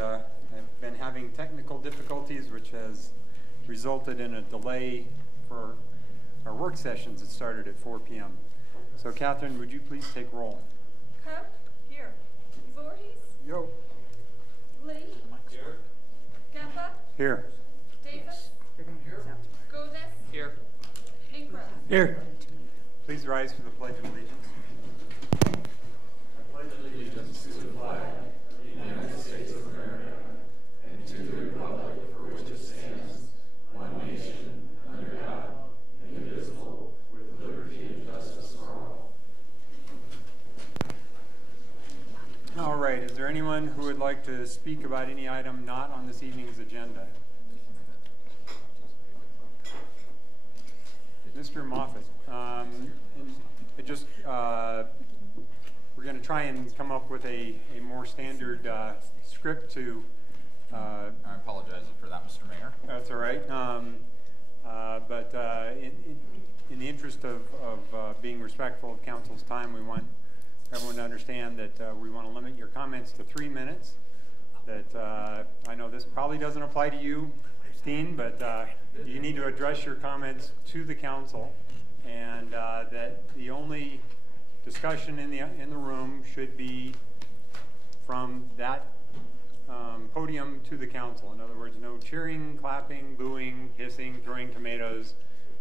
have been having technical difficulties, which has resulted in a delay for our work sessions that started at 4 p.m. So, Catherine, would you please take roll? Kemp? Here. Voorhees? Yo. Lee? Here. Gampa? Here. Davis? Here. Godis? Here. Ingram? Here. Please rise for the Pledge of Allegiance. I pledge allegiance to the flag of the United States of America and to the republic for which it stands, one nation, under God, indivisible, with liberty and justice for all. All right. Is there anyone who would like to speak about any item not on this evening's agenda? Mr. Moffett, we're going to try and come up with a more standard script to. I apologize for that, Mr. Mayor. That's all right. But in the interest of being respectful of council's time, we want everyone to understand that we want to limit your comments to 3 minutes. That I know this probably doesn't apply to you, Steen, but you need to address your comments to the council, and that the only discussion in the room should be from that podium to the council. In other words, no cheering, clapping, booing, hissing, throwing tomatoes,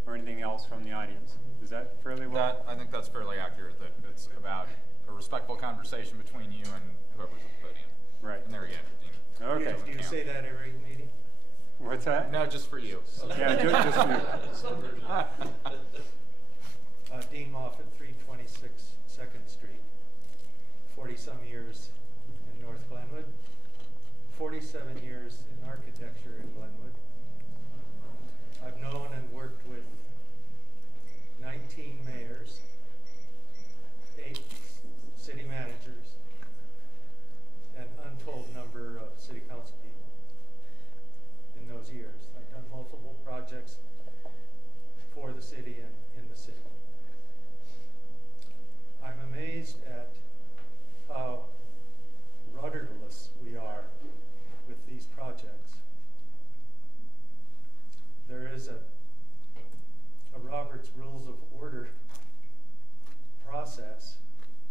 or anything else from the audience. Is that fairly well? I think that's fairly accurate. That it's about a respectful conversation between you and whoever's at the podium. Right. And there you go. Okay. Do you say that every meeting? What's that? No, just for you. Yeah, just for you. Dean Moffett, 326 2nd Street, 40-some years in North Glenwood, 47 years in architecture in Glenwood. I've known and worked with 19 mayors, 8 city managers, an untold number of city council people in those years. I've done multiple projects for the city and in the city. I'm amazed at how rudderless we are with these projects. There is a Robert's Rules of Order process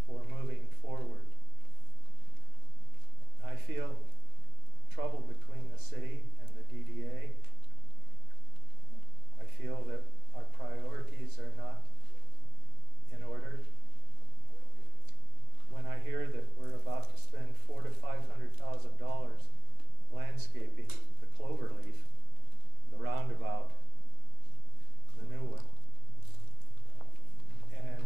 for moving forward. I feel trouble between the city and the DDA. I feel that our priorities are not in order. When I hear that we're about to spend $400,000 to $500,000 landscaping the Cloverleaf, the roundabout, the new one, and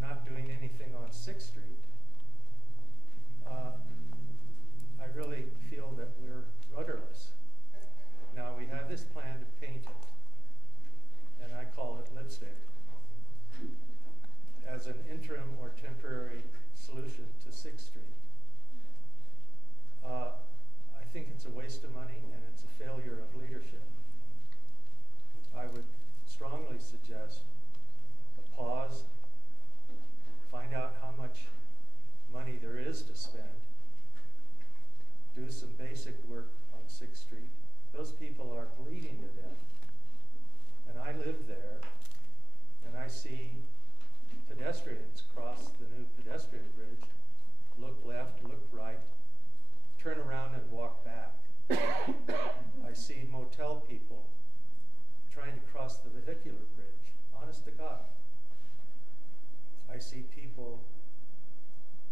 not doing anything on 6th Street, I really feel that we're rudderless. Now we have this plan to paint it, and I call it lipstick, as an interim or temporary solution to 6th Street. I think it's a waste of money and it's a failure of leadership. I would strongly suggest a pause, find out how much money there is to spend, do some basic work on 6th Street. Those people are bleeding to death. And I live there, and I see pedestrians cross the new pedestrian bridge, look left, look right, turn around and walk back. I see motel people trying to cross the vehicular bridge, honest to God. I see people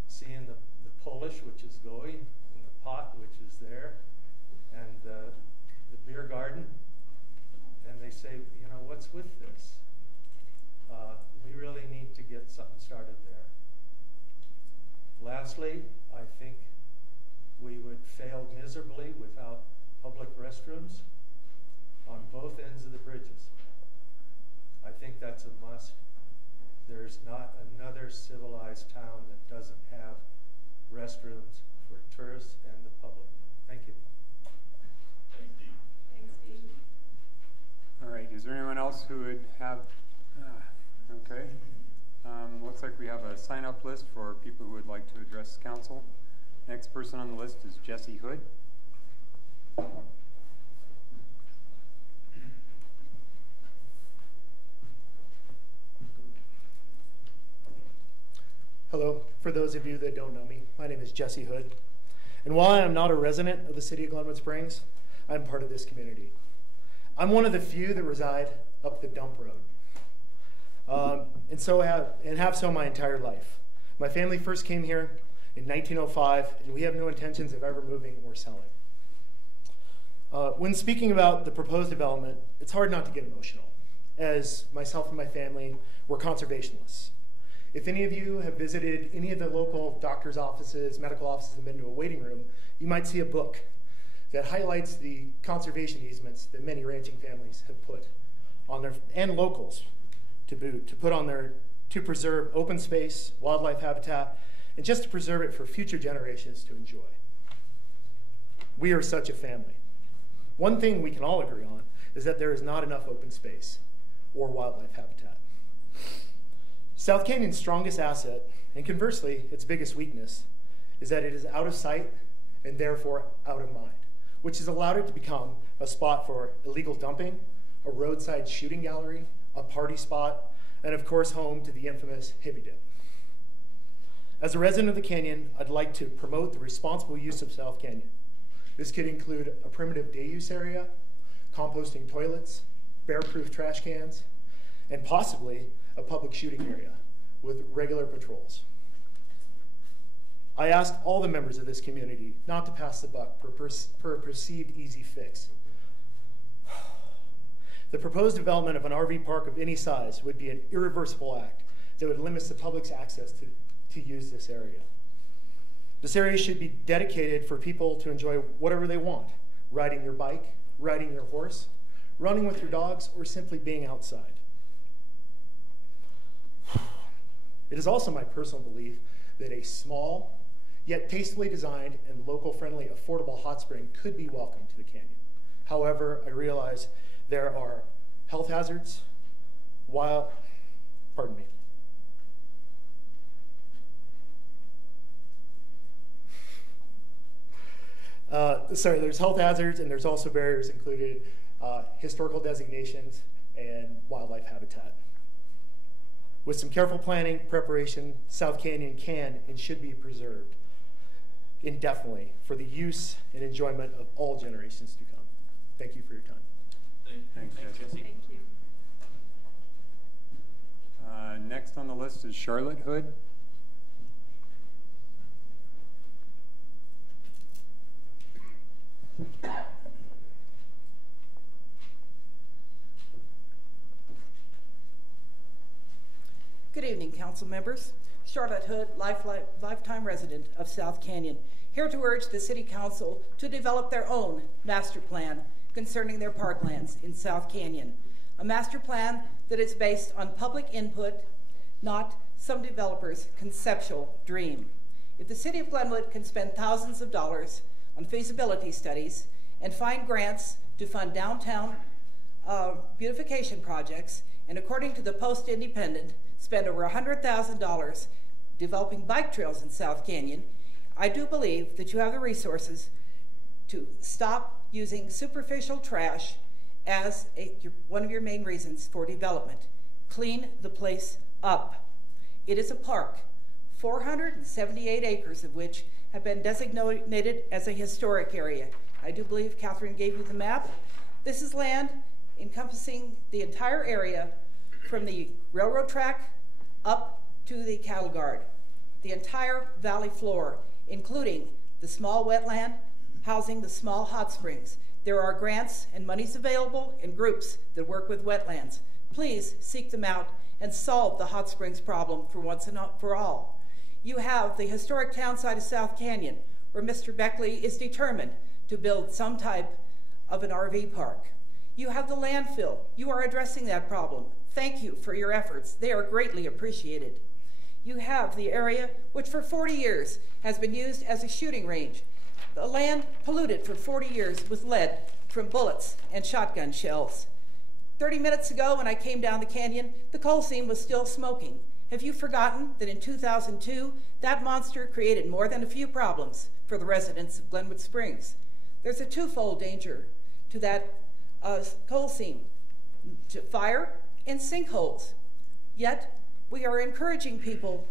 seeing the Polish, which is going, and the pot, which is there, and the beer garden, and they say, you know, what's with this? We really need to get something started there. Lastly, I think we would fail miserably without public restrooms on both ends of the bridges. I think that's a must. There's not another civilized town that doesn't have restrooms for tourists and the public. Thank you. Thanks, Dean. Thanks, Steve. All right. Is there anyone else who would have? Okay. Looks like we have a sign-up list for people who would like to address council. Next person on the list is Jesse Hood. for those of you that don't know me, my name is Jesse Hood. And while I am not a resident of the city of Glenwood Springs, I'm part of this community. I'm one of the few that reside up the dump road. And have so my entire life. My family first came here in 1905, and we have no intentions of ever moving or selling. When speaking about the proposed development, it's hard not to get emotional, as myself and my family were conservationists. If any of you have visited any of the local doctor's offices, medical offices, and been to a waiting room, you might see a book that highlights the conservation easements that many ranching families have put on their, and locals to boot, to put on their, to preserve open space, wildlife habitat, and just to preserve it for future generations to enjoy. We are such a family. One thing we can all agree on is that there is not enough open space or wildlife habitat. South Canyon's strongest asset, and conversely, its biggest weakness, is that it is out of sight and therefore out of mind, which has allowed it to become a spot for illegal dumping, a roadside shooting gallery, a party spot, and of course home to the infamous hippie dip. As a resident of the canyon, I'd like to promote the responsible use of South Canyon. This could include a primitive day use area, composting toilets, bear-proof trash cans, and possibly a public shooting area with regular patrols. I ask all the members of this community not to pass the buck for a perceived easy fix. The proposed development of an RV park of any size would be an irreversible act that would limit the public's access to use this area. This area should be dedicated for people to enjoy whatever they want: riding your bike, riding your horse, running with your dogs, or simply being outside. It is also my personal belief that a small, yet tastefully designed and local-friendly, affordable hot spring could be welcome to the canyon. However, I realize there are health hazards, there's health hazards, and there's also barriers included historical designations and wildlife habitat. With some careful planning, preparation, South Canyon can and should be preserved indefinitely for the use and enjoyment of all generations to come. Thank you for your time. Thanks, Jesse. Thank you. Next on the list is Charlotte Hood. Good evening, council members. Charlotte Hood, lifetime resident of South Canyon, here to urge the City Council to develop their own master plan concerning their parklands in South Canyon. A master plan that is based on public input, not some developer's conceptual dream. If the City of Glenwood can spend thousands of dollars on feasibility studies and find grants to fund downtown beautification projects, and according to the Post-Independent, spend over $100,000 developing bike trails in South Canyon, I do believe that you have the resources to stop using superficial trash as one of your main reasons for development. Clean the place up. It is a park, 478 acres of which have been designated as a historic area. I do believe Catherine gave you the map. This is land encompassing the entire area from the railroad track up to the cattle guard, the entire valley floor, including the small wetland housing the small hot springs. There are grants and monies available in groups that work with wetlands. Please seek them out and solve the hot springs problem for once and for all. You have the historic town site of South Canyon, where Mr. Beckley is determined to build some type of an RV park. You have the landfill. You are addressing that problem. Thank you for your efforts. They are greatly appreciated. You have the area which for 40 years has been used as a shooting range. The land polluted for 40 years with lead from bullets and shotgun shells. 30 minutes ago when I came down the canyon, the coal seam was still smoking. Have you forgotten that in 2002, that monster created more than a few problems for the residents of Glenwood Springs? There's a twofold danger to that coal seam, to fire and sinkholes. Yet, we are encouraging people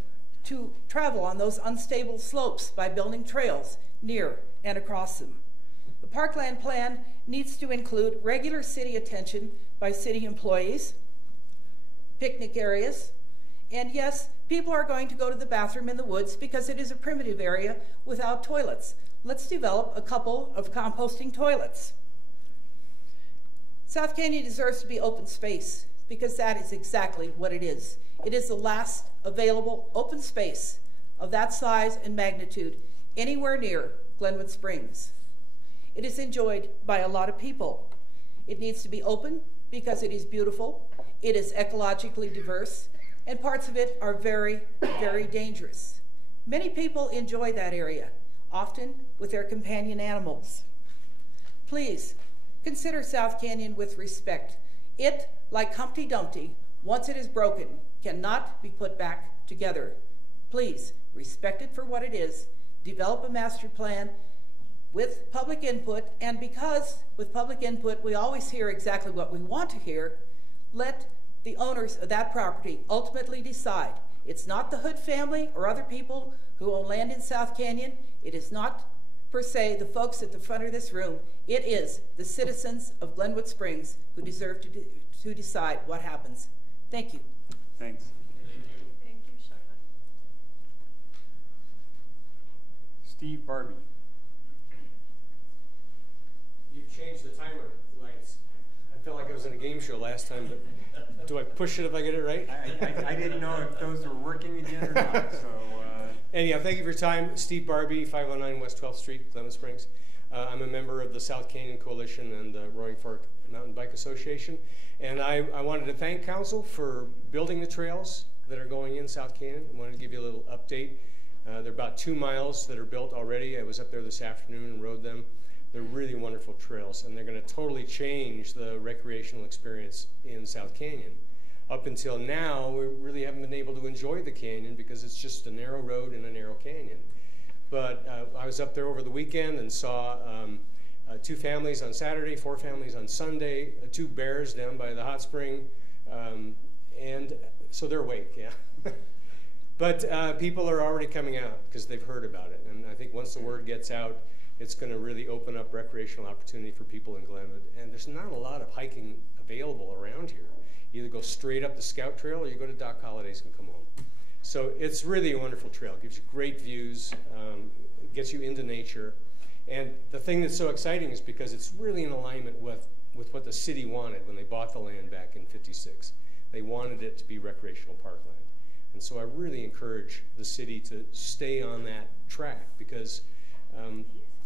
to travel on those unstable slopes by building trails near and across them. The parkland plan needs to include regular city attention by city employees, picnic areas, and yes, people are going to go to the bathroom in the woods because it is a primitive area without toilets. Let's develop a couple of composting toilets. South Canyon deserves to be open space because that is exactly what it is. It is the last available open space of that size and magnitude anywhere near Glenwood Springs. It is enjoyed by a lot of people. It needs to be open because it is beautiful, it is ecologically diverse, and parts of it are very, very dangerous. Many people enjoy that area, often with their companion animals. Please, consider South Canyon with respect. It, like Humpty Dumpty, once it is broken, cannot be put back together. Please, respect it for what it is. Develop a master plan with public input, and because with public input we always hear exactly what we want to hear, let the owners of that property ultimately decide. It's not the Hood family or other people who own land in South Canyon. It is not per se the folks at the front of this room. It is the citizens of Glenwood Springs who deserve to decide what happens. Thank you. Thanks. Thank you, Charlotte. Steve Barbie. You've changed the timer lights. I felt like I was in a game show last time, but do I push it if I get it right? I didn't know if those were working again or not, so. Anyhow, thank you for your time. Steve Barbie, 509 West 12th Street, Glenwood Springs. I'm a member of the South Canyon Coalition and the Roaring Fork Mountain Bike Association. And I wanted to thank council for building the trails that are going in South Canyon. I wanted to give you a little update. There are about 2 miles that are built already. I was up there this afternoon and rode them. They're really wonderful trails, and they're going to totally change the recreational experience in South Canyon. Up until now, we really haven't been able to enjoy the canyon because it's just a narrow road in a narrow canyon. But I was up there over the weekend and saw 2 families on Saturday, 4 families on Sunday, 2 bears down by the hot spring, and so they're awake, yeah. But people are already coming out because they've heard about it, and I think once the word gets out, it's going to really open up recreational opportunity for people in Glenwood. And there's not a lot of hiking available around here. You either go straight up the Scout Trail or you go to Doc Holliday's and come home. So it's really a wonderful trail. It gives you great views, gets you into nature. And the thing that's so exciting is because it's really in alignment with what the city wanted when they bought the land back in '56. They wanted it to be recreational parkland. And so I really encourage the city to stay on that track because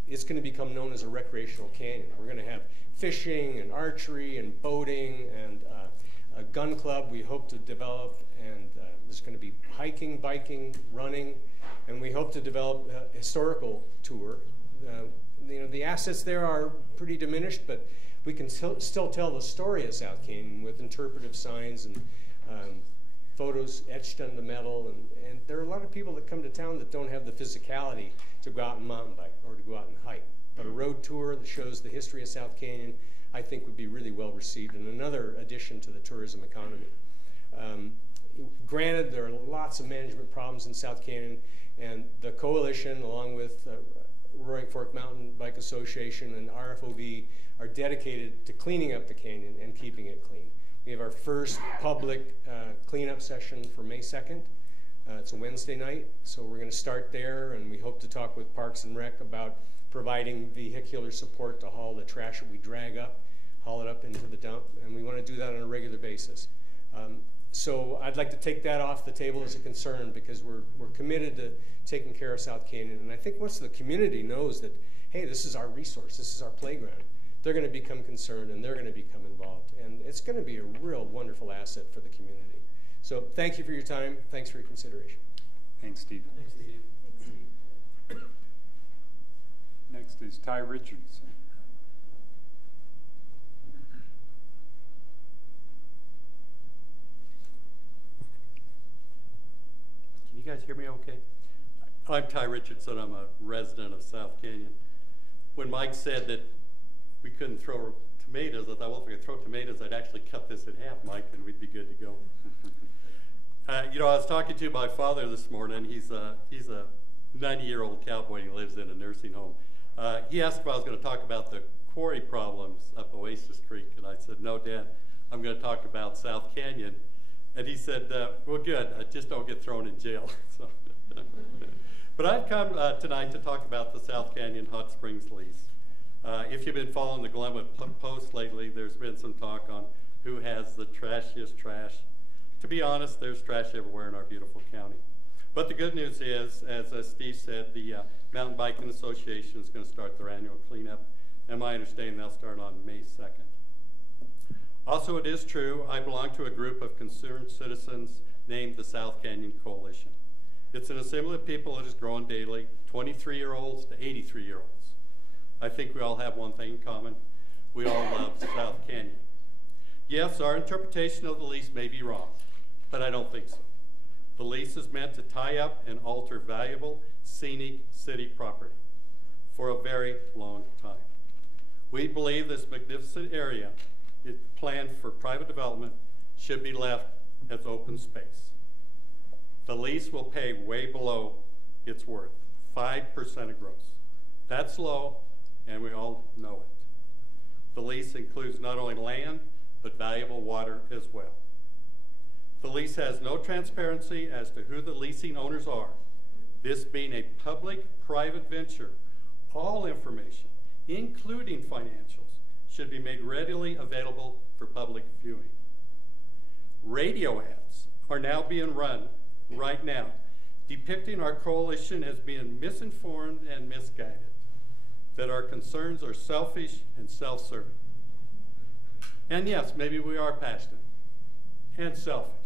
it's going to become known as a recreational canyon. We're going to have fishing and archery and boating and a gun club we hope to develop, and there's going to be hiking, biking, running, and we hope to develop a historical tour. The assets there are pretty diminished, but we can still tell the story of South Canyon with interpretive signs and photos etched on the metal, and there are a lot of people that come to town that don't have the physicality to go out and mountain bike or to go out and hike. But a road tour that shows the history of South Canyon, I think, would be really well received and another addition to the tourism economy. Granted, there are lots of management problems in South Canyon, and the coalition, along with Roaring Fork Mountain Bike Association and RFOV, are dedicated to cleaning up the canyon and keeping it clean. We have our first public cleanup session for May 2nd. It's a Wednesday night, so we're going to start there, and we hope to talk with Parks and Rec about providing vehicular support to haul the trash that we drag up, haul it up into the dump, and we want to do that on a regular basis. So I'd like to take that off the table as a concern because we're committed to taking care of South Canyon, and I think once the community knows that, hey, this is our resource, this is our playground, they're going to become concerned and they're going to become involved, and it's going to be a real wonderful asset for the community. So thank you for your time. Thanks for your consideration. Thanks, Steve. Thanks, Steve. Next is Ty Richardson. Can you guys hear me okay? I'm Ty Richardson. I'm a resident of South Canyon. When Mike said that we couldn't throw tomatoes, I thought, well, if we could throw tomatoes, I'd actually cut this in half, Mike, and we'd be good to go. You know, I was talking to my father this morning. He's a 90-year-old cowboy. He lives in a nursing home. He asked if I was going to talk about the quarry problems up Oasis Creek, and I said, no, Dad, I'm going to talk about South Canyon. And he said, well, good, just don't get thrown in jail. So, but I've come tonight to talk about the South Canyon Hot Springs lease. If you've been following the Glenwood Post lately, there's been some talk on who has the trashiest trash. To be honest, there's trash everywhere in our beautiful county. But the good news is, as Steve said, the Mountain Biking Association is going to start their annual cleanup. And my understanding, they'll start on May 2nd. Also, it is true, I belong to a group of concerned citizens named the South Canyon Coalition. It's an assembly of people that is growing daily, 23-year-olds to 83-year-olds. I think we all have one thing in common. We all love South Canyon. Yes, our interpretation of the lease may be wrong, but I don't think so. The lease is meant to tie up and alter valuable, scenic city property for a very long time. We believe this magnificent area planned for private development should be left as open space. The lease will pay way below its worth, 5% of gross. That's low, and we all know it. The lease includes not only land, but valuable water as well. The lease has no transparency as to who the leasing owners are. This being a public-private venture, all information, including financials, should be made readily available for public viewing. Radio ads are now being run right now, depicting our coalition as being misinformed and misguided, that our concerns are selfish and self-serving. And yes, maybe we are passionate and selfish.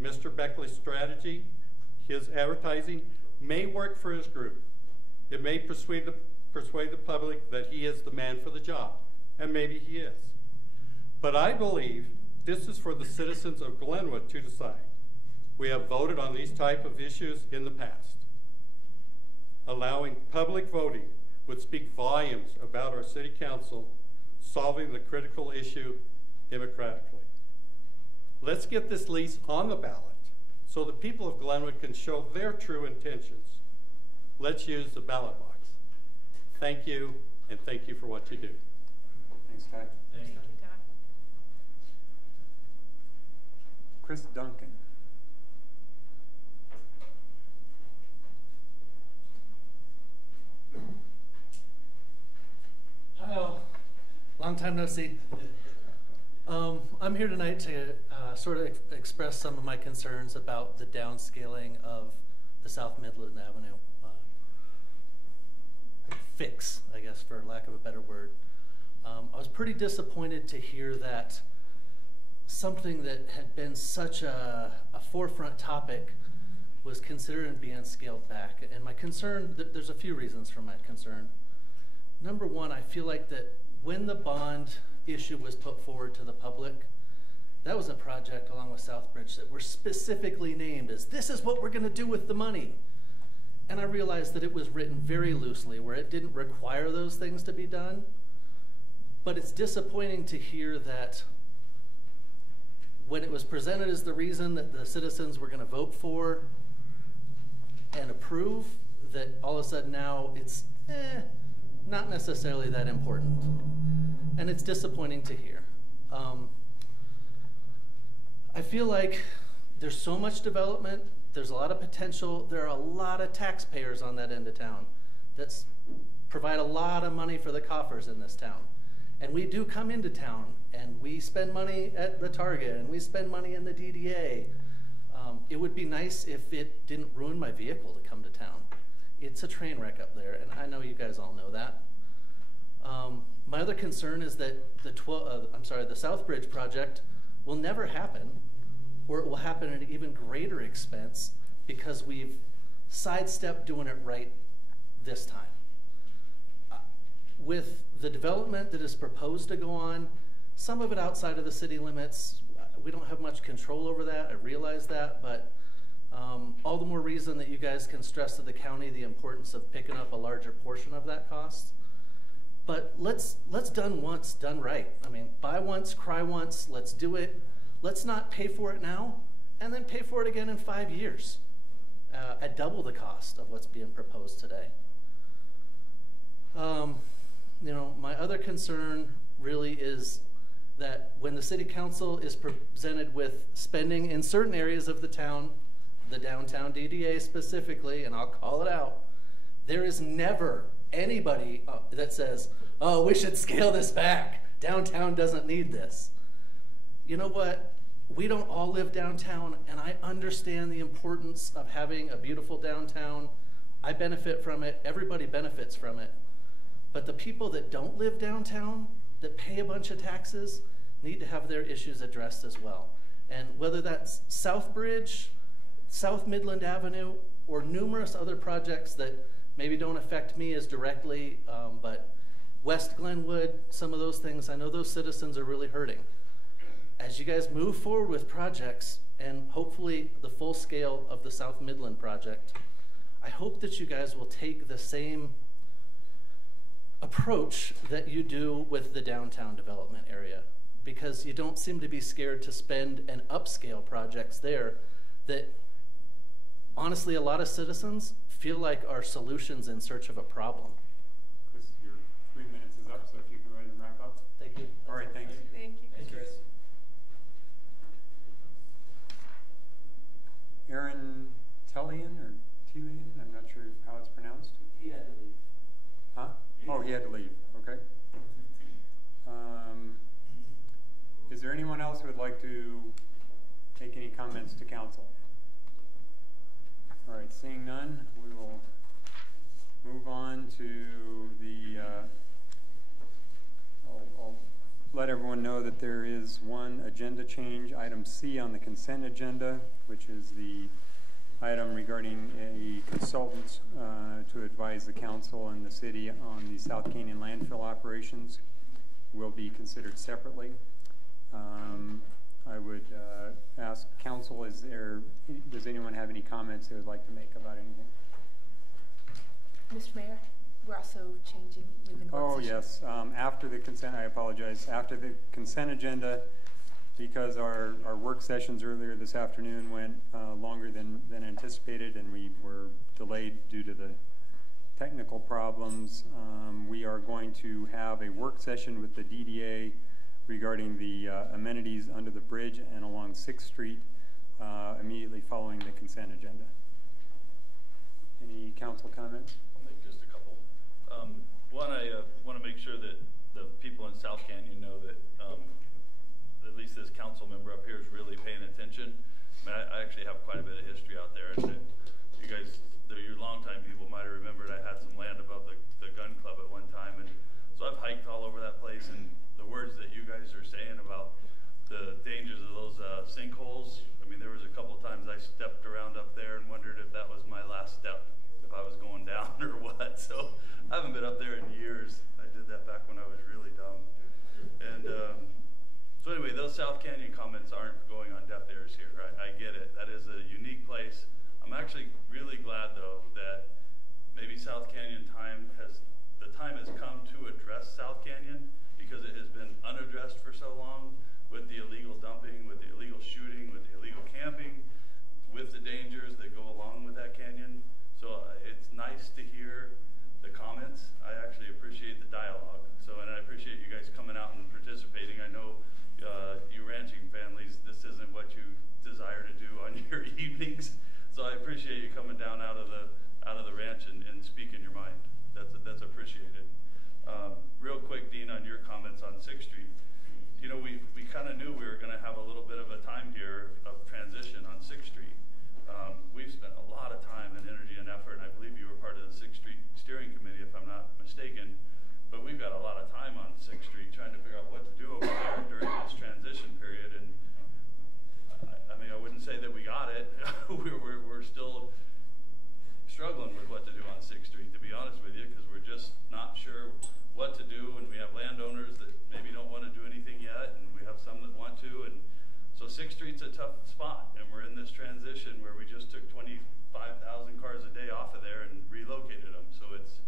Mr. Beckley's strategy, his advertising, may work for his group. It may persuade the public that he is the man for the job, and maybe he is. But I believe this is for the citizens of Glenwood to decide. We have voted on these type of issues in the past. Allowing public voting would speak volumes about our city council solving the critical issue democratically. Let's get this lease on the ballot so the people of Glenwood can show their true intentions. Let's use the ballot box. Thank you, and thank you for what you do. Thanks, Ty. Thank you, Ty. Chris Duncan. Hi, long time no see. I'm here tonight to sort of express some of my concerns about the downscaling of the South Midland Avenue fix, I guess, for lack of a better word. I was pretty disappointed to hear that something that had been such a forefront topic was considered being scaled back. And my concern, there's a few reasons for my concern. Number one, I feel like that when the bond issue was put forward to the public, that was a project along with Southbridge that were specifically named as, this is what we're gonna do with the money. And I realized that it was written very loosely, where it didn't require those things to be done. But it's disappointing to hear that when it was presented as the reason that the citizens were gonna vote for and approve, that all of a sudden now it's not necessarily that important. And it's disappointing to hear. I feel like there's so much development, there's a lot of potential, there are a lot of taxpayers on that end of town that provide a lot of money for the coffers in this town. And we do come into town and we spend money at the Target and we spend money in the DDA. It would be nice if it didn't ruin my vehicle to come to town. It's a train wreck up there, and I know you guys all know that. My other concern is that the Southbridge project will never happen, or it will happen at an even greater expense because we've sidestepped doing it right this time. With the development that is proposed to go on, some of it outside of the city limits, we don't have much control over that, I realize that, but all the more reason that you guys can stress to the county the importance of picking up a larger portion of that cost. But let's done once, done right. I mean, buy once, cry once, let's do it. Let's not pay for it now and then pay for it again in 5 years at double the cost of what's being proposed today. You know, my other concern really is that when the city council is presented with spending in certain areas of the town, the downtown DDA specifically, and I'll call it out, there is never anybody that says, oh, we should scale this back. Downtown doesn't need this. You know what? We don't all live downtown, and I understand the importance of having a beautiful downtown. I benefit from it. Everybody benefits from it. But the people that don't live downtown, that pay a bunch of taxes, need to have their issues addressed as well. And whether that's South Bridge, South Midland Avenue, or numerous other projects that maybe don't affect me as directly, but West Glenwood, some of those things, I know those citizens are really hurting. As you guys move forward with projects, and hopefully the full scale of the South Midland project, I hope that you guys will take the same approach that you do with the downtown development area, because you don't seem to be scared to spend and upscale projects there that honestly a lot of citizens feel like are solutions in search of a problem. Chris, your 3 minutes is up, so if you go ahead and wrap up. Thank you. All right, thanks. Thank you. Thank you. Aaron Tellian or Tellian, I'm not sure how it's pronounced. He had to leave. Huh? Oh, he had to leave. Okay. Is there anyone else who would like to take any comments to council? All right, seeing none, we will move on to the, I'll let everyone know that there is one agenda change, item C on the consent agenda, which is the item regarding a consultant to advise the council and the city on the South Canyon landfill operations will be considered separately. I would ask council, does anyone have any comments they would like to make about anything? Mr. Mayor, we're also moving the work session. Yes, after the consent, I apologize, after the consent agenda, because our work sessions earlier this afternoon went longer than anticipated, and we were delayed due to the technical problems. We are going to have a work session with the DDA regarding the amenities under the bridge and along 6th Street immediately following the consent agenda. Any council comments? I'll make just a couple. One, I want to make sure that the people in South Canyon know that at least this council member up here is really paying attention. I mean, I actually have quite a bit of history out there, and you guys, your longtime people might have remembered I had some land above the gun club at one time, and so I've hiked all over that place, and the words that you guys are saying about the dangers of those sinkholes, I mean, there was a couple of times I stepped around up there and wondered if that was my last step, if I was going down or what. So I haven't been up there in years. I did that back when I was really dumb. And so anyway, those South Canyon comments aren't going on deaf ears here. I get it. That is a unique place. I'm actually really glad, though, that maybe South Canyon the time has come to address South Canyon, because it has been unaddressed for so long with the illegal dumping, with the illegal shooting, with the illegal camping, with the dangers that go along with that canyon. So it's nice to hear the comments. I actually appreciate the dialogue. So, and I appreciate you guys coming out and participating. I know you ranching families, this isn't what you desire to do on your evenings. So I appreciate you coming down out of the ranch and speaking your mind. That's appreciated. Real quick, Dean, on your comments on 6th Street, you know, we kind of knew we were going to have a little bit of a time here of transition on 6th Street. We've spent a lot of time and energy and effort, and I believe you were part of the 6th Street Steering Committee, if I'm not mistaken, but we've got a lot of time on 6th Street trying to figure out what to do over there during this transition period, and I mean, I wouldn't say that we got it. we're still struggling with what to do on 6th Street, to be honest with you, because we're just not sure what to do, and we have landowners that maybe don't want to do anything yet, and we have some that want to, and so 6th Street's a tough spot, and we're in this transition where we just took 25,000 cars a day off of there and relocated them, so it's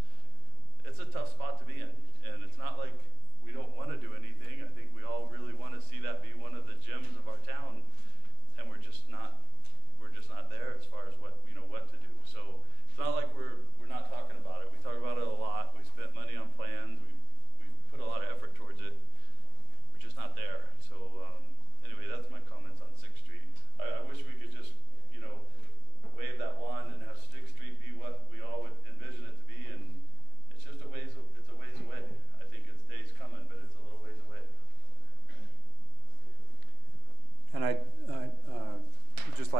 a tough spot to be in, and it's not like we don't want to do anything. I think we all really want to see that be one of the gems of our town, and we're just not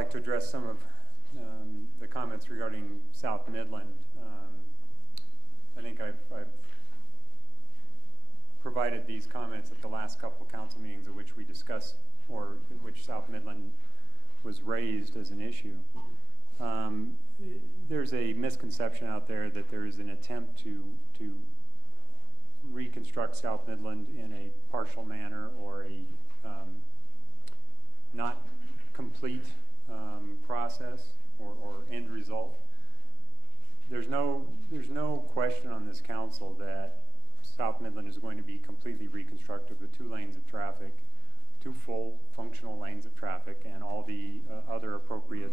like to address some of the comments regarding South Midland. I think I've provided these comments at the last couple council meetings at which we discussed, or in which South Midland was raised as an issue. There's a misconception out there that there is an attempt to reconstruct South Midland in a partial manner or a not complete process or end result. There's no question on this council that South Midland is going to be completely reconstructed with 2 lanes of traffic, 2 full functional lanes of traffic, and all the other appropriate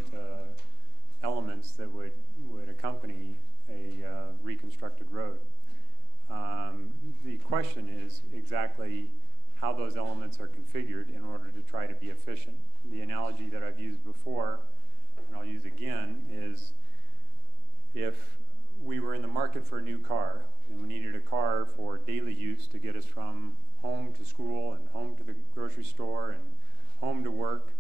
elements that would accompany a reconstructed road. The question is exactly how those elements are configured in order to try to be efficient. The analogy that I've used before, and I'll use again, is if we were in the market for a new car and we needed a car for daily use to get us from home to school and home to the grocery store and home to work,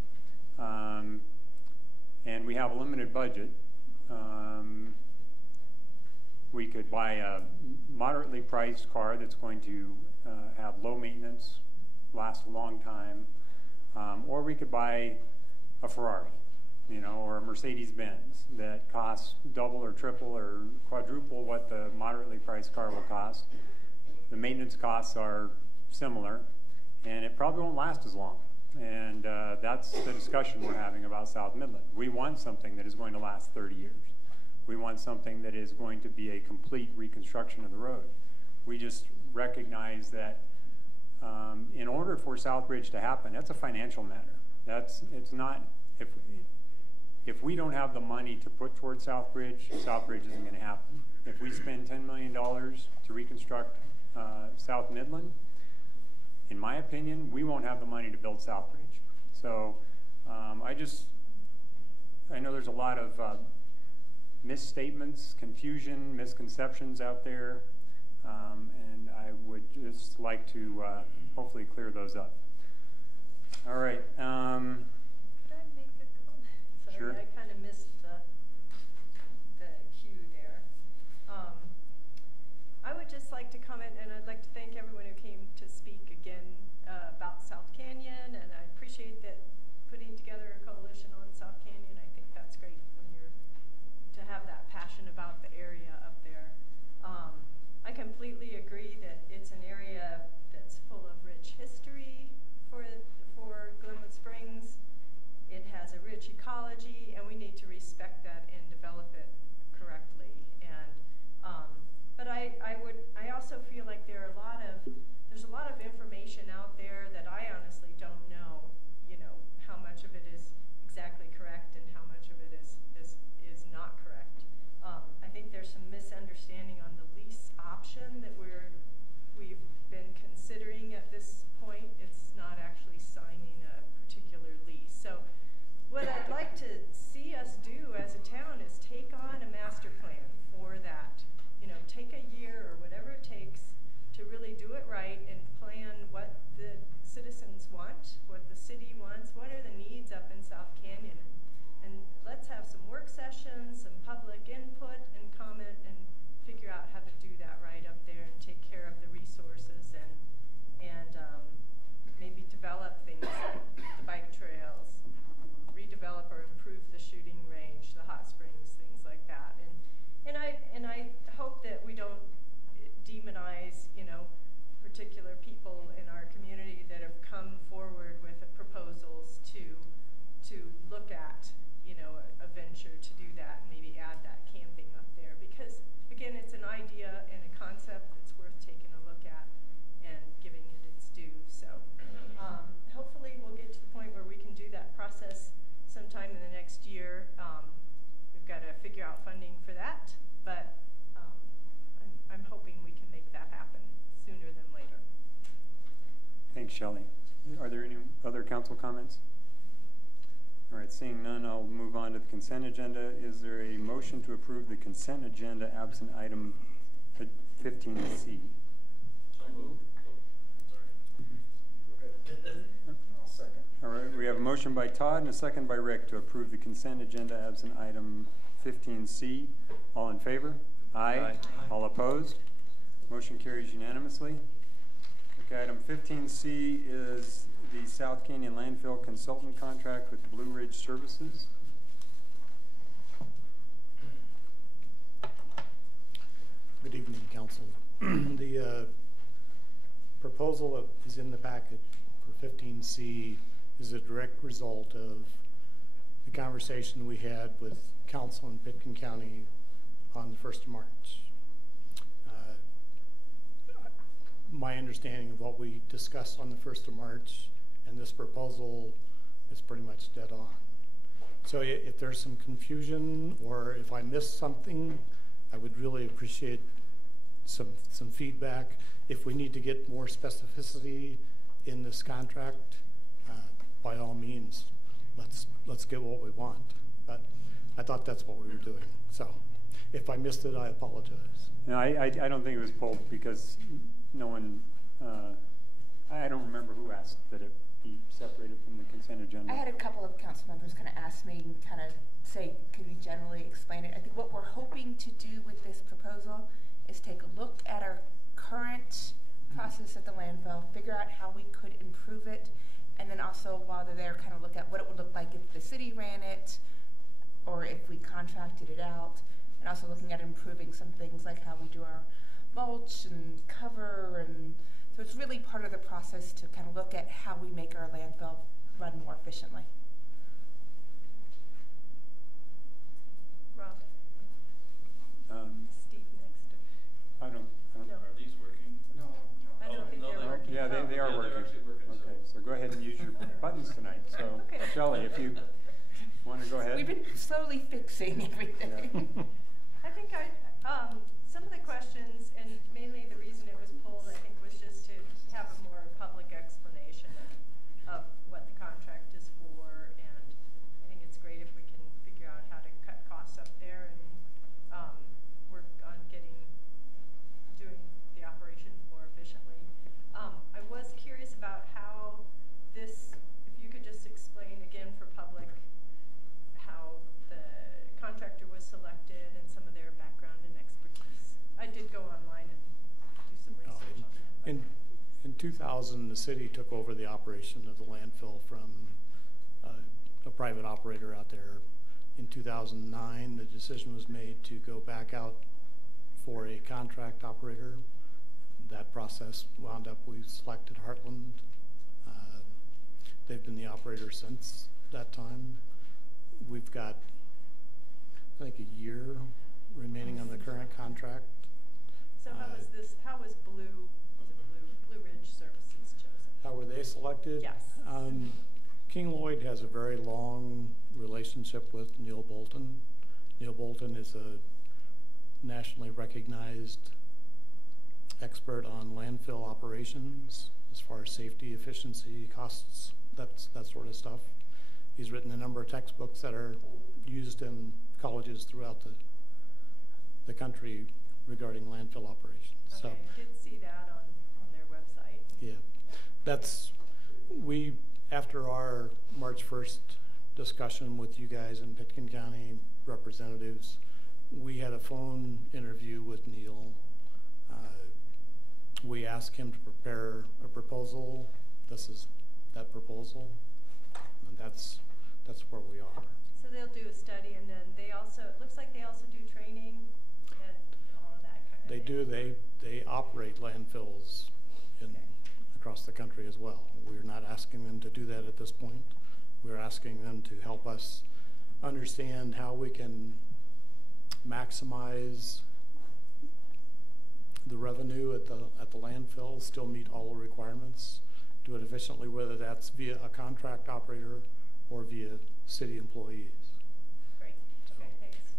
and we have a limited budget, we could buy a moderately priced car that's going to have low maintenance, last a long time, or we could buy a Ferrari, or a Mercedes-Benz that costs double or triple or quadruple what the moderately priced car will cost. The maintenance costs are similar, and it probably won't last as long. And that's the discussion we're having about South Midland. We want something that is going to last 30 years. We want something that is going to be a complete reconstruction of the road. We just recognize that in order for Southbridge to happen, that's a financial matter. It's not, if we don't have the money to put towards Southbridge, Southbridge isn't going to happen. If we spend $10 million to reconstruct South Midland, in my opinion, we won't have the money to build Southbridge. So I know there's a lot of misstatements, confusion, misconceptions out there, and I would just like to hopefully clear those up. All right. Could I make a comment? Sorry, Sure. I kind of missed the cue there. I would just like to comment, and I'd like to thank everyone who came to speak again about South Canyon, and I appreciate that putting together a coalition on South Canyon. I think that's great when you're to have that passion about the area up there. I completely agree that it's an area that's full of rich history for Glenwood Springs. It has a rich ecology, and we need to respect that and develop it correctly. And but I also feel like there's a lot of information out there that I honestly don't know, how much of it is exactly correct and how much of it is not correct. I think there's some misunderstanding on the lease option that we've been considering at this point. It's not actually signing a particular lease. So what I'd like to see us do as a town is take on a master plan for that. Take a year or whatever it takes to really do it right and plan what the citizens want, what the city wants, what are the needs up in South Canyon. And let's have some work sessions, some public input and comment, and figure out how to do that right up there and take care of the resources and maybe develop things like the bike trails, redevelop or improve the shooting range, the hot springs, things like that. And I hope that we don't demonize, particular people in our community that have come forward with proposals to look at, a venture to do that and maybe add that camping up there. Because, again, it's an idea and a concept that's worth taking a look at and giving it its due. So hopefully we'll get to the point where we can do that process sometime in the next year. We've got to figure out funding for that, but I'm hoping we can make that happen sooner than later. Thanks, Shelley. Are there any other council comments? All right, seeing none, I'll move on to the consent agenda. Is there a motion to approve the consent agenda absent item 15C? So moved. Sorry. All right, we have a motion motion by Todd and a second by Rick to approve the consent agenda absent item 15C. All in favor? Aye. Aye. All opposed? Motion carries unanimously. Okay, item 15C is the South Canyon Landfill Consultant Contract with Blue Ridge Services. Good evening, Council. The proposal that is in the packet for 15C is a direct result of the conversation we had with Council in Pitkin County on the 1st of March. My understanding of what we discussed on the 1st of March and this proposal is pretty much dead on. So if there's some confusion or if I missed something, I would really appreciate some feedback. If we need to get more specificity in this contract, by all means, let's get what we want. But I thought that's what we were doing. So if I missed it, I apologize. No, I don't think it was pulled because no one, I don't remember who asked that it be separated from the consent agenda. I had a couple of council members kind of ask me and kind of say, could you generally explain it? I think what we're hoping to do with this proposal is take a look at our current process at the landfill, figure out how we could improve it, and then also while they're there kind of look at what it would look like if the city ran it or if we contracted it out, and also looking at improving some things like how we do our mulch and cover, and so it's really part of the process to kind of look at how we make our landfill run more efficiently. Rob? Steve next to. I don't. No. Are these working? No. I don't think they're working. Yeah, they are Yeah, working. they're actually working, Okay, so go ahead and use your buttons tonight. So, Okay. Shelley, if you want to go ahead. We've been slowly fixing everything. Yeah. I think some of the questions, and mainly the reason it was pulled, I think, was just to have a more public explanation of what the contract is for, and I think it's great if we can figure out how to cut costs up there and work on doing the operation more efficiently. I was curious about how this, if you could just explain again for public how the contractor was selected and some of their background and expertise. I did go online and do some research on that. In 2000, the city took over the operation of the landfill from a private operator out there. In 2009, the decision was made to go back out for a contract operator. That process wound up, we selected Heartland. They've been the operator since that time. We've got, I think, a year remaining on the current contract. So how was Blue Ridge Services chosen? How were they selected? Yes. King Lloyd has a very long relationship with Neil Bolton. Neil Bolton is a nationally recognized expert on landfill operations as far as safety, efficiency, costs, that sort of stuff. He's written a number of textbooks that are used in colleges throughout the country regarding landfill operations. Okay, So, I did see that on their website. yeah, after our March 1st discussion with you guys and Pitkin County representatives, we had a phone interview with Neil. We asked him to prepare a proposal. This is that proposal, and that's where we are. So they'll do a study, and then it looks like they also do training and all of that kind of They thing. do. They operate landfills across the country as well. We're not asking them to do that at this point. We're asking them to help us understand how we can maximize the revenue at the landfill, still meet all the requirements, do it efficiently, whether that's via a contract operator or via city employees. Great. Okay, thanks.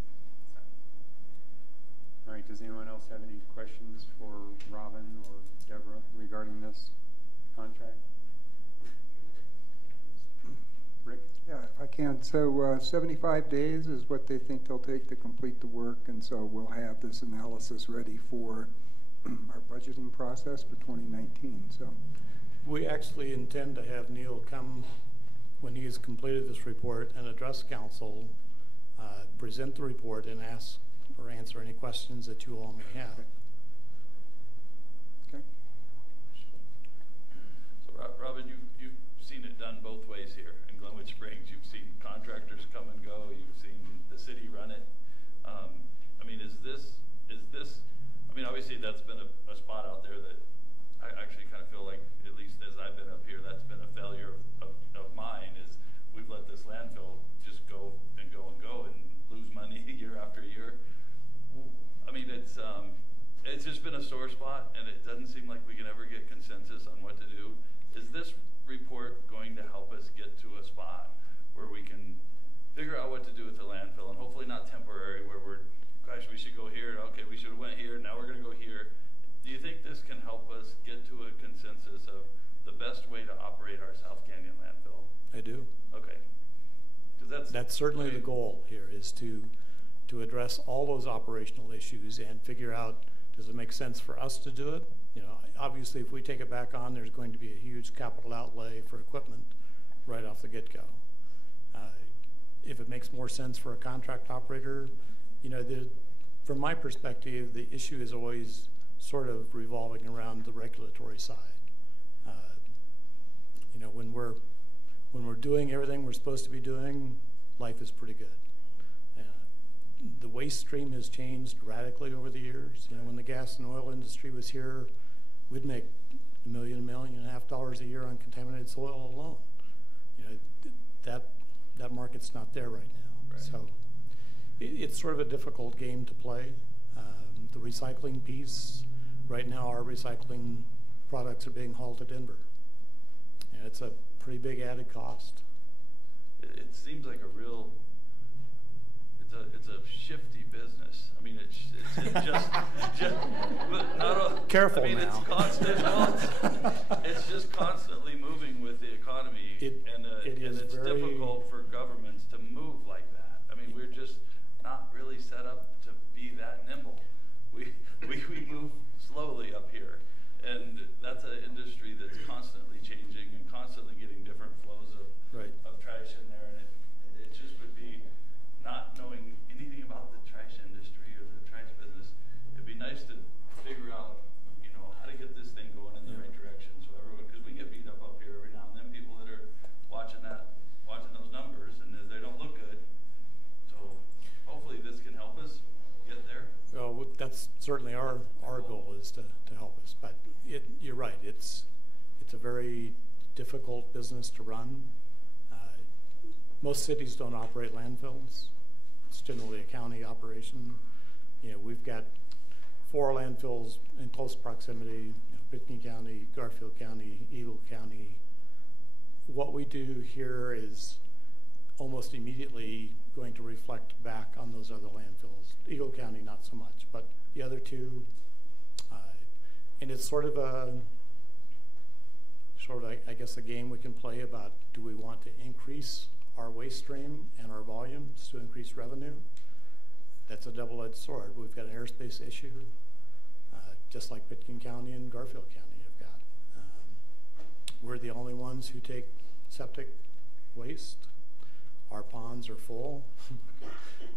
All right, does anyone else have any questions for Robin or Deborah regarding this contract? Rick? Yeah, if I can. So 75 days is what they think they'll take to complete the work, and so we'll have this analysis ready for our budgeting process for 2019. So We actually intend to have Neil come when he has completed this report, and address council, present the report, and ask or answer any questions that you all may have. Okay. So Robin, you've seen it done both ways here. In Glenwood Springs, you've seen contractors come and go. You've seen the city run it. I mean, is this, I mean, obviously that's been a spot out there that I actually kind of feel like, at least as I've been up here, that's been a failure of mine, is we've let this landfill just go and go and go and lose money year after year. I mean, it's just been a sore spot, and it doesn't seem like we can ever get consensus on what to do. Is this report going to help us get to a spot where we can figure out what to do with the landfill, and hopefully not temporary, where we're, gosh, we should go here, okay, we should have went here, now we're going to go here. Do you think this can help us get to a consensus of the best way to operate our South Canyon landfill? I do. Okay. That's certainly the goal here, is to address all those operational issues and figure out, does it make sense for us to do it? You know, obviously if we take it back on, there's going to be a huge capital outlay for equipment right off the get-go. If it makes more sense for a contract operator, you know, from my perspective, the issue is always sort of revolving around the regulatory side. You know, when we're doing everything we're supposed to be doing, life is pretty good. The waste stream has changed radically over the years. You know, when the gas and oil industry was here, we'd make $1 million, $1.5 million a year on contaminated soil alone. You know, that market's not there right now. Right. So it's sort of a difficult game to play. The recycling piece, right now our recycling products are being hauled to Denver. And it's a pretty big added cost. It seems like a real, it's a shifty business. I mean, it's just but not a, careful I mean, now. It's constant. Well, it's just constantly moving with the economy, and it's difficult for governments to move like that. I mean, we're just not really set up to be that nimble. We move slowly up here, and that's an industry that's constantly changing and constantly getting different flows of trash in there, and it just would be, not knowing anything about the trash industry or the trash business, it'd be nice to figure out, you know, how to get this thing going in the right direction, so everyone, because we get beat up here every now and then, people that are watching those numbers, and they don't look good. So hopefully this can help us get there. Well, that's certainly our goal, is to help us. But you're right, it's a very difficult business to run. Most cities don't operate landfills. It's generally a county operation. You know, we've got 4 landfills in close proximity, you know, Pitkin County, Garfield County, Eagle County. What we do here is almost immediately going to reflect back on those other landfills. Eagle County, not so much, but the other 2, and it's sort of I guess, a game we can play about, do we want to increase our waste stream and our volumes to increase revenue? That's a double-edged sword. We've got an airspace issue, just like Pitkin County and Garfield County have got. We're the only ones who take septic waste. Our ponds are full.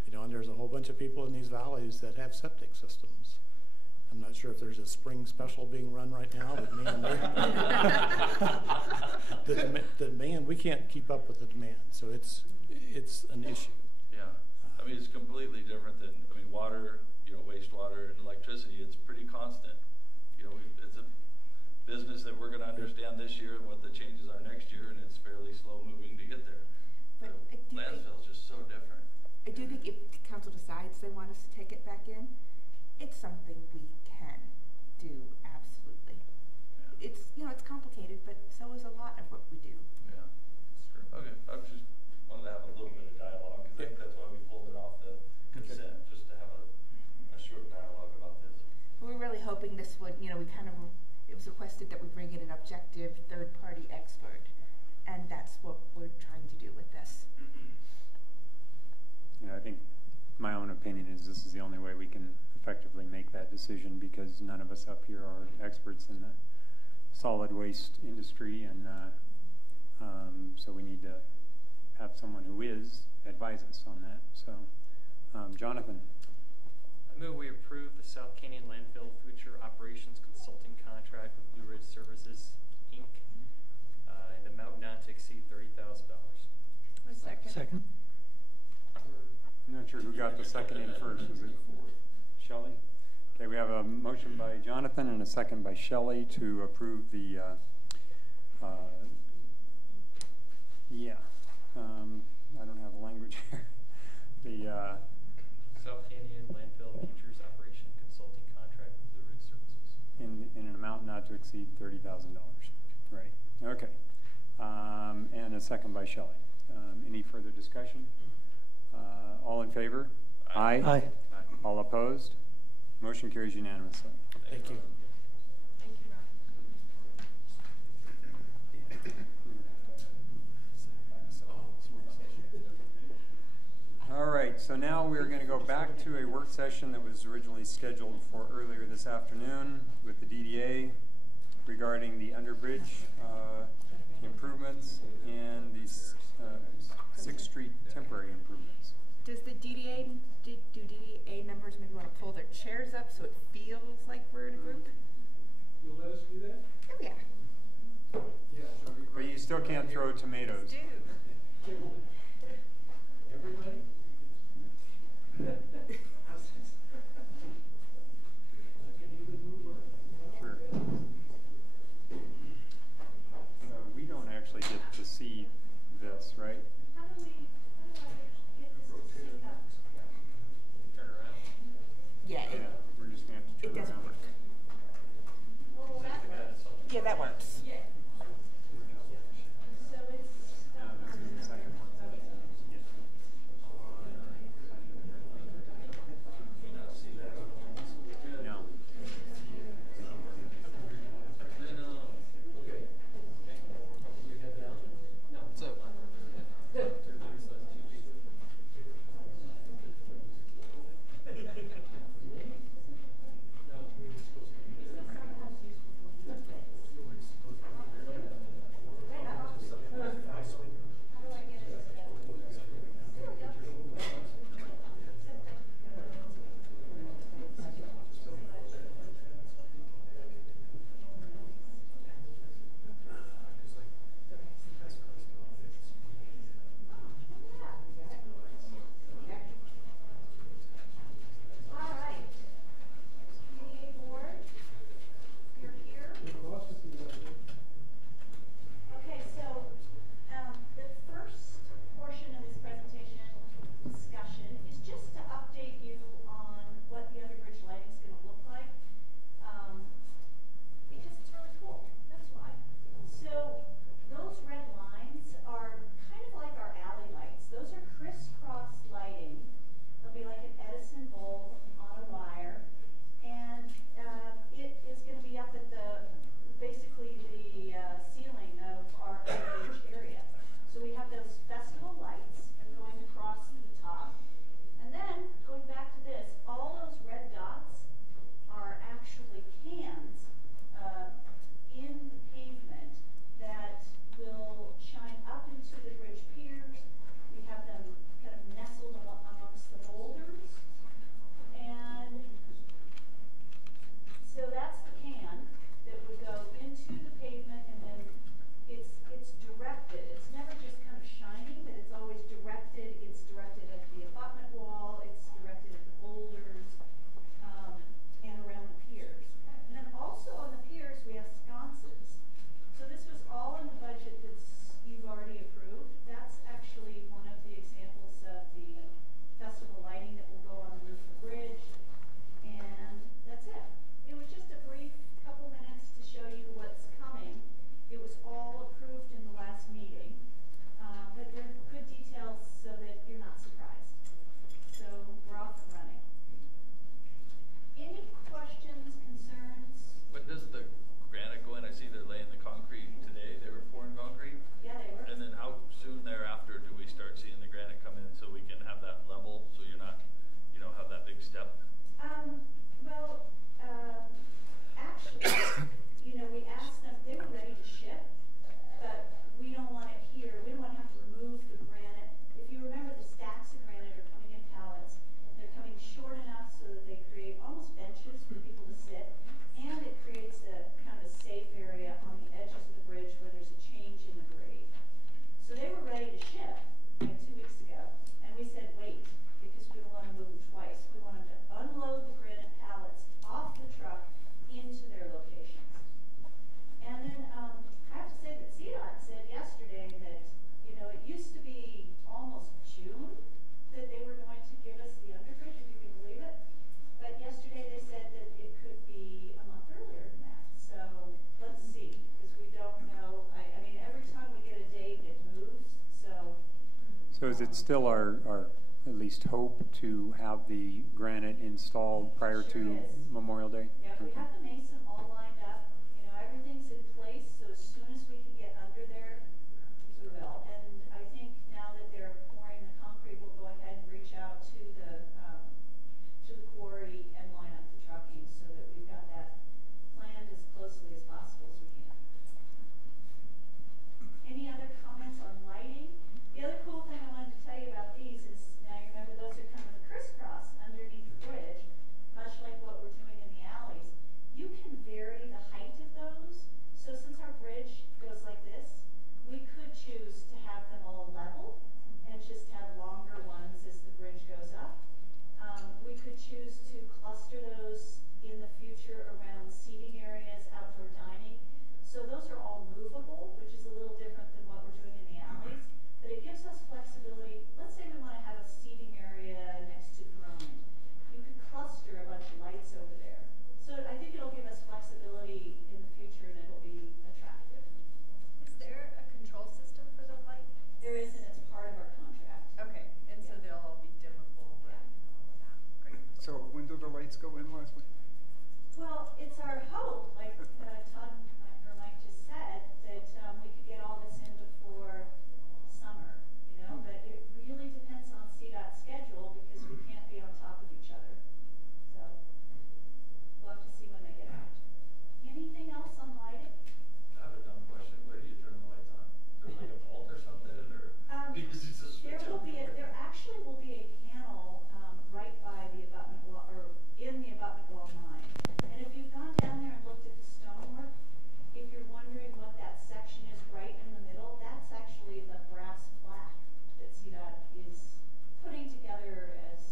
You know, and there's a whole bunch of people in these valleys that have septic systems. I'm not sure if there's a spring special being run right now, but man, the demand, we can't keep up with the demand, so it's an issue. Yeah, I mean, it's completely different than, I mean, water, you know, wastewater and electricity, it's pretty constant. You know, it's a business that we're gonna understand this year and what the changes are next year, and it's fairly slow moving to get there. But landfill's just so different. I do think if the council decides they want us to take it back in, it's something we can do, absolutely. Yeah. It's, you know, it's complicated, but so is a lot of what we do. Yeah, sure. Okay, I just wanted to have a little bit of dialogue, because I think that's why we pulled it off the consent, just to have a short dialogue about this. We were really hoping this would, you know, it was requested that we bring in an objective third-party expert, and that's what we're trying to do with this. You know, I think my own opinion is this is the only way we can effectively make that decision, because none of us up here are experts in the solid waste industry, and So we need to have someone who is advise us on that. So, Jonathan. I move we approve the South Canyon Landfill Future Operations Consulting Contract with Blue Ridge Services, Inc. In amount not to exceed $30,000. Second. I'm not sure who got the second in first. Was it Shelley? Okay, we have a motion by Jonathan and a second by Shelley to approve the, I don't have the language here. The South Canyon Landfill Futures Operation Consulting Contract with Blue Ridge Services. in an amount not to exceed $30,000. Right. Okay. And a second by Shelley. Any further discussion? All in favor? Aye. Aye. All opposed? Motion carries unanimously. Thank you. Thank you, Ron. All right, so now we're going to go back to a work session that was originally scheduled for earlier this afternoon with the DDA regarding the underbridge improvements and these 6th Street temporary improvements. Does the DDA, do DDA members maybe want to pull their chairs up so it feels like we're in a group? You'll let us do that? Oh, yeah. But you still can't throw tomatoes. Everybody? Sure. So we don't actually get to see this, right? Turn around. Yeah, We're just going to have to it turn doesn't around. work. Yeah, that works. This is the second one. No. So, So is it still our at least hope to have the granite installed prior to Memorial Day? Yeah, we have the mason all lined up. You know, everything's in place, so as soon as we can get under there, we will. And I think now that they're pouring the concrete, we'll go ahead and reach out to the quarry and line up the trucking so that we've got that planned as closely as possible as we can. Any other comments on lighting? The other cool thing I wanted to tell you about these is, now you remember those are kind of a crisscross underneath the bridge, much like what we're doing in the alleys. You can vary the height of those. So since our bridge goes like this, we could choose to have them all level and just have longer ones as the bridge goes up. We could choose to cluster those in the future around seating areas, outdoor dining. So those are all movable, which is a little different than what we're doing in the alleys. But it gives us flexibility. Let's say we want to have a seating area next to Gronin. You could cluster a bunch of lights over there. So I think it'll give us flexibility in the future and it'll be attractive. Is there a control system for the lights? There is, and it's part of our contract. Okay, and so they'll all be dimmable and all of that. Great. So when do the lights go in, Leslie? Well, it's our hope, like Todd or Mike just said, that we could get all this in before summer, you know, but it really depends on CDOT's schedule because we can't be on top of each other. So we'll have to see when they get out. Anything else on lighting? I have a dumb question. Where do you turn the lights on? Is there like a vault or something, or because it's a switch? There actually will be a panel right by the abutment wall, or in the abutment wall 9. And if you've gone down there and looked at the stonework, if you're wondering what that section is right in the middle, that's actually the brass plaque that CDOT is putting together as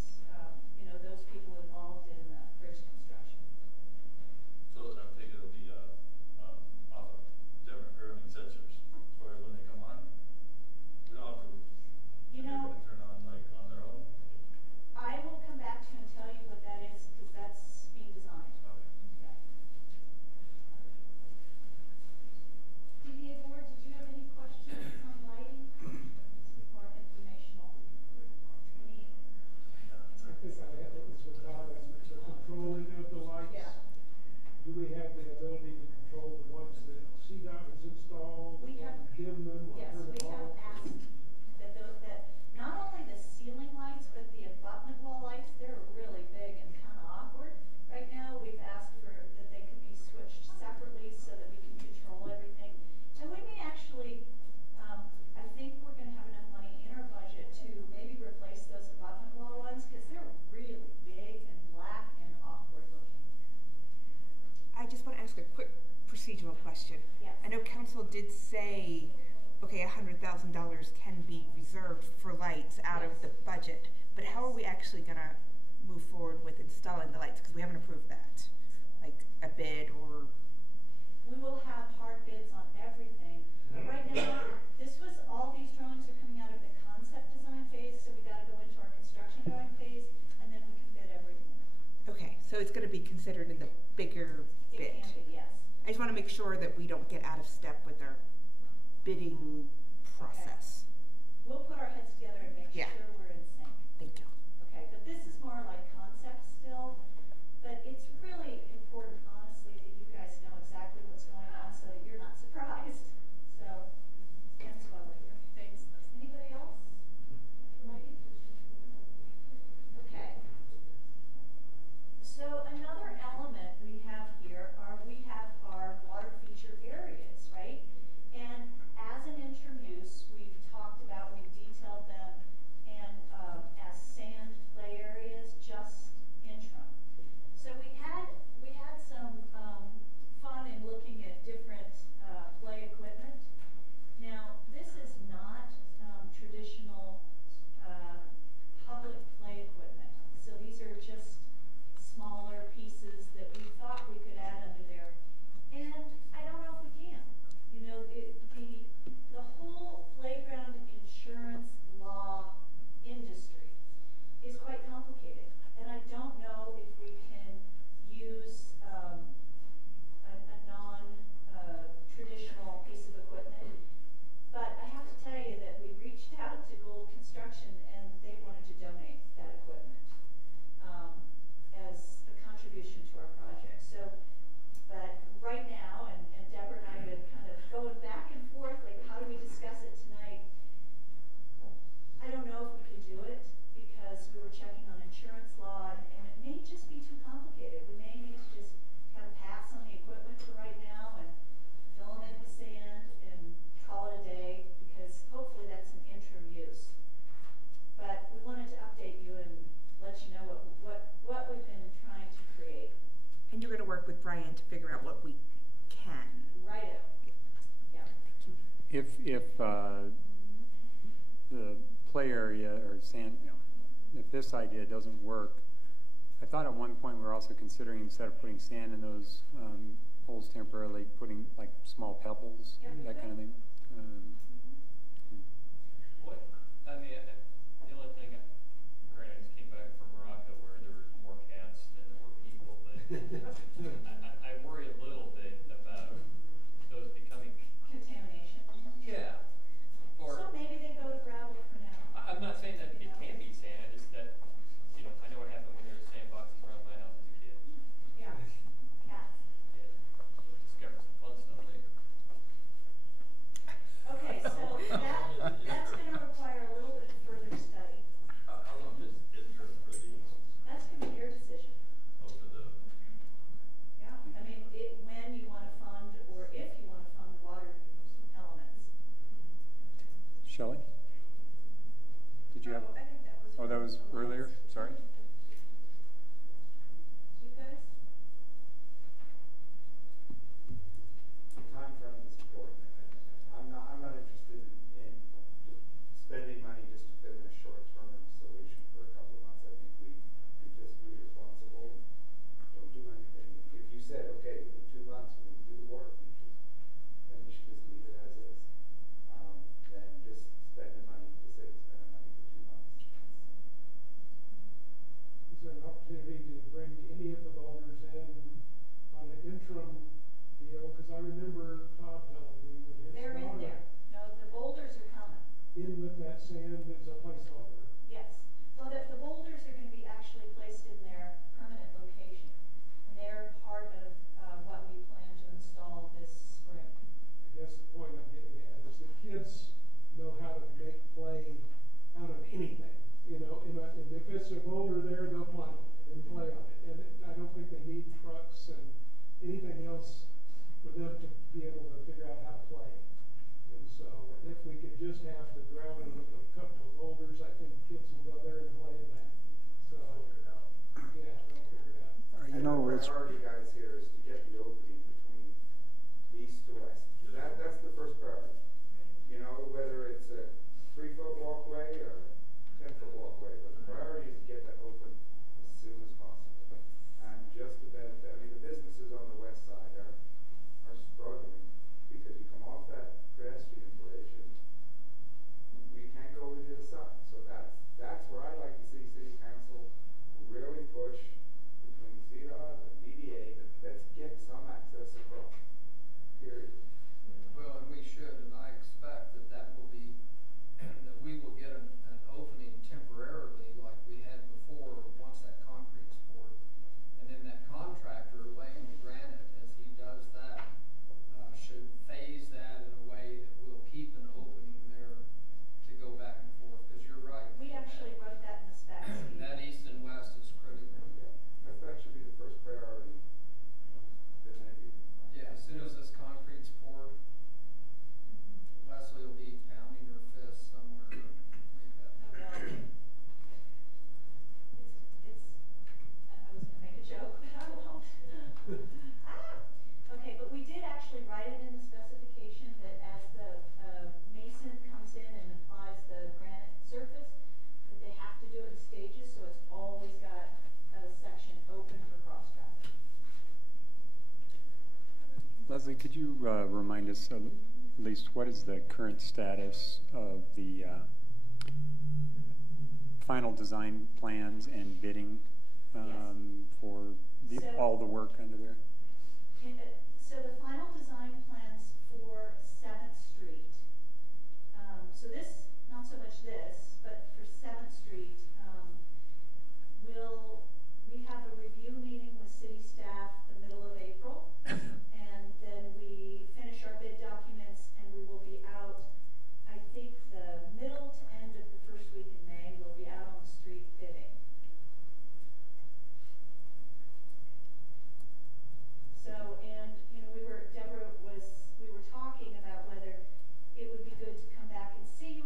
you know, those people involved in the bridge construction. So I'm thinking it'll be off of different, sensors, as far as when they come on. We don't have to. You know, they're gonna turn on like on their own. I will come back to you and tell you what that is because that's being designed. Yeah. DDA board, did you have any questions on lighting? This is more informational. Any? I think I have it with Todd, the controlling of the lights. Yeah. Do we have the ability to control the ones that CDOT has installed? We have, and dim them or yes, turn we them have off? asked that not only the ceiling lights, but the abutment wall lights, they're really big and kind of awkward. Right now, we've asked for that they could be switched separately so that we can control everything. And we may actually, I think we're going to have enough money in our budget to maybe replace those abutment wall ones because they're really big and black and awkward looking. I just want to ask a quick procedural question. Yes. I know council did say, okay, $100,000 can be reserved for lights out of the budget, but how are we actually going to move forward with installing the lights? Because we haven't approved that, like a bid or. We will have hard bids on everything. But right now, this was, all these drawings are coming out of the concept design phase, so we got to go into our construction drawing phase, and then we can bid everything. Okay, so it's going to be considered in the bigger bid. It can be, yes. I just want to make sure that we don't get out of step with our bidding process. Okay. We'll put our heads together and make sure we're in sync. Thank you. Okay, but this is more like concept still, but it's really important, honestly, that you guys know exactly what's going on so that you're not surprised. So, hence why we're here. Thanks. Anybody else? Ready? Okay. So another element we have here are we have our water feature areas, right? And as an interim this idea doesn't work, I thought at one point we were also considering, instead of putting sand in those holes temporarily, putting like small pebbles, that kind of thing. What, I mean, the only thing, granted, I just came back from Morocco where there were more cats than there were people, but I worry a little bit about those becoming Contamination. Yeah. Or, So maybe they go to gravel for now. I'm not saying that it can't be sand, it's that, you know, I know what happened when there were sandboxes around my house as a kid. Yeah, cats. Yeah, discovered some fun stuff there. Okay, so that's gonna require a little bit further study. How long is interim for these? That's gonna be your decision. Over the, Yeah, I mean, when you wanna fund, or if you wanna fund water elements. Shelley? Did you have? I think that was. Oh, that was earlier? Sorry. You guys? Time frame is important. I'm not interested in just spending money just to fit in a short-term solution for a couple of months. I think we fiscally responsible. Don't do anything. If you said, okay, in 2 months we can do the work, then we should just leave it as is. Then just spending money for the sake of spending money for 2 months. Is there an opportunity to bring any of the boulders in on an interim deal? Because I remember Todd telling me when his They're in daughter there. No, the boulders are coming. in with that sand as a placeholder. Yes. Well, the boulders are gonna be actually placed in their permanent location. And they're part of, what we plan to install this spring. I guess the point I'm getting at is that kids know how to make play out of anything. You know, and if it's a boulder there, they'll climb on it and play on it. And I don't think they need trucks and anything else for them to be able to figure out how to play. And so if we could just have the ground with a couple of boulders, I think kids will go there and play in that. So, yeah, they'll figure it out. You know, the it's priority, guys, here is to get the opening between east to west. That's the first priority. You know, whether it's a 3-foot walkway or 10-foot walkway, but the priority is to get that open as soon as possible. And just to benefit, I mean, the businesses on the west side are struggling because you come off that pedestrian bridge and we can't go over to the other side. So that's where I'd like to see city council really push between CDOT and DDA that let's get some access across, period. Well, and we should, and I expect that will be, that we will get an opening temporarily like we had before, once that concrete's poured. And then that contractor laying the granite, as he does that, should phase that in a way that will keep an opening there to go back and forth, because you're right. We actually wrote that in the specs. That east and west is critical. That should be the first priority than anything. Yeah, as soon as this concrete's poured, Leslie will be pounding her fist somewhere to make that. I was gonna make a joke, but I won't. Okay, but we did actually write it in the specification that as the mason comes in and applies the granite surface, that they have to do it in stages, so it's always got a section open for cross traffic. Leslie, could you remind us at least what is the current status of the final design plans and bidding for all the work under there? So the final design plans for 7th Street, so this, not so much this, but for 7th Street, we have a review meeting with city staff the middle of April, and then we finish our bid documents, and we will be out, I think the middle to end of the first week in May, we'll be out on the street bidding. So, and, you know, Deborah we were talking about whether it would be good to come back and see you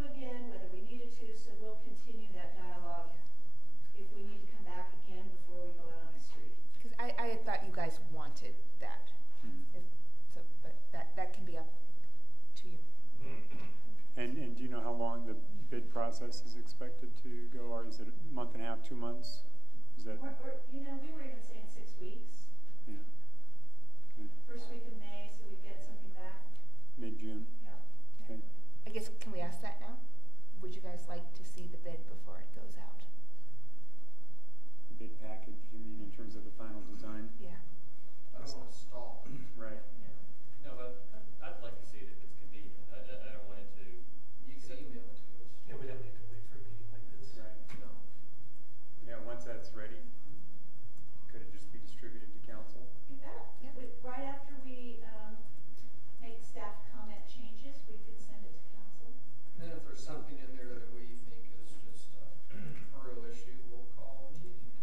how long the bid process is expected to go, or is it a month and a half, 2 months? Is that? Or, you know, we were even saying 6 weeks. Yeah. Okay. First week of May, so we get something back. Mid-June. Yeah. Okay. I guess, can we ask that now? Would you guys like to see the bid before it goes out? Bid package, you mean, in terms of the final design? Yeah. I don't want to stall. Right. No, but I'd like to see it if it's convenient. I don't want it to. You can email it to us. Yeah, we don't need to wait for a meeting like this. Right. No. Yeah, once that's ready, could it just be distributed to council? You bet. Yeah. Right after we make staff comment changes, we could send it to council. And then if there's something in there that we think is just a real issue, we'll call a meeting.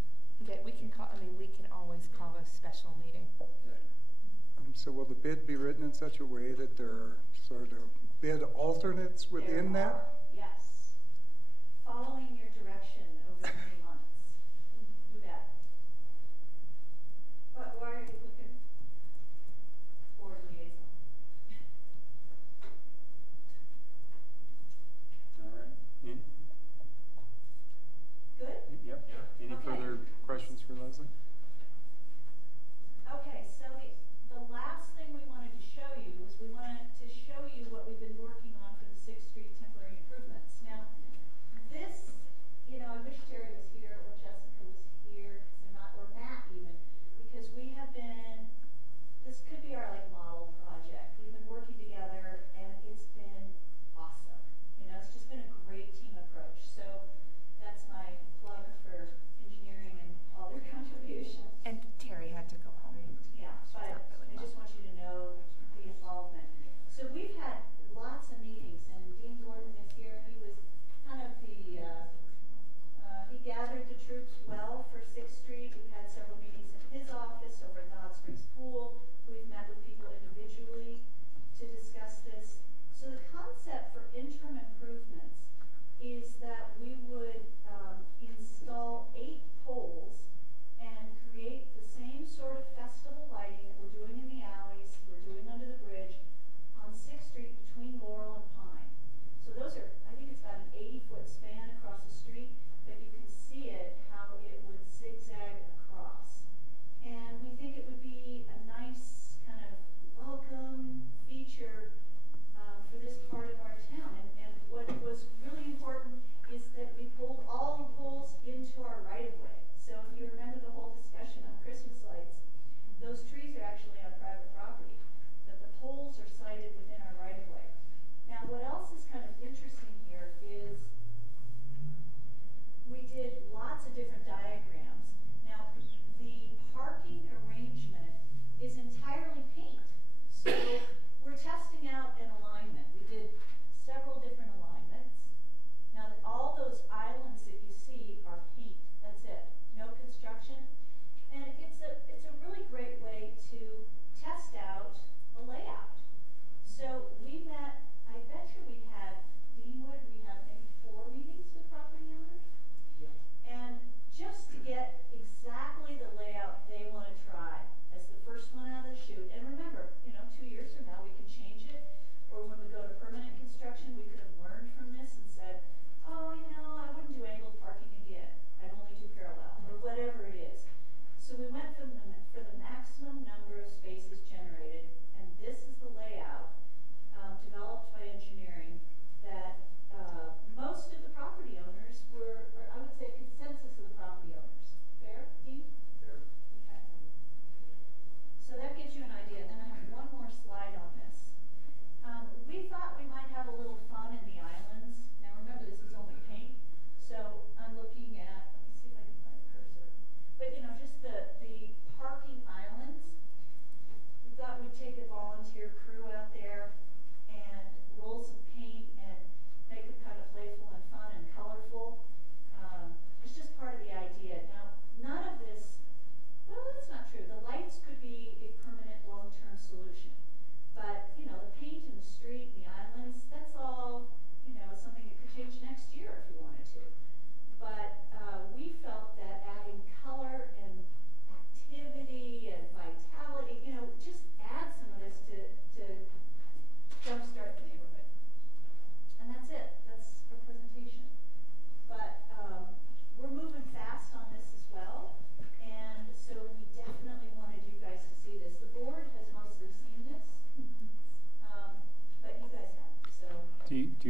Okay, we can call, I mean, we can always call a special meeting. So will the bid be written in such a way that there are sort of bid alternates within There that? are, yes. Following your direction over many months. You bet. But why are you looking? Board liaison. All right. Good? Yep. Yeah. Any Okay. further questions for Leslie? Okay, so the last thing we wanted to show you was we wanted to show you what we've been working on for the 6th Street temporary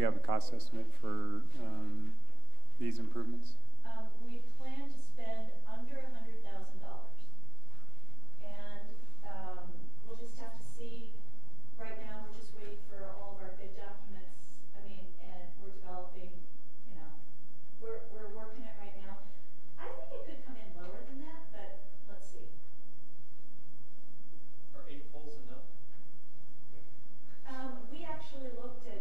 you have a cost estimate for these improvements? We plan to spend under $100,000. And we'll just have to see. Right now, we're just waiting for all of our bid documents. I mean, and we're developing, you know, we're working it right now. I think it could come in lower than that, but let's see. Are 8 poles enough? We actually looked at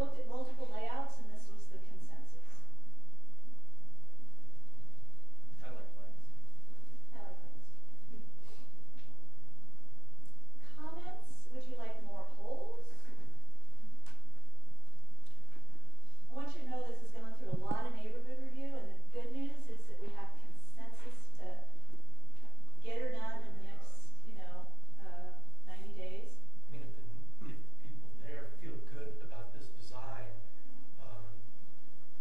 looked at multiple layouts, and this was the consensus. I like lights. I like lights. Comments? Would you like more polls? I want you to know this has gone through a lot of neighborhood review, and the good news is that we have consensus to get her done in the next, 90 days. I mean, if people there feel good about this design,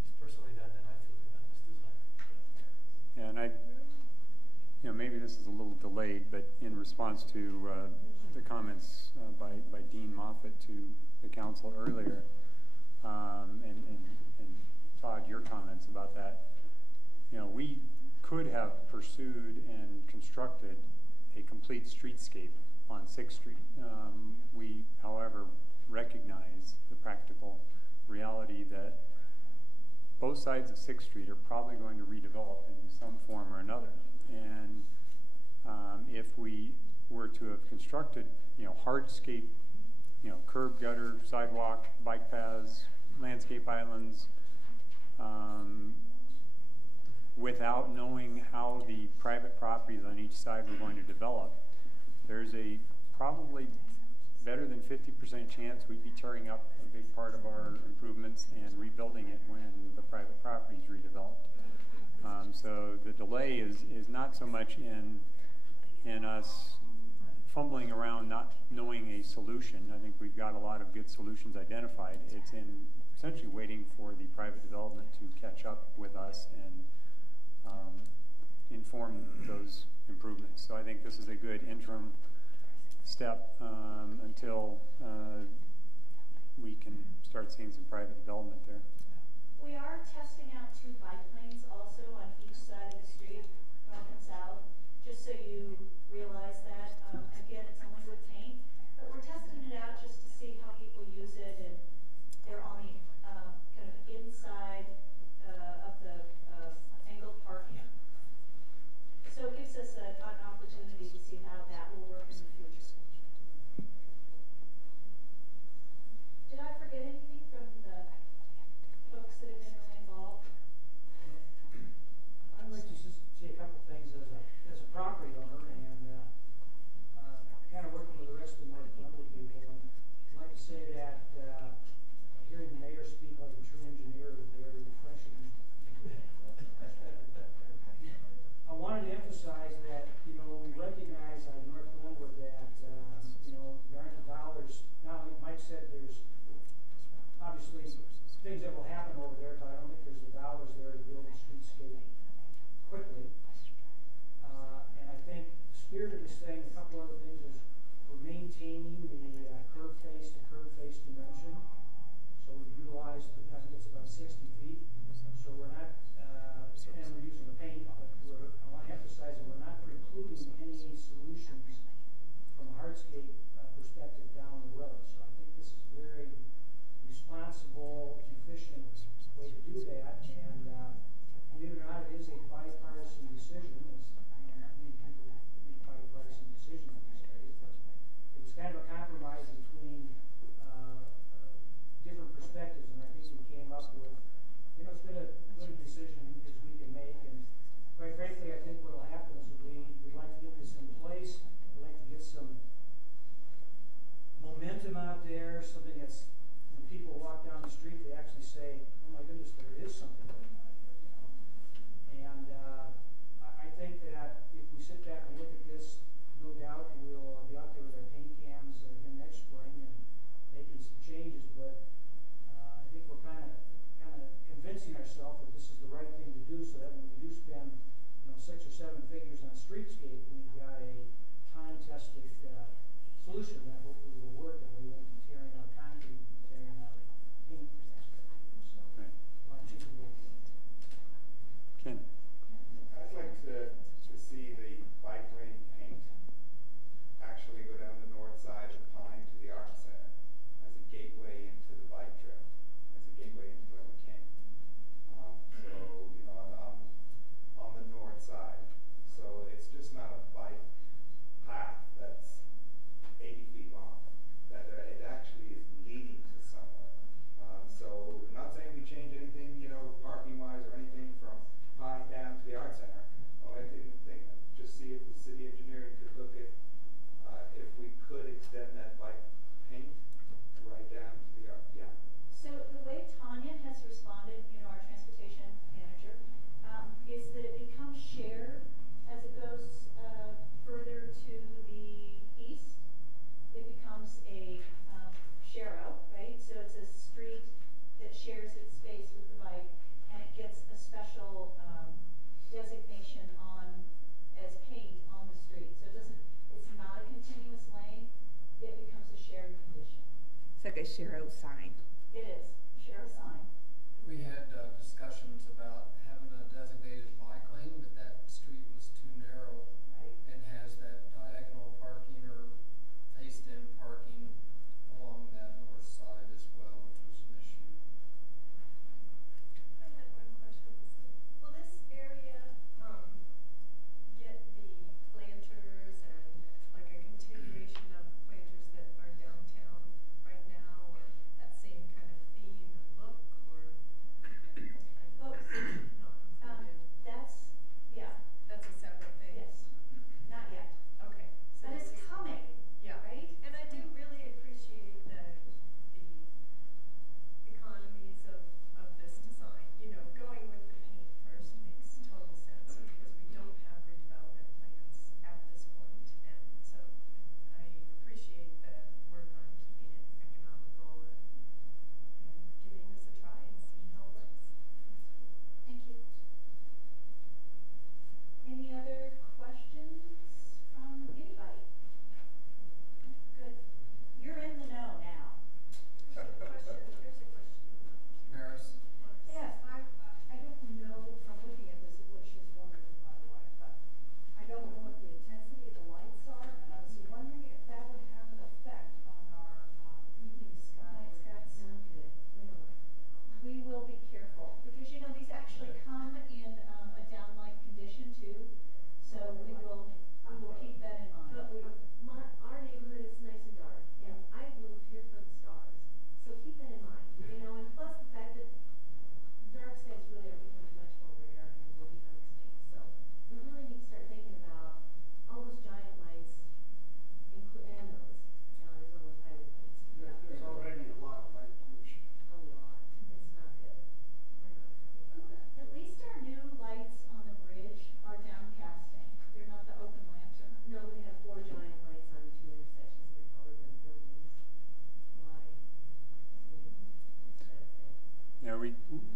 just personally, then I feel good about this design. Yeah, and maybe this is a little delayed, but in response to the comments by Dean Moffett to the council earlier, and Todd, your comments about that, we could have pursued and constructed a complete streetscape on 6th Street. We, however, recognize the practical reality that both sides of 6th Street are probably going to redevelop in some form or another. And if we were to have constructed, hardscape, curb, gutter, sidewalk, bike paths, landscape islands, without knowing how the private properties on each side were going to develop, there's a probably better than 50% chance we'd be tearing up a big part of our improvements and rebuilding it when the private property is redeveloped. So the delay is not so much in us fumbling around not knowing a solution. I think we've got a lot of good solutions identified. It's in essentially waiting for the private development to catch up with us and inform those improvements. So I think this is a good interim step until we can start seeing some private development there. We are testing out 2 bike lanes also on each side of the street, north and south, just so you realize that. Again, it's only with paint, but we're testing it out just to see how people use it, and they're on the kind of inside of the angled parking. So it gives us an opportunity to see how that will work in the future. Did I forget anything from the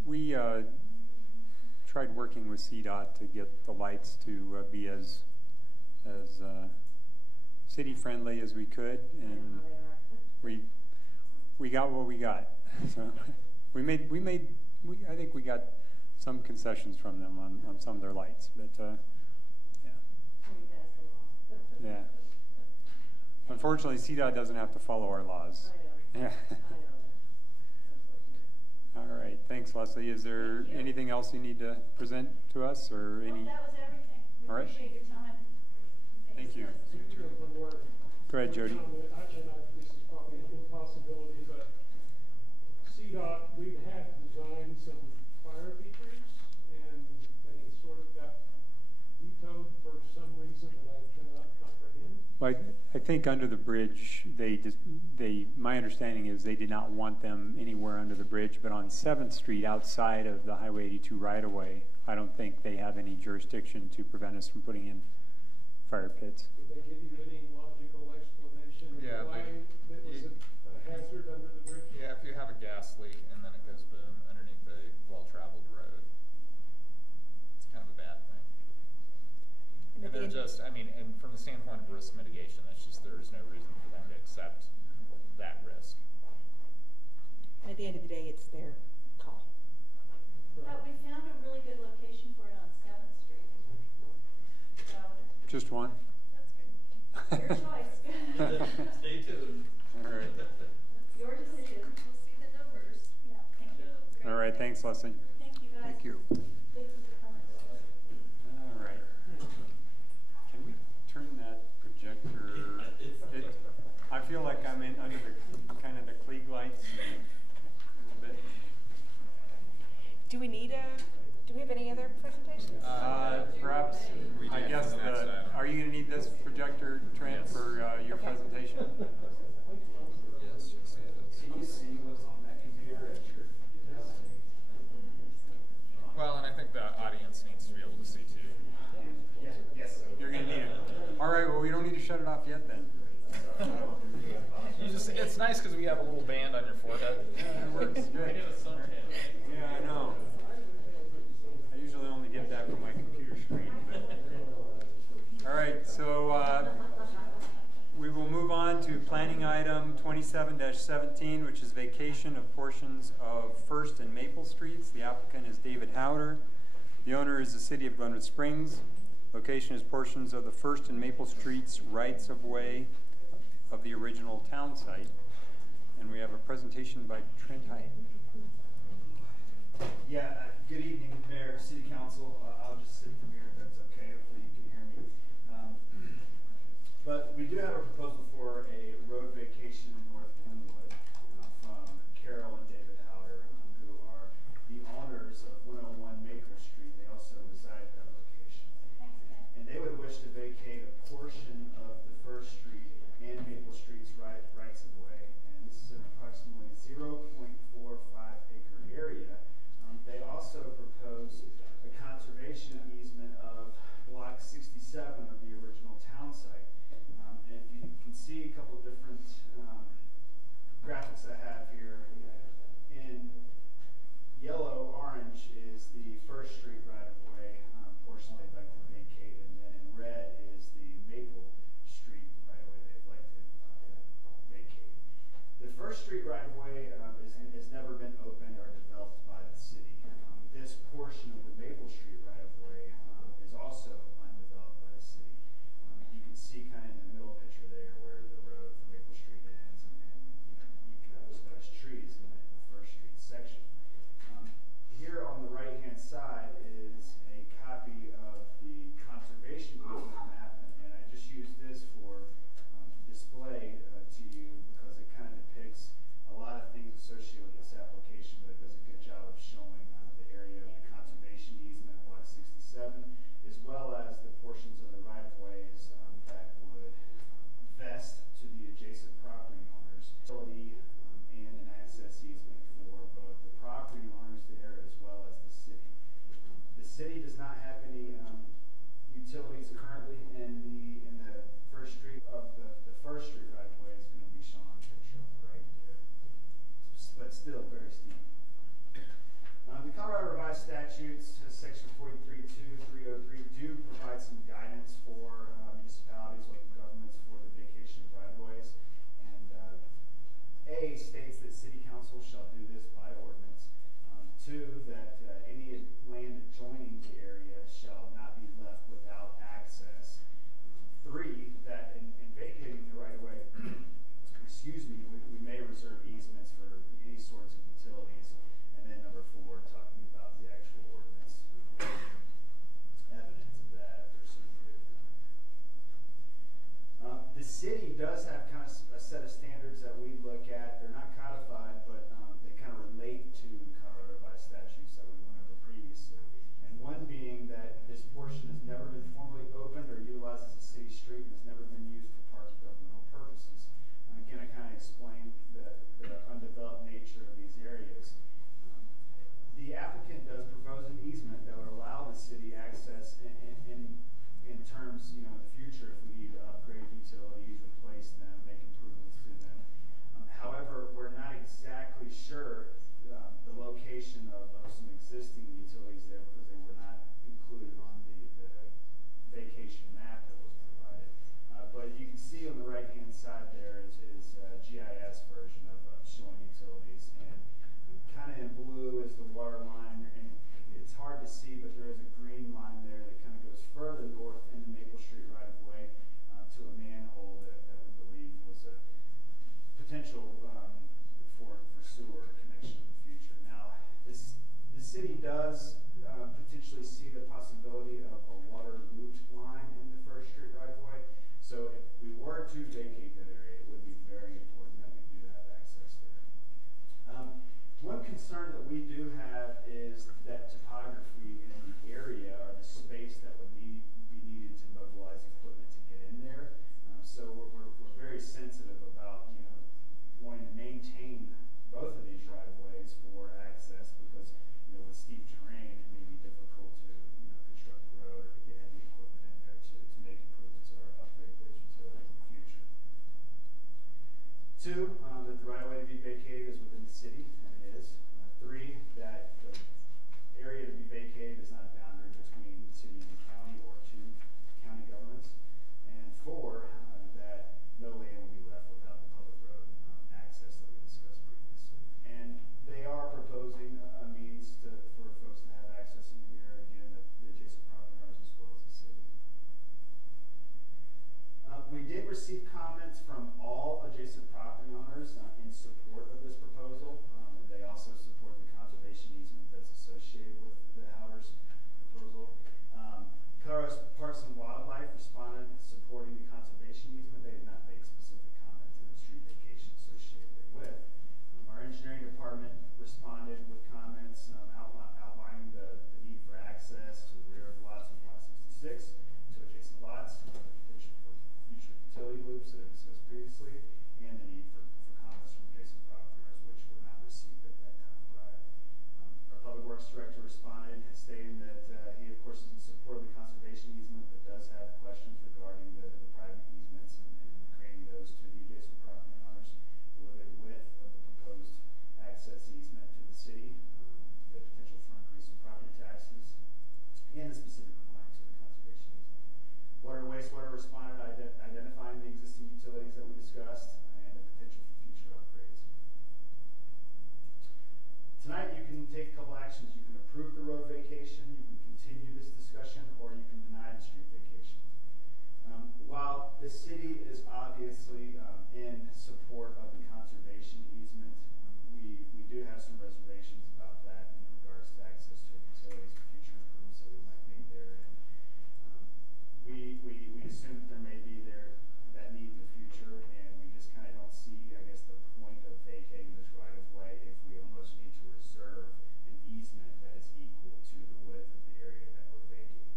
we tried working with CDOT to get the lights to be as city friendly as we could, and we got what we got. So I think we got some concessions from them on some of their lights, but yeah. Unfortunately, CDOT doesn't have to follow our laws. Yeah. All right, thanks, Leslie. Is there anything else you need to present to us, or any? That was everything. We All right. appreciate your time. Thank you. Go ahead, Jody. This is probably an impossibility, but CDOT, we've had designed some fire features, and they sort of got vetoed for some reason that I cannot comprehend. Well, I think under the bridge, my understanding is they did not want them anywhere under the bridge, but on 7th Street outside of the Highway 82 right-of-way, I don't think they have any jurisdiction to prevent us from putting in fire pits. Did they give you any logical explanation of why it was a hazard under the bridge? Yeah, if you have a gas leak and then it goes boom underneath a well-traveled road, it's kind of a bad thing. And they're just, I mean, and from the standpoint of risk mitigation, that's just, there's no reason for them to accept that risk. And at the end of the day, it's their call. But we found a really good location for it on 7th Street. So, Just one? that's good. Your choice. Stay tuned. All right. Your decision. We'll see the numbers. Yeah, thank you. All right, thanks, Leslie. Thank you, guys. Thank you. Thank you for coming. All right. Can we turn that projector? I feel like I'm in under the kind of the Klieg lights a little bit. Do we have any other presentations? Perhaps, I guess, are you going to need this projector, Trent, for your presentation? Yes, you'll see it. Can you see what's on that computer at your desk? Well, and I think the audience needs to be able to see too. Yeah. Yes. You're going to need it. All right, well, we don't need to shut it off yet then. It's nice because we have a little band on your forehead. Yeah, it works good. Yeah, I know. I usually only get that from my computer screen. But. All right, so we will move on to planning item 27-17, which is vacation of portions of 1st and Maple Streets. The applicant is David Howder. The owner is the city of Glenwood Springs. Location is portions of the 1st and Maple Streets rights of way of the original town site. And we have a presentation by Trent Hyatt. Yeah, good evening, Mayor, City Council. I'll just sit from here if that's okay. Hopefully you can hear me. But we do have a proposal for a road vacation in North Glenwood from Carol and David Howder, who are the owners of 101 Maple Street. They also reside at that location. And they would wish to vacate a portion of the 1st Street and Maple Street's rights of way. And this is an approximately 0.45 Colorado Revised Statutes, section 43.2, 303, do provide some guidance for municipalities, local governments for the vacation of right-of-ways. And A states that city council shall do this by ordinance. 2, that any land adjoining the area shall not be left without access. 3, that in vacating the right-of-way, excuse me, we may reserve easements for any sorts of utilities. And then number 4, talking about the actual ordinance evidence of that after a certain period of time. The city does have kind of a set of standards that we look at. They're not codified, but they kind of relate to Colorado Revised Statutes that we went over previously. And one being that this portion has never been formally opened or utilized as a city street and has never been used for park governmental purposes. Again, I kind of explained the undeveloped nature of these areas. The applicant does propose an easement that would allow the city access in terms, in the future if we need to upgrade utilities, replace them, make improvements to them. However, we're not exactly sure the location of some existing utilities there because they were not included on the vacation map that was provided. But you can see on the right-hand side there is a GIS version of showing utilities, and kind of in blue is the water line, and it's hard to see, but there is a green line there that kind of goes further north in the Maple Street right-of-way to a manhole that we believe was a potential for sewer connection in the future. Now, the city does potentially see the possibility of a water looped line in the First Street right-of-way. So if we were to vacate that area, it would be very important that we do have access there. One concern that we do have is that topography in the area or the space that would be needed to mobilize equipment to get in there. So we're very sensitive about wanting to maintain both of these right-of-ways for access because with steep terrain it may be difficult to construct a road or to get heavy equipment in there to make improvements or upgrade those utilities in the future. 2, that the right-of-way to be vacated is within the city, and it is. 3, that the area to be vacated is not a boundary between the city and the county or 2 county governments. And 4, that no land will be left without the public road access that we discussed previously. And they are proposing a means for folks to have access in here, again, the adjacent property owners as well as the city. We did receive comments from all adjacent property owners in support of this proposal. They also support the conservation easement that's associated with the Howders proposal. Colorado Parks and Wildlife responded supporting the conservation easement. They did not make specific comments in the street vacation associated therewith. Our engineering department responded with comments outlining the need for access to the rear of the lots on Lot 66, to adjacent lots, the potential for future utility loops that I discussed previously, and the need for comments from adjacent property owners, which were not received at that time prior. Our Public Works Director responded, stating that he, of course, is in support of the conservation easement, but does have questions regarding the private easements and creating those to the adjacent property owners, the limited width of the proposed access easement to the city, the potential for increasing property taxes, and the specific requirements of the conservation easement. Water and wastewater responded, identifying the existing utilities that we discussed and the potential for future upgrades. Tonight you can take a couple actions. You can approve the road vacation, you can continue this discussion, or you can deny the street vacation. While the city is obviously in support of the conservation easement, we do have some reservations about that in regards to access to utilities and future improvements that we might make there. And we assume that there may be that need in the future, and we just kind of don't see, I guess, the point of vacating this right-of-way if we almost need to reserve an easement that is equal to the width of the area that we're vacating.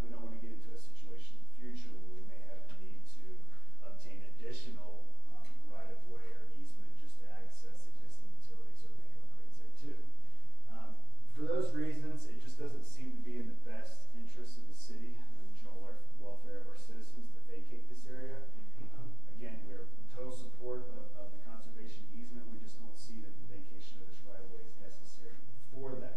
We don't want to get into a situation in the future where we may have the need to obtain additional right-of-way or easement just to access existing utilities or make upgrades there too. For those reasons, it just doesn't seem to be in the best interest of the city and the general welfare of our citizens to vacate this area. Again, we're in total support of the conservation easement. We just don't see that the vacation of this right-of-way is necessary for that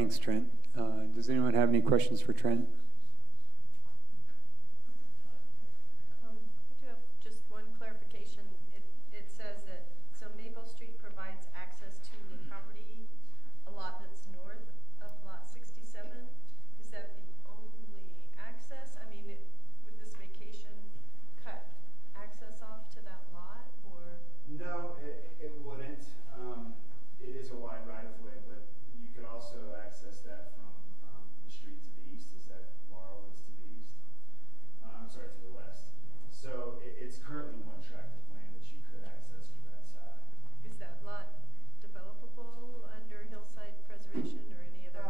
Thanks, Trent. Does anyone have any questions for Trent? I do have just one clarification. It says that, so Maple Street provides access to the property, a lot that's north of lot 67. Is that the only access? I mean, would this vacation cut access off to that lot, or? No, it wouldn't. It is a wide right-of-way, but you could also access that from the street to the east. Is that Laurel is to the east? I'm sorry, to the west. So it's currently one tract of land that you could access from that side. Is that lot developable under hillside preservation or any other?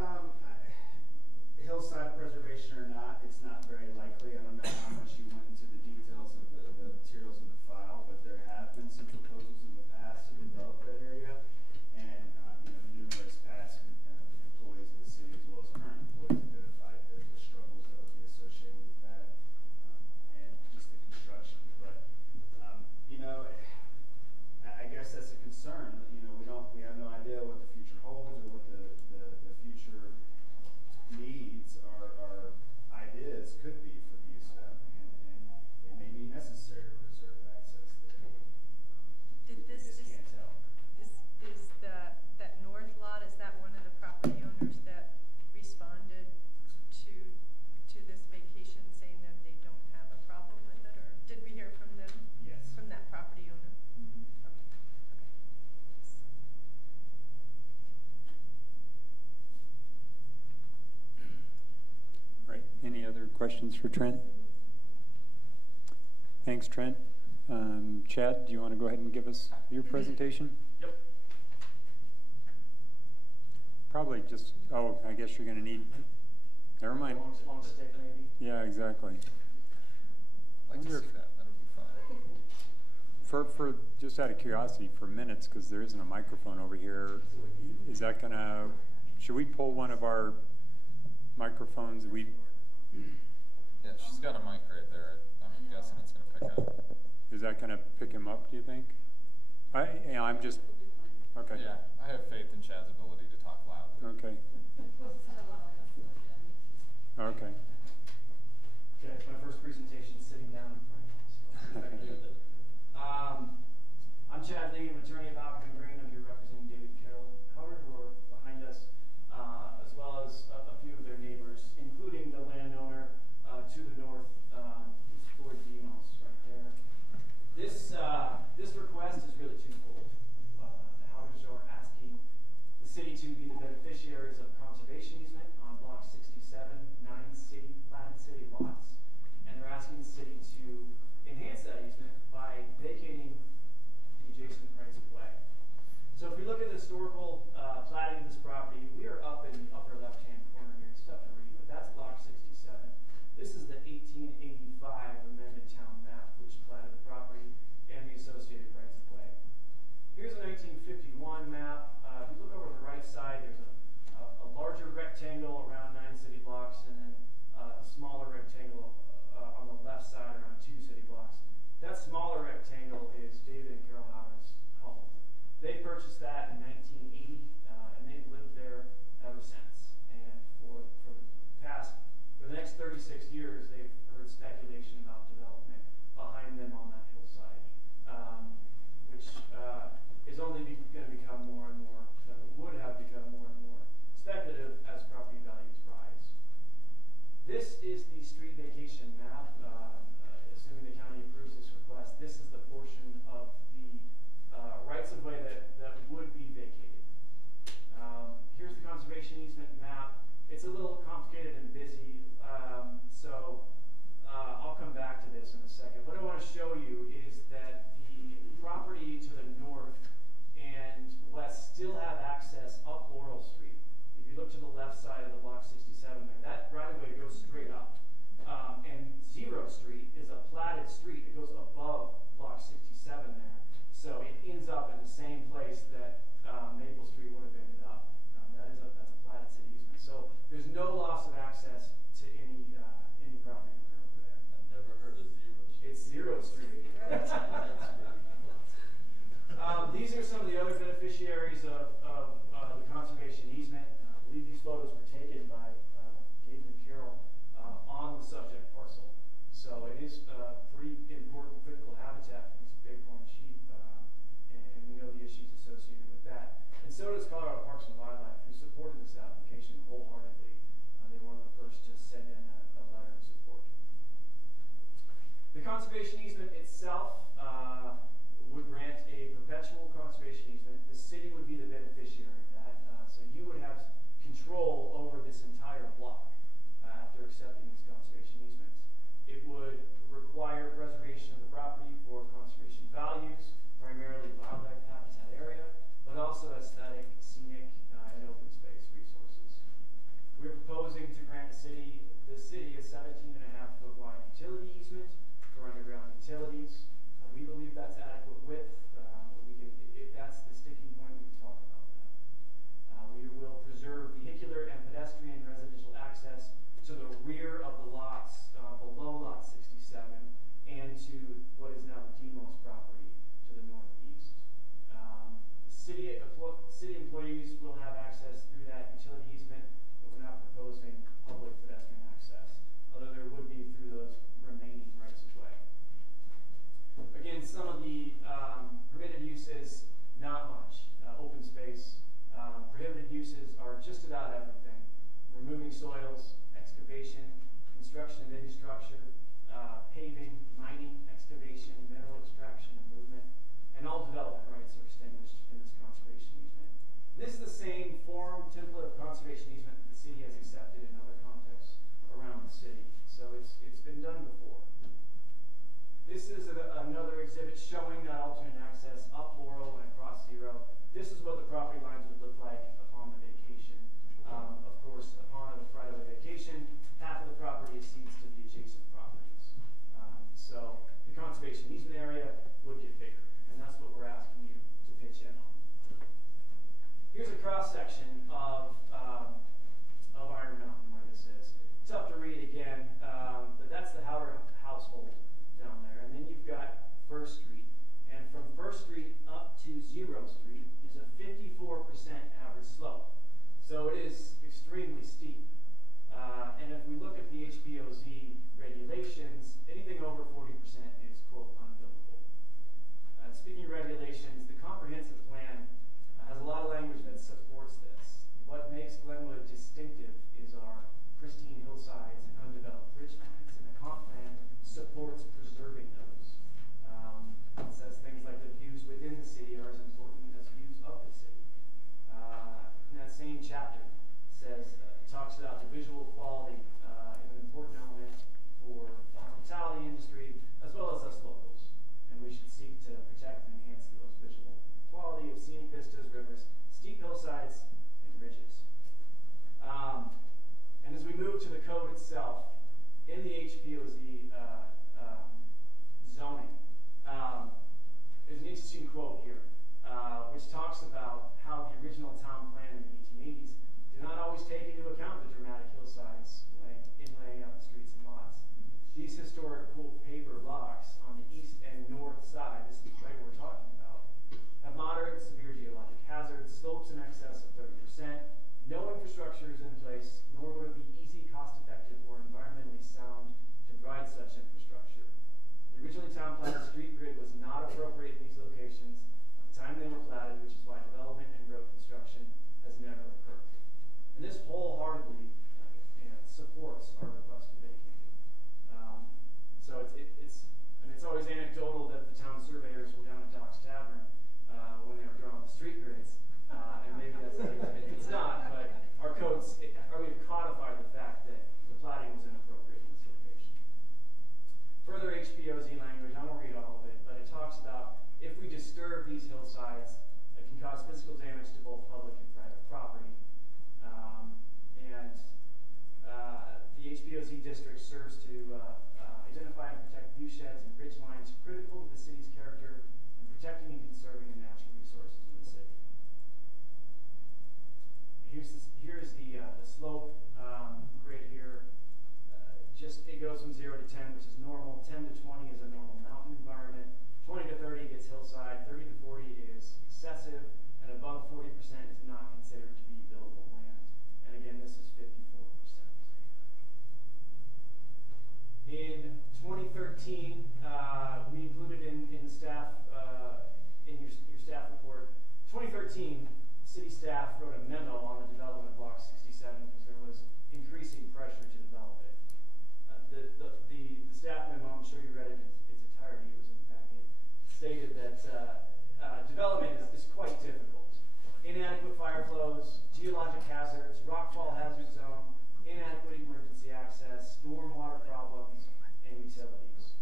Hillside preservation or not, it's not very likely. I don't know how much you went into the details of the materials in the file, but there have been some proposals in the past to develop that area, and numerous past employees of the city as well as current employees identified the struggles that would be associated with that, and just the construction. But I guess that's a concern. We have no idea what the future holds or what the future needs or ideas could be for the use of that land, and it may be necessary to reserve access there. Did this we just can't tell. Is that north lot, is that one of the property owners that responded to this vacation saying that they don't have a problem with it, or did we hear from them? Yes. From that property owner? Mm-hmm. Okay. Right. Any other questions for Trent? Thanks, Trent. Chad, do you want to go ahead and give us your presentation? Yep. Probably just, I guess you're going to need, never mind. On stick, maybe? Yeah, exactly. I'd like to see that. That would be fun. For just out of curiosity, for minutes, because there isn't a microphone over here, is that going to, should we pull one of our microphones? Yeah, she's got a mic right there. I'm guessing it's going to pick up. Is that going to pick him up, do you think? I'm just, okay. Yeah, I have faith in Chad's ability to talk loudly. Okay. Okay. Yeah, it's my first presentation sitting down in front of you. I'm Chad Lee, I'm attorney at Malcolm & Green. I'm here representing David Carroll Howard, who are behind us, as well as a few of their neighbors, including the landowner to the north, who's Floyd Demos right there. This request is really twofold. The Howarders are asking the city to be the beneficiaries of conservation easement on block 67, 9 platted city lots, and they're asking the city to enhance that easement by vacating the adjacent rights of way. So if we look at the historical platting of this property, we are up in the upper left-hand corner here. It's tough to read, but that's block 67. This is the 1885 amended town map, which platted the property and the associated rights of way. Here's a 1951 map. If you look over to the right side, there's a larger rectangle around 9 city blocks, and then a smaller rectangle on the left side around 2 city blocks. That smaller rectangle is David and Carol Howard's home. They purchased that in 1980, and they've lived there ever since. And for the next 36 years, they've heard speculation about development behind them on that hillside, which is only going to become more and more, would have become more and more speculative as property values rise. This is the street vacation map. Assuming the county approves this request, this is the portion of the rights of way that would be vacated. Here's the conservation easement map. It's a little complicated and busy, so I'll come back to this in a second. What I want to show you is that the property to the north and west still have access up Laurel Street. If you look to the left side of the block 67 there, that right-of-way goes straight up. And 0 Street is a platted street. It goes above block 67 there. So it ends up in the same place that Maple Street would have ended up. That's a platted city easement. So there's no loss of access to any property over there. I've never heard of 0 Street. It's 0 Street. These are some of the other beneficiaries of the conservation easement. believe these photos were taken by David and Carol on the subject parcel. So it is pretty important critical habitat for these bighorn sheep, and we know the issues associated with that. And so does Colorado Parks and Wildlife, who supported this application wholeheartedly. They were one of the first to send in a letter of support. The conservation easement itself would grant a perpetual conservation easement. The city would be the beneficiary of that. So you would have control over this entire block after accepting these conservation easements. It would require preservation of the property for conservation values, primarily wildlife habitat area, but also aesthetic, scenic, and open space resources. We're proposing to grant the city a 17.5-foot wide utility easement for underground utilities. We believe that's adequate width. If that's the sticking point, we can talk about that. We will preserve vehicular and pedestrian residential access to the rear of the lots below lot 67 and to what is now the Demos property to the northeast. City employees will have access through that utility easement, but we're not proposing public pedestrian access, although there would be through those remaining rights of way. Again, some of the permitted uses, not much. Open space. Prohibited uses are just about everything. Removing soils, excavation, construction of any structure, paving, mining, excavation, mineral extraction and movement, and all development rights are extinguished in this conservation easement. This is the same form, template of conservation easement that the city has accepted in other contexts around the city. So it's been done before. This is another exhibit showing that alternate access up Laurel and across Zero. This is what the property lines would look like upon the vacation. Of course, upon the right of a vacation, half of the property cedes to the adjacent properties. So the conservation easement area would get bigger, and that's what we're asking you to pitch in on. Here's a cross section of Iron Mountain where this is. Tough to read again, but that's the Howard household down there. And then you've got First Street. And from First Street up to Zero Street is a 54% average slope. So it is extremely steep. And if we look at the HPOZ regulations, anything over 40% is, quote, unbuildable. Speaking of regulations, the comprehensive plan has a lot of language that supports this. What makes Glenwood distinctive is our pristine hillsides and undeveloped ridgelines, and the comp plan supports preserving those. It says things like the views within the city are as important as views of the city. In that same chapter, talks about the visual quality, an important element for the hospitality industry as well as us locals, and we should seek to protect and enhance those visual quality of scenic vistas, rivers, steep hillsides, and ridges. And as we move to the code itself, in the HPOZ zoning, there's an interesting quote here, which talks about how the original town plan in the 1880s did not always take into account the dramatic hillsides in laying out the streets and lots. These historic paper blocks on the east and north side, this is right what we're talking about, have moderate and severe geologic hazards, slopes in excess of 30%. No infrastructure is in place, nor would it be easy, cost-effective, or environmentally sound to provide such infrastructure. The originally town platted street grid was not appropriate in these locations at the time they were platted, which is why development and road construction has never occurred. And this wholeheartedly supports our request to vacate. So it's always anecdotal that the town surveyors were down at Doc's Tavern when they were drawing the street grids, and maybe that's it's not, but our codes we've codified the fact that the platting was inappropriate in this location. Further HPOZ language, I won't read all of it, but it talks about if we disturb these hillsides, it can cause physical damage to both public and private property. The HPOZ district serves to identify and protect view sheds and ridge lines critical to the city's character and protecting and conserving the natural resources of the city. Here's the slope grid here. It goes from 0 to 10, which is normal. 10 to 20 is a normal mountain environment. 20 to 30 gets hillside. 30 to 40 is excessive, and above 40% is not considered to be buildable land. And 2013, city staff wrote a memo on the development of Block 67 because there was increasing pressure to develop it. The staff memo, I'm sure you read it in its entirety, it was in the packet, stated that development is quite difficult. Inadequate fire flows, geologic hazards, rockfall hazard zone, inadequate emergency access, stormwater problems, and utilities.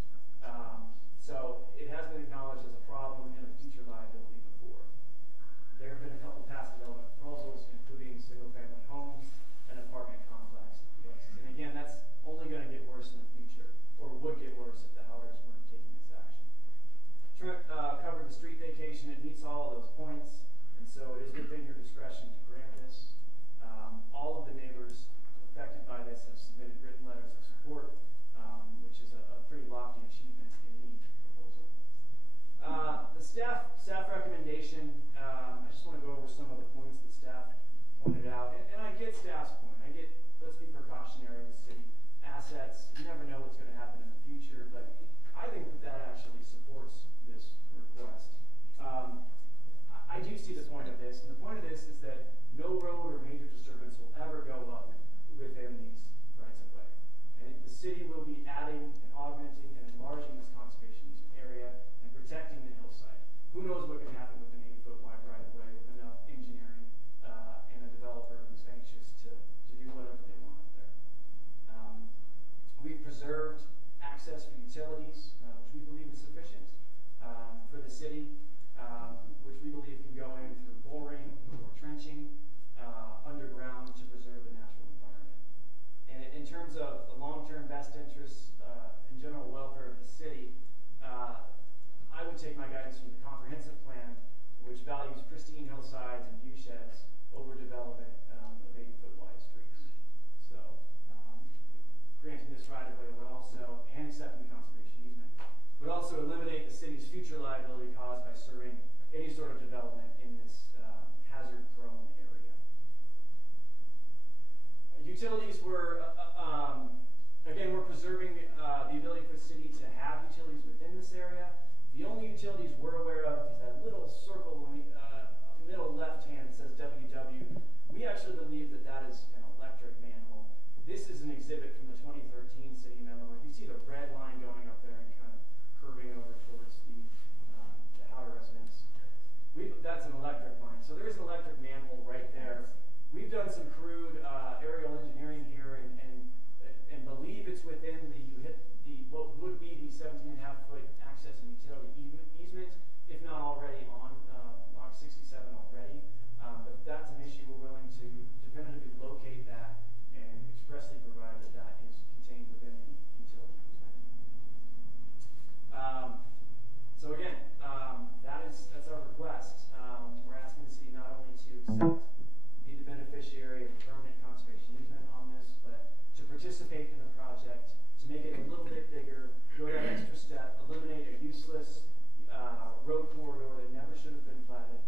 So it has been acknowledged as a problem and a future liability before. There have been a couple past development proposals, including single-family homes and apartment complexes. And again, that's only going to get worse in the future, or would get worse if the Howders weren't taking this action. Trent covered the street vacation. It meets all of those points, and so it is within your discretion to grant this. All of the neighbors affected by this have submitted written letters of support, which is a pretty lofty achievement in any proposal. The staff recommendation, I just want to go over some of the points that staff pointed out. And I get staff's point. I get, let's be precautionary with city assets. You never know what's going to happen in the future, but I think that actually supports this request. I do see the point of this, and the point of this is that no road or major disturbance will ever go up within these rights of way. And the city will be adding and augmenting and enlarging this conservation easement area and protecting the hillside. Who knows what can happen with an 80-foot wide right of way with enough engineering and a developer who's anxious to do whatever they want up there. We've preserved access for utilities, which we believe is sufficient for the city, which we believe can go in through boring or trenching underground to preserve the natural environment. And in terms of the long-term best interests and general welfare of the city, I would take my guidance from the comprehensive plan, which values pristine hillsides and view sheds over development of 80-foot wide streets. So granting this right-of-way would also, and accepting the conservation easement, would also eliminate the city's future liability caused by serving any sort of development in this hazard-prone area. Utilities were, again, we're preserving the ability for the city to have utilities within this area. The only utilities we're aware of is that little circle in the middle left hand that says WW. We actually believe that that is an electric manhole. This is an exhibit from the 2013 city memo. If you see the red line going up there and kind of curving over towards the Howder residence, that's an electric line. So there is an electric manhole right there. We've done some crude aerial engineering here and believe it's within the what would be the 17.5-foot access and utility easement, if not already on Block 67 already. But if that's an issue, we're willing to definitively locate that and expressly provide that that is contained within the utility easement. So again, that's our request. We're asking the city not only to accept, be the beneficiary of the permanent conservation easement on this, but to participate in the project, to make it a little bit bigger, go that extra step, eliminate a useless road corridor that never should have been platted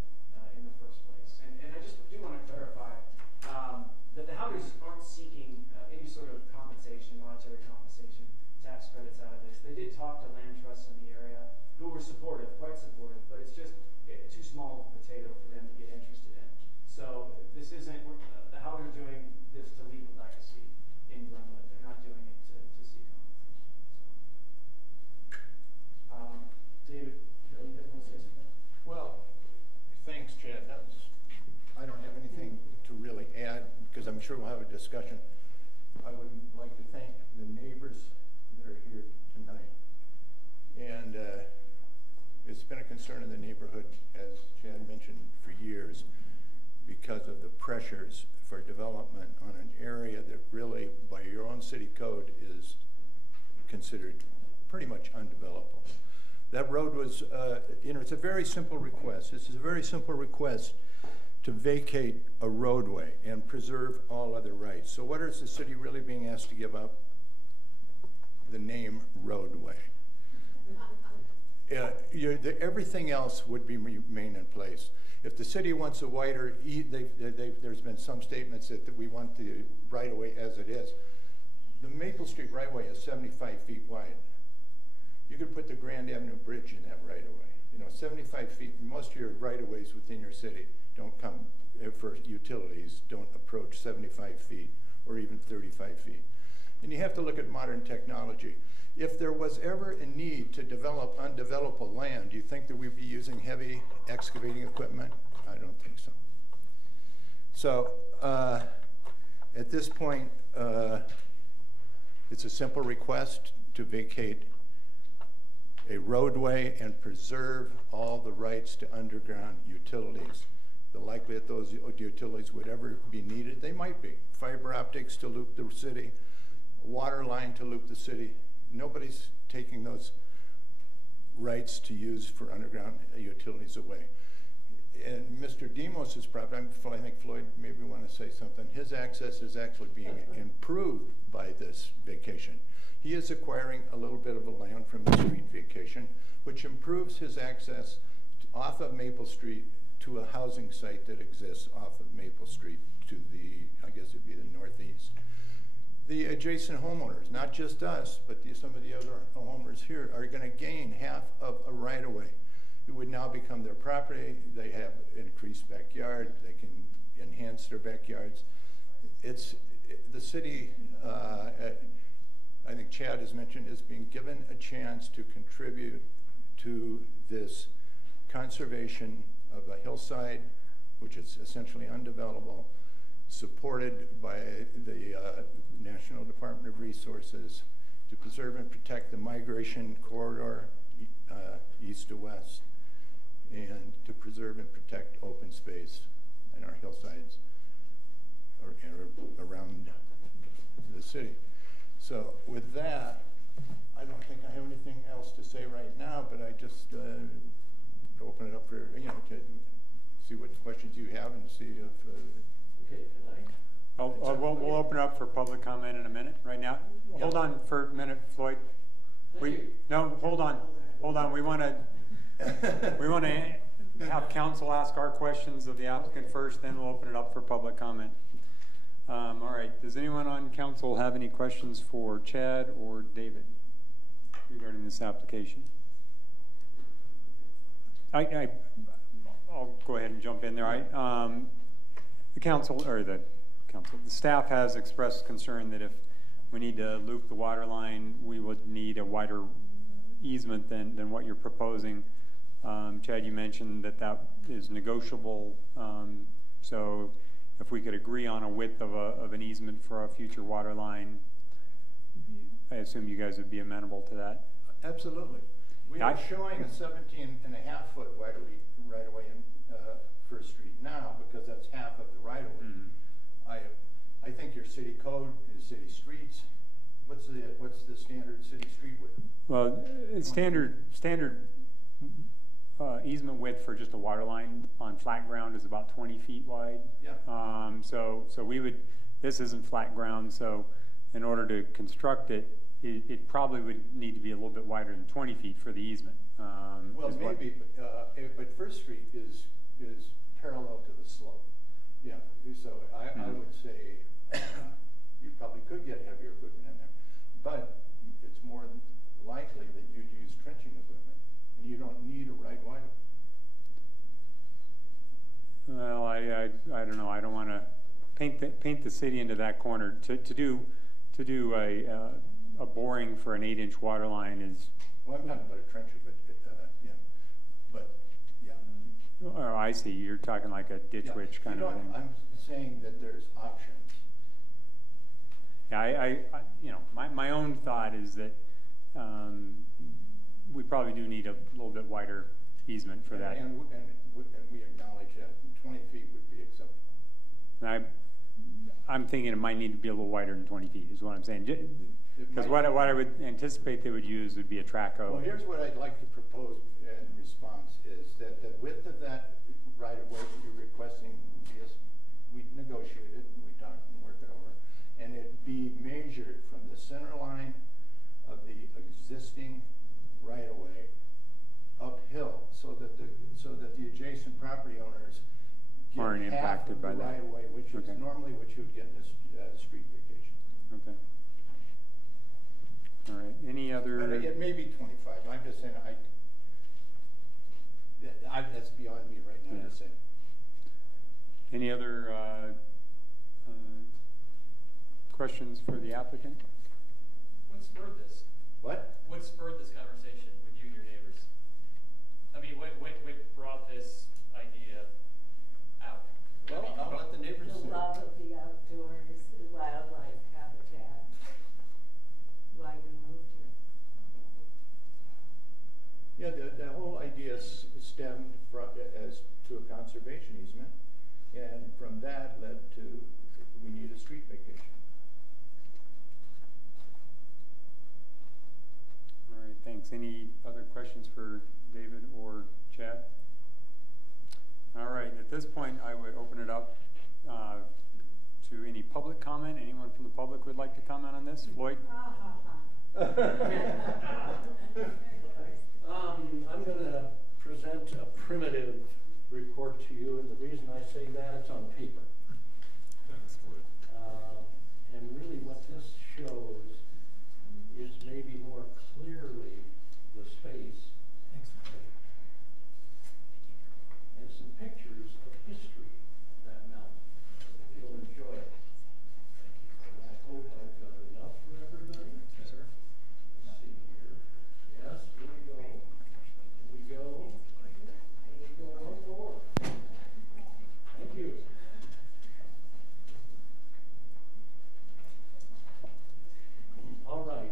in the first place. And I just do want to clarify that the Howders aren't seeking any sort of compensation, monetary compensation, tax credits out of this. They did talk to land trusts in the area who were supportive, quite supportive, but it's just too small of a potato for them to get interested in. So this isn't, the Howders are doing this to leave a legacy in Glenwood. They're not doing it to seek compensation. So. David, you guys want to say something? Well, thanks, Chad. I don't have anything to really add because I'm sure we'll have a discussion. I would like to thank the neighbors that are here tonight. And it's been a concern in the neighborhood, as Chad mentioned, for years because of the pressures for development on an area that really, by your own city code, is considered pretty much undevelopable. That road was, it's a very simple request. This is a very simple request to vacate a roadway and preserve all other rights. So what is the city really being asked to give up? The name roadway. Everything else would remain in place. If the city wants a wider, there's been some statements that we want the right-of-way as it is. The Maple Street right-of-way is 75 feet wide. You could put the Grand Avenue Bridge in that right-of-way. 75 feet, most of your right-of-ways within your city don't come, for utilities, don't approach 75 feet or even 35 feet. And you have to look at modern technology. If there was ever a need to develop undevelopable land, do you think that we'd be using heavy excavating equipment? I don't think so. So at this point, it's a simple request to vacate a roadway and preserve all the rights to underground utilities. The likelihood those utilities would ever be needed, they might be. Fiber optics to loop the city, water line to loop the city. Nobody's taking those rights to use for underground utilities away. And Mr. Demos's property, I think Floyd maybe want to say something. His access is actually being improved by this vacation. He is acquiring a little bit of a land from the street vacation, which improves his access off of Maple Street to a housing site that exists off of Maple Street to the, I guess it'd be the northeast. The adjacent homeowners, not just us, but some of the other homeowners here, are going to gain half of a right-of-way. It would now become their property. They have increased backyard. They can enhance their backyards. It's the city, I think Chad has mentioned, is being given a chance to contribute to this conservation of a hillside, which is essentially undevelopable, supported by the National Department of Resources to preserve and protect the migration corridor east to west, and to preserve and protect open space in our hillsides or around the city. So with that, I don't think I have anything else to say right now, but I just open it up for, to see what questions you have and see if... Okay, can I? We'll open it up for public comment in a minute. Right now, Yeah. Hold on for a minute, Floyd. No, hold on. We want to have council ask our questions of the applicant first, then we'll open it up for public comment. All right. Does anyone on council have any questions for Chad or David regarding this application? I'll go ahead and jump in there. The staff has expressed concern that if we need to loop the water line, we would need a wider easement than what you're proposing. Chad, you mentioned that is negotiable. So if we could agree on a width of an easement for a future water line, I assume you guys would be amenable to that. Absolutely. We are showing a 17.5-foot right-of-way in First Street now because that's half of the right-of-way. Mm-hmm. I think your city code is city streets. What's the standard city street width? Well, standard easement width for just a water line on flat ground is about 20 feet wide. Yeah. So we would. This isn't flat ground, so in order to construct it, it probably would need to be a little bit wider than 20 feet for the easement. Well, maybe, but First Street is parallel to the slope. Yeah, so I would say you probably could get heavier equipment in there, but it's more likely that you'd use trenching equipment, and you don't need a right wide. Well, I don't know. I don't want to paint the city into that corner. To do a boring for an 8-inch water line is. Well, I'm talking about a trencher, but yeah, but yeah. Oh, I see. You're talking like a ditch witch kind of thing. I'm saying that there's options. Yeah, my own thought is that we probably do need a little bit wider easement for that. And we acknowledge that 20 feet would be acceptable. I'm thinking it might need to be a little wider than 20 feet is what I'm saying. Because what I would anticipate they would use would be a Traco. Well, here's what I'd like to propose in response is that the width of that right-of-way that you're requesting, we negotiated and we talked and worked it over, and it be measured from the center line of the existing right-of-way uphill, so that the adjacent property owners get aren't half impacted of by the that. right-of-way, which is normally what you would get in a street vacation. Okay. All right. Any other? It may be 25. I'm just saying That's beyond me right now to say. Any other questions for the applicant? What spurred this? What? What spurred this conversation with you and your neighbors? I mean, what brought this idea out? Well, I'll let the neighbors. The love of the outdoors, the wildlife habitat. Why we moved here. Yeah, the whole idea stemmed from as to a conservation easement, and from that led to we need a street vacation. All right, thanks. Any other questions for David or Chad? All right, at this point, I would open it up to any public comment. Anyone from the public would like to comment on this? Floyd? I'm going to present a primitive report to you, and the reason I say that, it's on paper. And really what this shows is maybe more clearly the space and some pictures of history of that mountain. You'll enjoy it. And I hope I've got enough for everybody. Yes, sir. Let's see here. Yes, here we go. Here we go. Here we go. One more. Thank you. All right.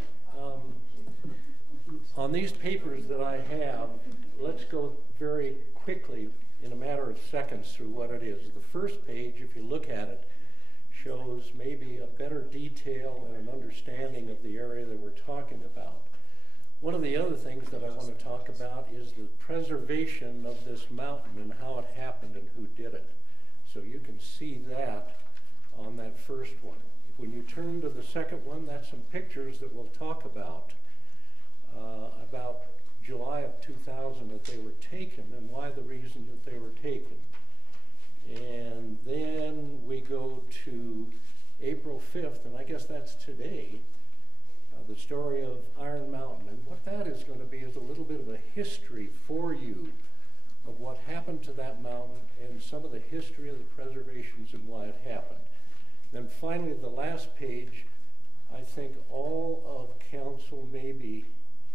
On these papers that I have, let's go very quickly in a matter of seconds through what it is. The first page, if you look at it, shows maybe a better detail and an understanding of the area that we're talking about. One of the other things that I want to talk about is the preservation of this mountain and how it happened and who did it. So you can see that on that first one. When you turn to the second one, that's some pictures that we'll talk about July of 2000 that they were taken and why the reason that they were taken. And then we go to April 5th, and I guess that's today, the story of Iron Mountain. And what that is going to be is a little bit of a history for you of what happened to that mountain and some of the history of the preservations and why it happened. Then finally, the last page, I think all of council maybe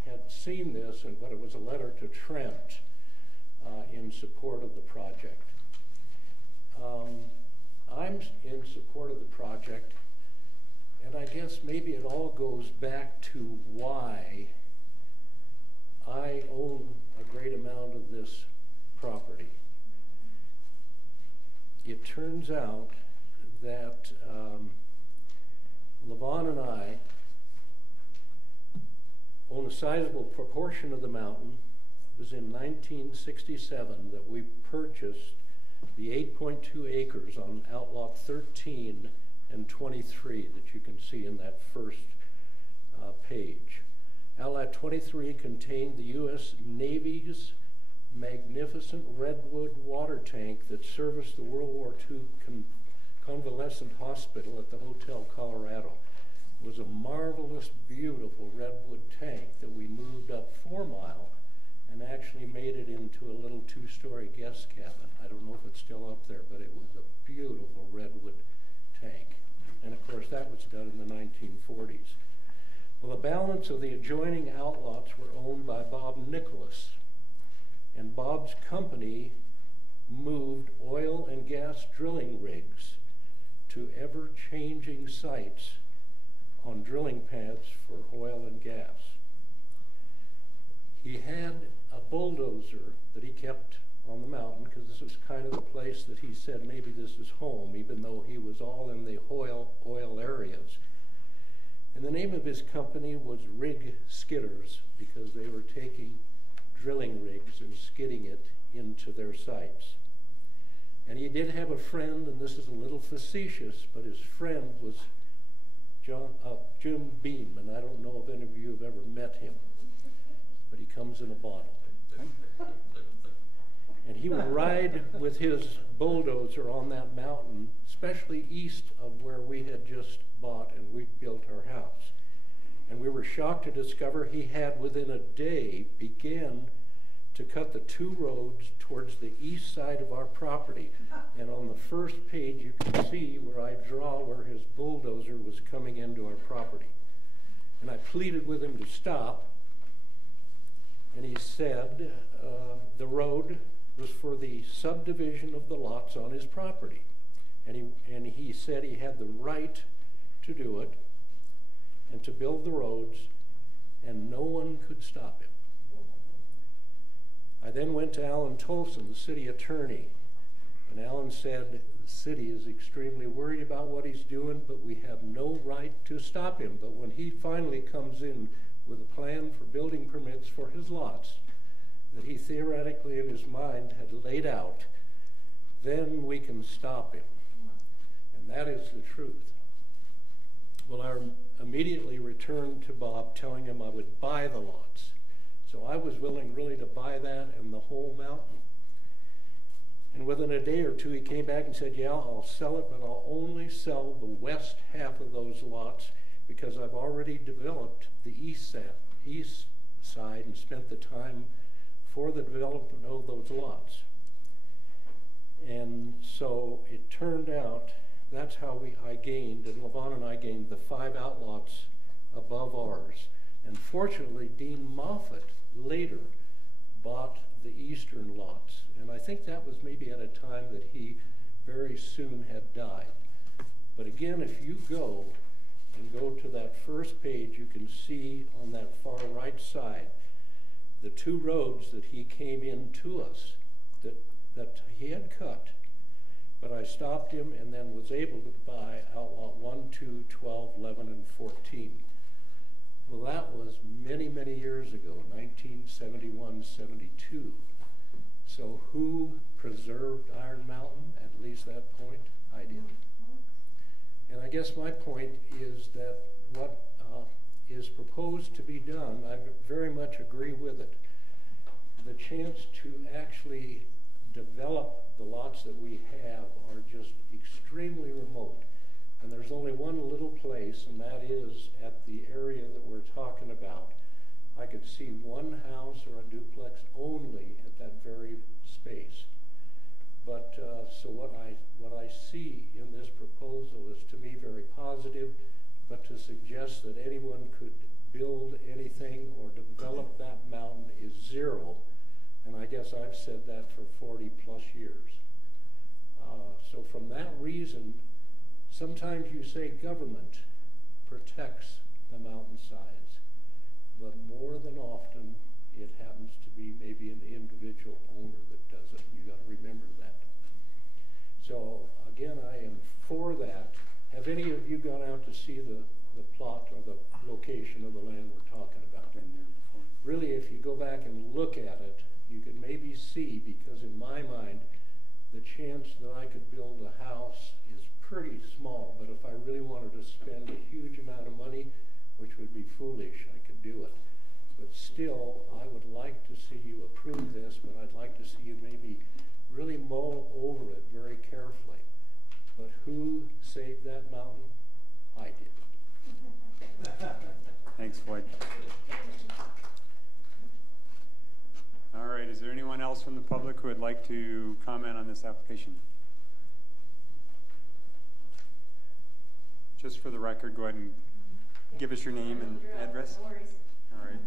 had seen this, but it was a letter to Trent in support of the project. I'm in support of the project, and I guess maybe it all goes back to why I own a great amount of this property. It turns out that Levon and I own a sizable proportion of the mountain. It was in 1967 that we purchased the 8.2 acres on Outlock 13 and 23 that you can see in that first page. Outlock 23 contained the U.S. Navy's magnificent redwood water tank that serviced the World War II convalescent hospital at the Hotel Colorado. It was a marvelous, beautiful redwood tank that we moved up 4 Mile and actually made it into a little 2-story guest cabin. I don't know if it's still up there, but it was a beautiful redwood tank. And of course that was done in the 1940s. Well, the balance of the adjoining outlots were owned by Bob Nicholas. And Bob's company moved oil and gas drilling rigs to ever-changing sites on drilling pads for oil and gas. He had a bulldozer that he kept on the mountain because this was kind of the place that he said maybe this is home, even though he was all in the oil areas. And the name of his company was Rig Skidders because they were taking drilling rigs and skidding it into their sites. And he did have a friend, and this is a little facetious, but his friend was Jim Beam, and I don't know if any of you have ever met him, but he comes in a bottle. And he would ride with his bulldozer on that mountain, especially east of where we had just bought and we built our house. And we were shocked to discover he had, within a day, began to cut the 2 roads towards the east side of our property. And on the first page, you can see where I draw where his bulldozer was coming into our property. And I pleaded with him to stop, and he said the road was for the subdivision of the lots on his property. And he said he had the right to do it and to build the roads, and no one could stop him. I then went to Alan Tolson, the city attorney, and Alan said the city is extremely worried about what he's doing, but we have no right to stop him. But when he finally comes in with a plan for building permits for his lots that he theoretically in his mind had laid out, then we can stop him. And that is the truth. Well, I immediately returned to Bob, telling him I would buy the lots. So I was willing really to buy that and the whole mountain. And within a day or two, he came back and said, yeah, I'll sell it, but I'll only sell the west half of those lots because I've already developed the east side and spent the time for the development of those lots. And so it turned out that's how I gained, and Levon and I gained the 5 outlots above ours. And fortunately, Dean Moffett later bought the eastern lots. And I think that was maybe at a time that he very soon had died. But again, if you go to that first page, you can see on that far right side the 2 roads that he came in to us that he had cut. But I stopped him and then was able to buy outlot 1, 2, 12, 11, and 14. Well, that was many, many years ago, 1971, 72. So who preserved Iron Mountain at least that point? I did. And I guess my point is that what is proposed to be done, I very much agree with it. The chance to actually develop the lots that we have are just extremely remote. And there's only one little place, and that is at the area that we're talking about. I could see one house or a duplex only at that very space. But so what I see in this proposal is to me very positive, but to suggest that anyone could build anything or develop that mountain is zero. And I guess I've said that for 40 plus years. So from that reason, sometimes you say government protects the mountainsides, but more than often it happens to be maybe an individual owner that does it. You got to remember that. So again, I am for that. Have any of you gone out to see the plot or the location of the land we're talking about? Been there before. Really, if you go back and look at it, you can maybe see, because in my mind, the chance that I could build a house is pretty small. But if I really wanted to spend a huge amount of money, which would be foolish, I could do it. But still, I would like to see you approve this, but I'd like to see you maybe really mull over it very carefully. But who saved that mountain? I did. Thanks, Floyd. All right, is there anyone else from the public who would like to comment on this application? Just for the record, go ahead and give us your name and address. No worries. All right.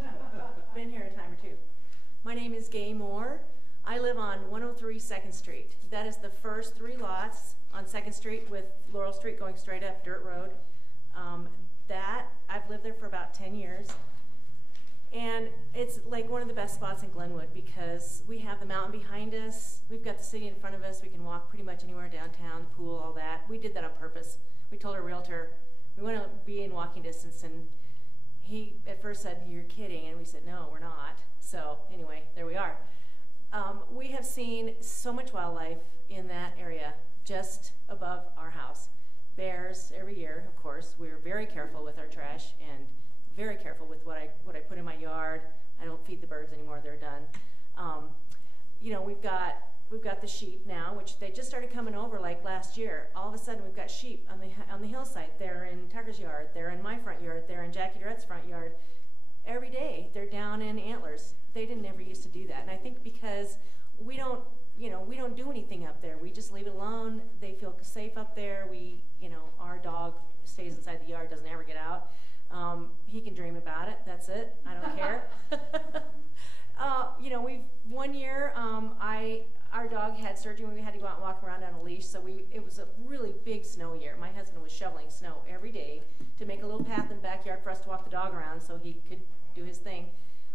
Been here a time or two. My name is Gay Moore. I live on 103 2nd Street. That is the first 3 lots on 2nd Street with Laurel Street going straight up, dirt road. I've lived there for about 10 years. And it's like one of the best spots in Glenwood because we have the mountain behind us. We've got the city in front of us. We can walk pretty much anywhere downtown, the pool, all that. We did that on purpose. We told our realtor we want to be in walking distance, and he at first said, "You're kidding," and we said, "No, we're not." So anyway, there we are. We have seen so much wildlife in that area just above our house. Bears every year, of course. We're very careful with our trash and very careful with what I put in my yard. I don't feed the birds anymore; they're done. You know, we've got the sheep now, which they just started coming over like last year. All of a sudden, we've got sheep on the hillside. They're in Tucker's yard. They're in my front yard. They're in Jackie Durrett's front yard. every day. They're down in Antlers. They didn't ever used to do that. And I think because we don't do anything up there. We just leave it alone. They feel safe up there. Our dog stays inside the yard, doesn't ever get out. He can dream about it. That's it. I don't care. One year, our dog had surgery and we had to go out and walk around on a leash. So it was a really big snow year. My husband was shoveling snow every day to make a little path in the backyard for us to walk the dog around so he could do his thing.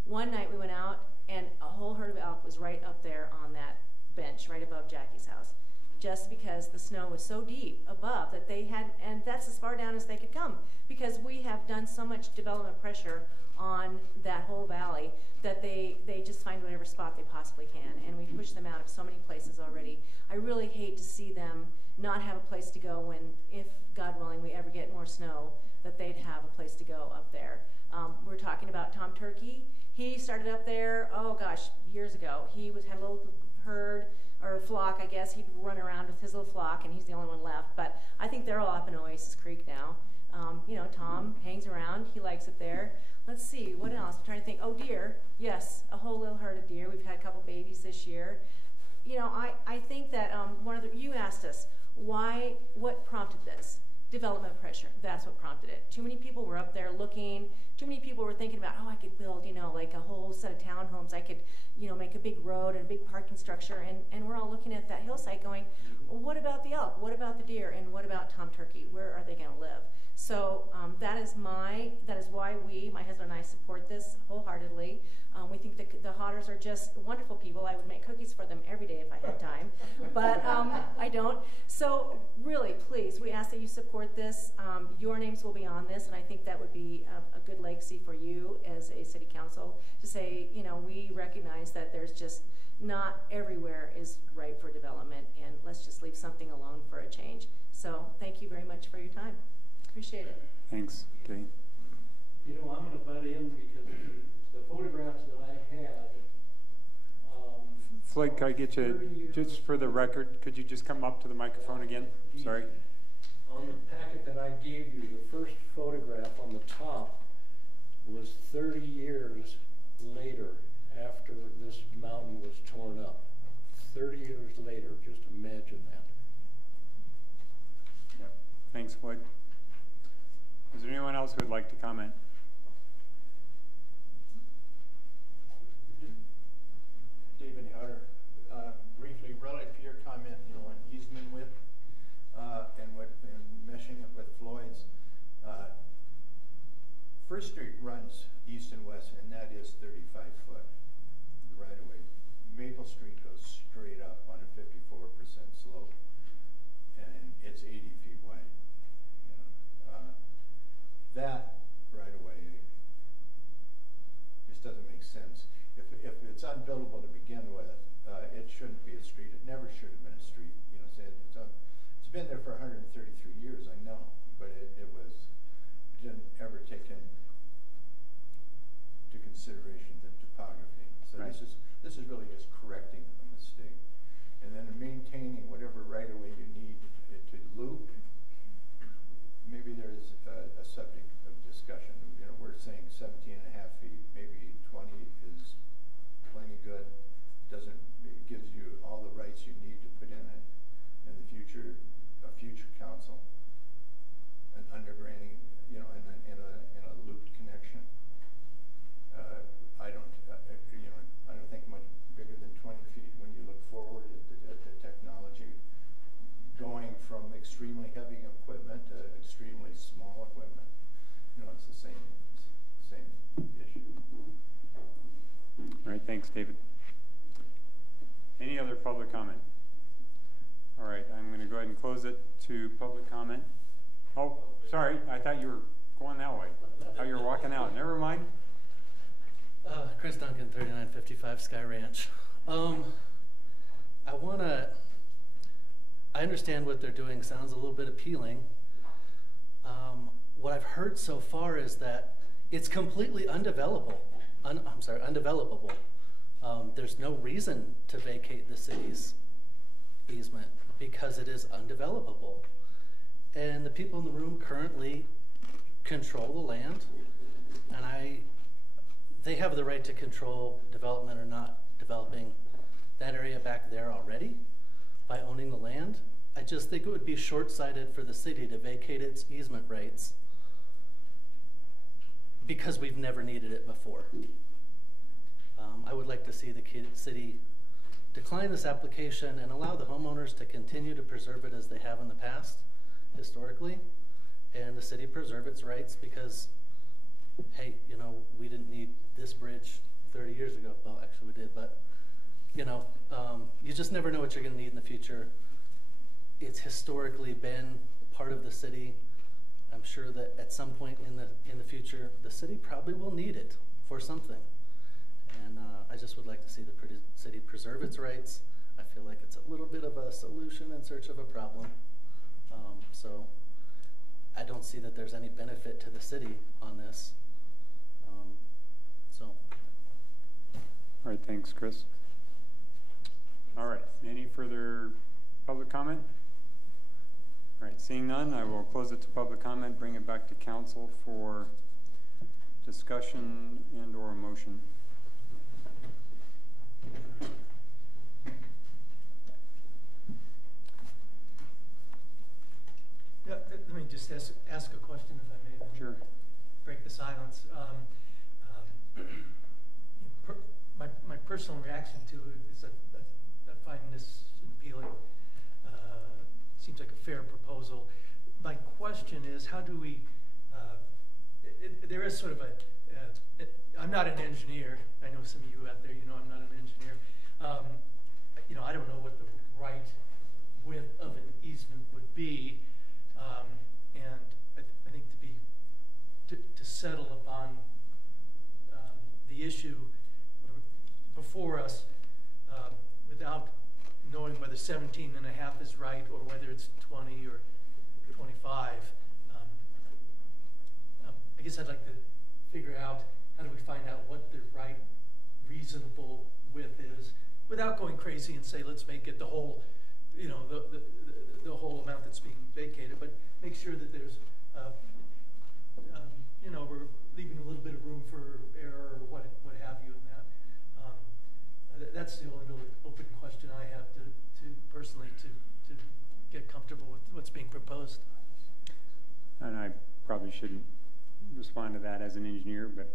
One night we went out and a whole herd of elk was right up there on that bench right above Jackie's house, just because the snow was so deep above that they had, and that's as far down as they could come, because we have done so much development pressure on that whole valley that they just find whatever spot they possibly can, and we push them out of so many places already. I really hate to see them not have a place to go when, if God willing, we ever get more snow, that they'd have a place to go up there. We're talking about Tom Turkey. He started up there, oh gosh, years ago. He had a little herd or flock, I guess. He'd run around with his little flock, and he's the only one left. But I think they're all up in Oasis Creek now. Tom hangs around. He likes it there. Let's see, what else? I'm trying to think. Oh, deer. Yes, a whole little herd of deer. We've had a couple babies this year. I think that you asked us, what prompted this? Development pressure. That's what prompted it. Too many people were up there looking. Too many people were thinking about, I could build, like a whole set of townhomes. I could, make a big road and a big parking structure. And we're all looking at that hillside going, well, what about the elk? What about the deer? And what about Tom Turkey? Where are they going to live? So that is why my husband and I support this wholeheartedly. We think the Hodders are just wonderful people. I would make cookies for them every day if I had time, but I don't. So really, please, we ask that you support this. Your names will be on this, and I think that would be a good legacy for you as a city council to say, we recognize that there's just not everywhere is right for development, and let's just leave something alone for a change. So thank you very much for your time. Appreciate it. Thanks, Kay. I'm going to butt in because the photographs that I had. Floyd, could I get you, just for the record, could you just come up to the microphone again? Sorry. On the packet that I gave you, the first photograph on the top was 30 years later after this mountain was torn up. 30 years later, just imagine that. Yep. Thanks, Floyd. Is there anyone else who would like to comment? David Howder, briefly relative to your comment, on easement width and meshing it with Floyd's. First Street runs east and west, and that is 35 foot right away. Maple Street goes straight up on a 54% slope, and it's 80 feet wide. That right away just doesn't make sense. If it's unbuildable to begin with, it shouldn't be a street. It never should have been a street. It's been there for 133 years, I know, but it didn't ever take into consideration the topography. So right. This is really just correcting a mistake, and then maintaining whatever right of way you need to loop. Maybe there's a subject of discussion. We're saying 17.5 feet, maybe 20 is plenty good. It gives you all the rights you need to put in it in the future, a future council, an undergrounding, in a looped connection. I don't think much bigger than 20 feet when you look forward at the technology going from extremely heavy equipment to extremely small equipment. It's the same issue. All right, thanks, David. Any other public comment? All right, I'm going to go ahead and close it to public comment. Oh, sorry, I thought you were going that way. I thought you were walking out. Never mind. Chris Duncan, 3955 Sky Ranch. I understand what they're doing. Sounds a little bit appealing. What I've heard so far is that it's completely undevelopable. Undevelopable. There's no reason to vacate the city's easement because it is undevelopable. And the people in the room currently control the land. And they have the right to control development or not developing that area back there already by owning the land. I just think it would be short-sighted for the city to vacate its easement rights because we've never needed it before. I would like to see the city decline this application and allow the homeowners to continue to preserve it as they have in the past, historically, and the city preserve its rights because, hey, you know, we didn't need this bridge 30 years ago. Well, actually we did, but, you know, you just never know what you're going to need in the future. It's historically been part of the city. I'm sure that at some point in the future, the city probably will need it for something. And I just would like to see the city preserve its rights. I feel like it's a little bit of a solution in search of a problem. So I don't see that there's any benefit to the city on this. All right, thanks, Chris. All right, any further public comment? All right, seeing none, I will close it to public comment, bring it back to council for discussion and or motion. Yeah, let me just ask a question, if I may. Sure. Break the silence. My personal reaction to it is that I find this appealing. Seems like a fair proposal. My question is, how do we? There is sort of I'm not an engineer. I know some of you out there, you know, I'm not an engineer. You know, I don't know what the right width of an easement would be. And I think to settle upon the issue before us without knowing whether 17.5 is right or whether it's 20 or 25, I guess I'd like to figure out how do we find out what the right reasonable width is without going crazy and say let's make it the whole, you know, the whole amount that's being vacated, but make sure that there's, you know, we're leaving a little bit of room for error or what have you in that. That's the only really open question I have to personally to get comfortable with what's being proposed. And I probably shouldn't respond to that as an engineer, but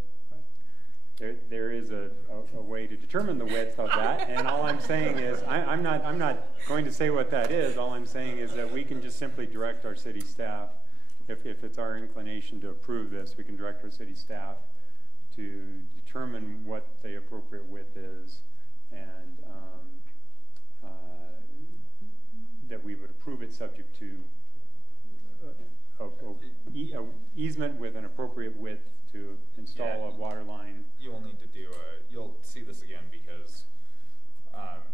there is a way to determine the width of that, and all I'm saying is I'm not going to say what that is. All I'm saying is that we can just simply direct our city staff, if it's our inclination to approve this, we can direct our city staff to determine what the appropriate width is, and that we would approve it subject to easement with an appropriate width to install a water line. You will need to do you'll see this again because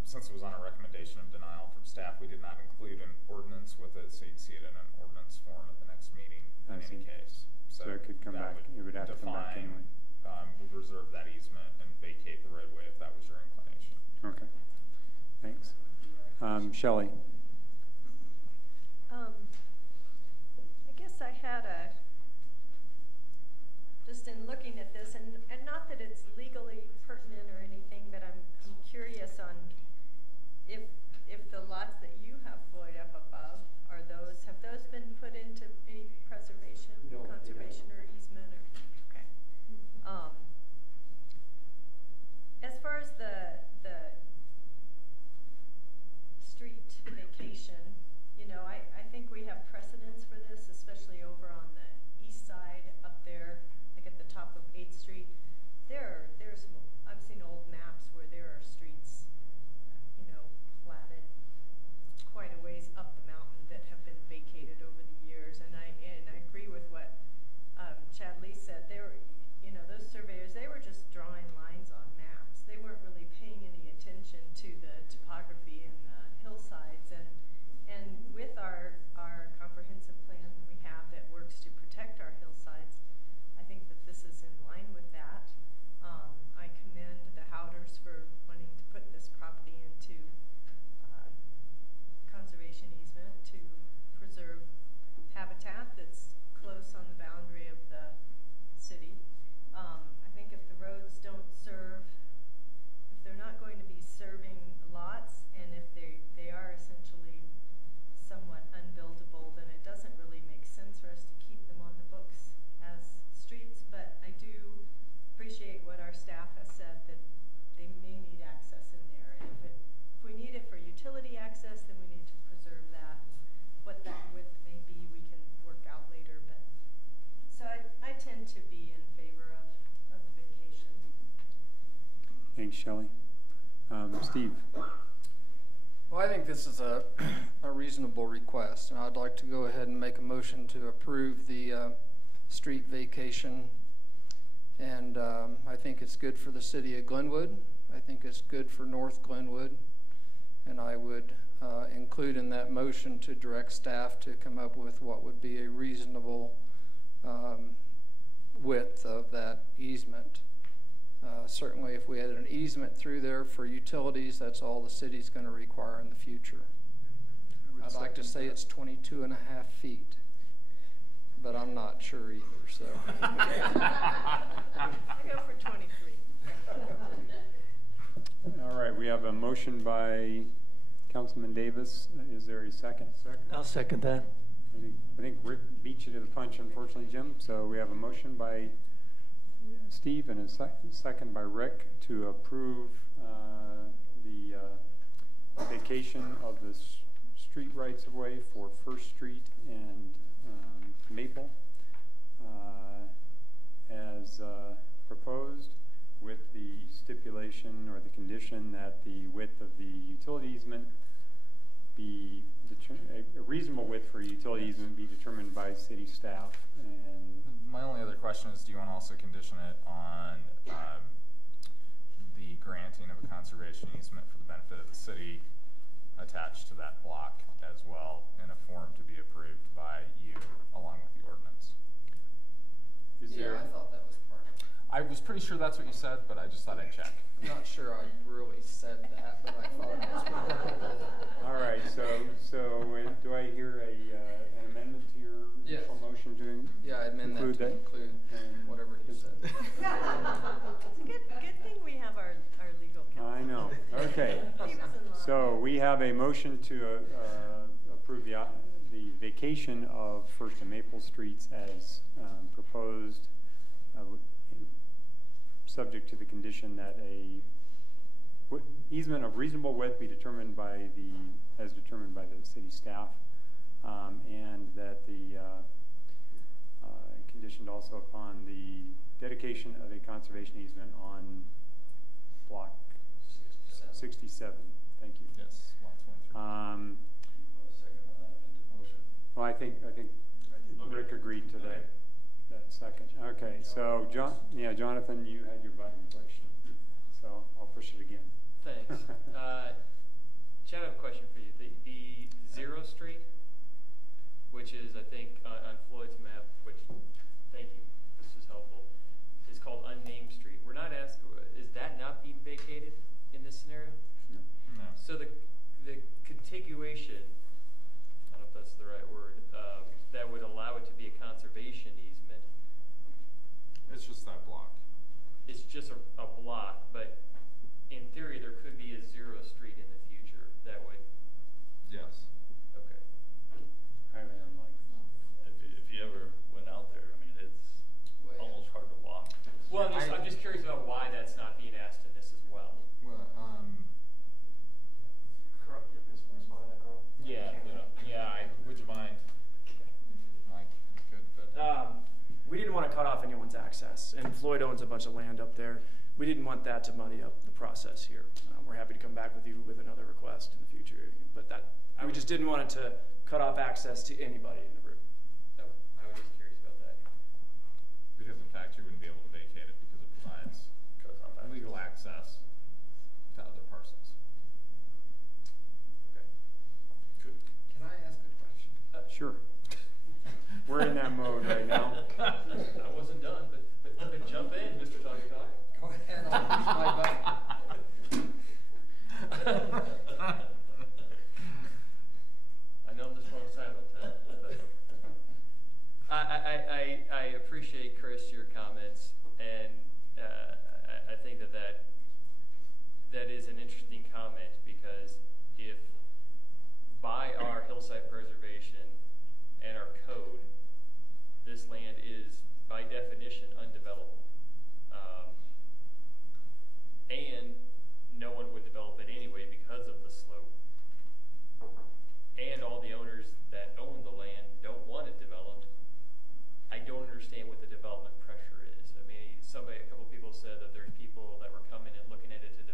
since it was on a recommendation of denial from staff, we did not include an ordinance with it, so you'd see it in an ordinance form at the next meeting in any case. So it could come back, it would have to come back anyway. Would reserve that easement and vacate the roadway if that was your inclination. Okay, thanks. Shelley. I guess I had just in looking at this, and not that it's legally pertinent or anything, but I'm curious on if the lots that you have Floyd up above have those been put into any preservation, conservation, or easement? Okay. As far as the street Shelley. Steve? Well, I think this is a reasonable request, and I'd like to go ahead and make a motion to approve the street vacation. And I think it's good for the city of Glenwood. I think it's good for North Glenwood. And I would include in that motion to direct staff to come up with what would be a reasonable width of that easement. Certainly if we had an easement through there for utilities, that's all the city's going to require in the future. I'd like to say it's 22.5 feet, but I'm not sure either, so. I go for 23. All right, we have a motion by Councilman Davis. Is there a second? I'll second that. I think Rick beat you to the punch, unfortunately, Jim. So we have a motion by Steve and a second by Rick to approve the vacation of the street rights of way for First Street and Maple as proposed, with the stipulation or the condition that the width of the utility easement be a reasonable width for utility easement be determined by city staff. And my only other question is, do you want to also condition it on the granting of a conservation easement for the benefit of the city attached to that block as well in a form to be approved by you along with the ordinance? Yeah, I thought that was part of it. I was pretty sure that's what you said, but I just thought I'd check. I'm not sure I really said that, but I thought it was part of it. all right, so do I hear an amendment to your initial motion to Yeah, I amend that to include whatever he said. It's a good thing we have our legal counsel. I know. Okay. So we have a motion to approve the vacation of First and Maple Streets as proposed, subject to the condition that a easement of reasonable width be determined by as determined by the city staff, and that the conditioned also upon the dedication of a conservation easement on block 67. Thank you. Yes, lots 1 through. Well, I think Rick agreed to that second. Okay, so Jonathan, you had your button pushed, so I'll push it again. Thanks. Chad, I have a question for you. The Zero Street, which is, I think, on Floyd's map, which, thank you, this is helpful, is called Unnamed Street. We're not asking, is that not being vacated in this scenario? No. So the contiguation, I don't know if that's the right word, that would allow it to be a conservation easement. It's just that block. It's just a block, but in theory, there could be a Zero Street in the future that would. Yes. Okay. If you ever went out there, I mean, it's almost hard to walk. Well, I'm just curious about why that's not being asked in this as well. Well, would you mind? Mike, good, but. We didn't want to cut off anyone's access, and Floyd owns a bunch of land up there. We didn't want that to muddy up the process here. We're happy to come back with you with another request in the future, but we just didn't want it to cut off access to anybody in the group. No, I was just curious about that. Because in fact, you wouldn't be able to vacate it because it provides legal access to other parcels. Okay. Good. Can I ask a question? Sure. We're in that mode right now. I wasn't done, but jump in, Mr. Talkie Talk. Go ahead, I'll push my button. I know I'm just phone silent. I appreciate, Chris, your comments, and I think that is an interesting comment, because if by our hillside preservation and our code, this land is by definition undevelopable, and no one would develop it anyway because of the slope, and all the owners that own the land don't want it developed. I don't understand what the development pressure is. I mean, a couple people said that there's people that were coming and looking at it to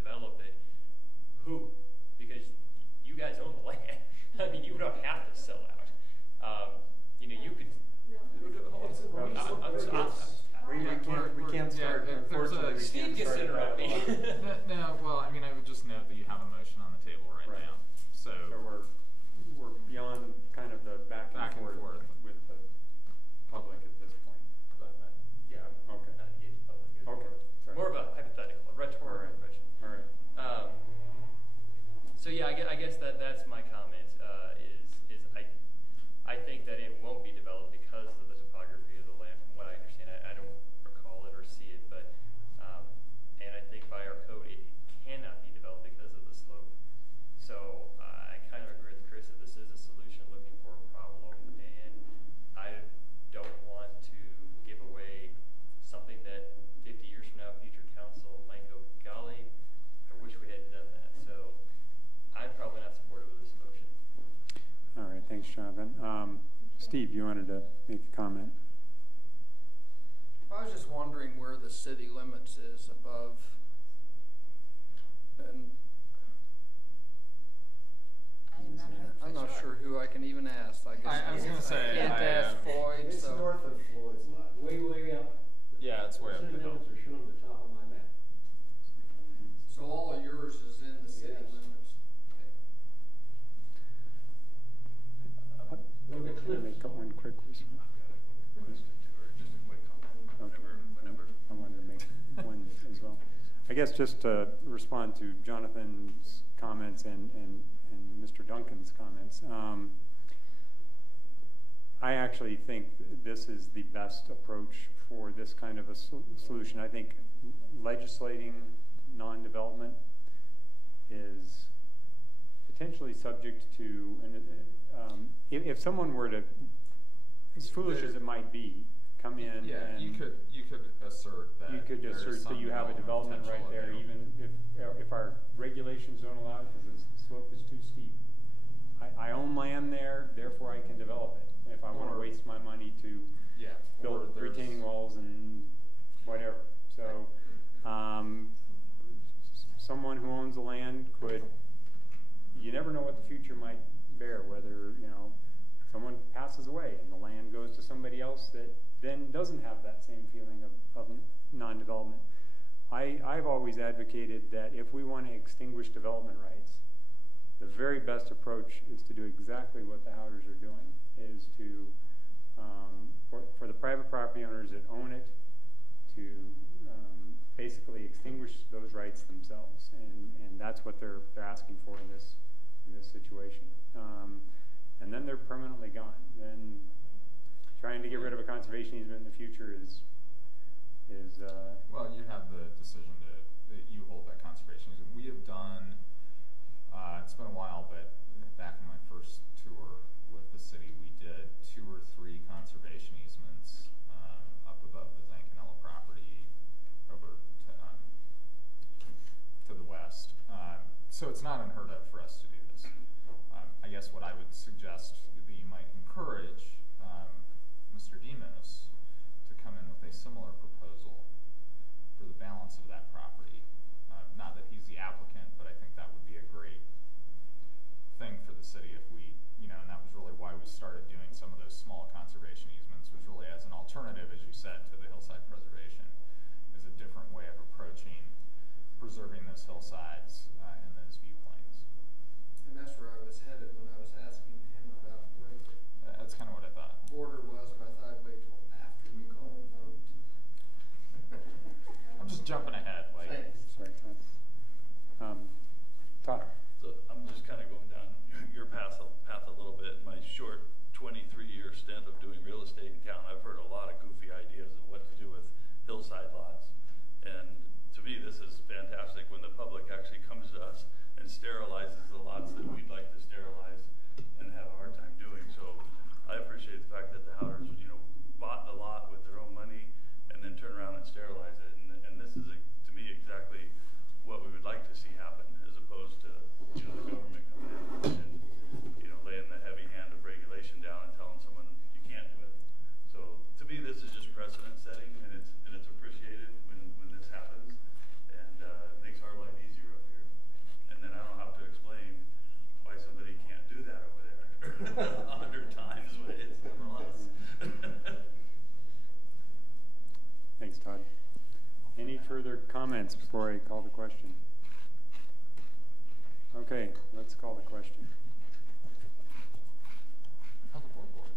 Jonathan. Steve, you wanted to make a comment? I was just wondering where the city limits is above, and I'm not sure who I can even ask. I guess I was gonna say, can't ask Floyd. It's so. north of Floyd's lot. Way up. Yeah, it's way up the hill. Limits are shown at the top of my map. So all of yours is in the city Yes. limits. Can I make one quick response? I wanted to make one as well. I guess just to respond to Jonathan's comments and Mr. Duncan's comments. I actually think this is the best approach for this kind of a solution. I think legislating non-development is potentially subject to, if someone were to, as foolish as it might be, come in Yeah, and you could assert that. you could there is assert some that you have a development right there, potential even if our regulations don't allow it because the slope is too steep. I own land there, therefore I can develop it. If I want to waste my money to build retaining walls and whatever. So someone who owns the land could, you never know what the future might bear, whether, you know, someone passes away and the land goes to somebody else that then doesn't have that same feeling of non-development. I've always advocated that if we want to extinguish development rights, the very best approach is to do exactly what the Howders are doing, is to, for the private property owners that own it, to basically extinguish those rights themselves. And that's what they're asking for in this situation. And then they're permanently gone. Then trying to get rid of a conservation easement in the future is well, you have the decision that you hold that conservation easement. We have done, it's been a while, but back in my first tour with the city, we did 2 or 3 conservation easements up above the Zancanella property over to the west. So it's not unheard of for us to do this. I guess what I would suggest that you might encourage Mr. Demos to come in with a similar proposal for the balance of that property. Not that he's the applicant, but I think that would be a great thing for the city if we, you know, and that was really why we started doing some of those small conservation easements, was really as an alternative, as you said, to the hillside preservation, is a different way of approaching preserving those hillsides and those viewpoints. And that's where I was headed when I was asking him about where That's kind of what I thought. border was, but I thought I'd wait till after we call the vote. I'm just jumping ahead. Like, sorry, Todd. Todd. So I'm just kind of going down your path a little bit. In my short 23-year stint of doing real estate in town, I've heard a lot of goofy ideas of what to do with hillside lots. And to me, this is fantastic when the public actually comes to us and sterilizes the lots that we'd like to sterilize and have a hard time doing. So I appreciate the fact that the Howders, you know, bought the lot with their own money and then turn around and sterilize it. And this is, to me, exactly what we would like to see happen, as opposed to, you know, the government coming in and, you know, laying the heavy hand of regulation down and telling someone you can't do it. So to me, this is just precedent setting, and it's appreciated when this happens, and makes our life easier up here. And then I don't have to explain why somebody can't do that over there 100 times, but it's nonetheless. Thanks, Todd. Any further comments before I call the question? Okay, let's call the question. How's the board work?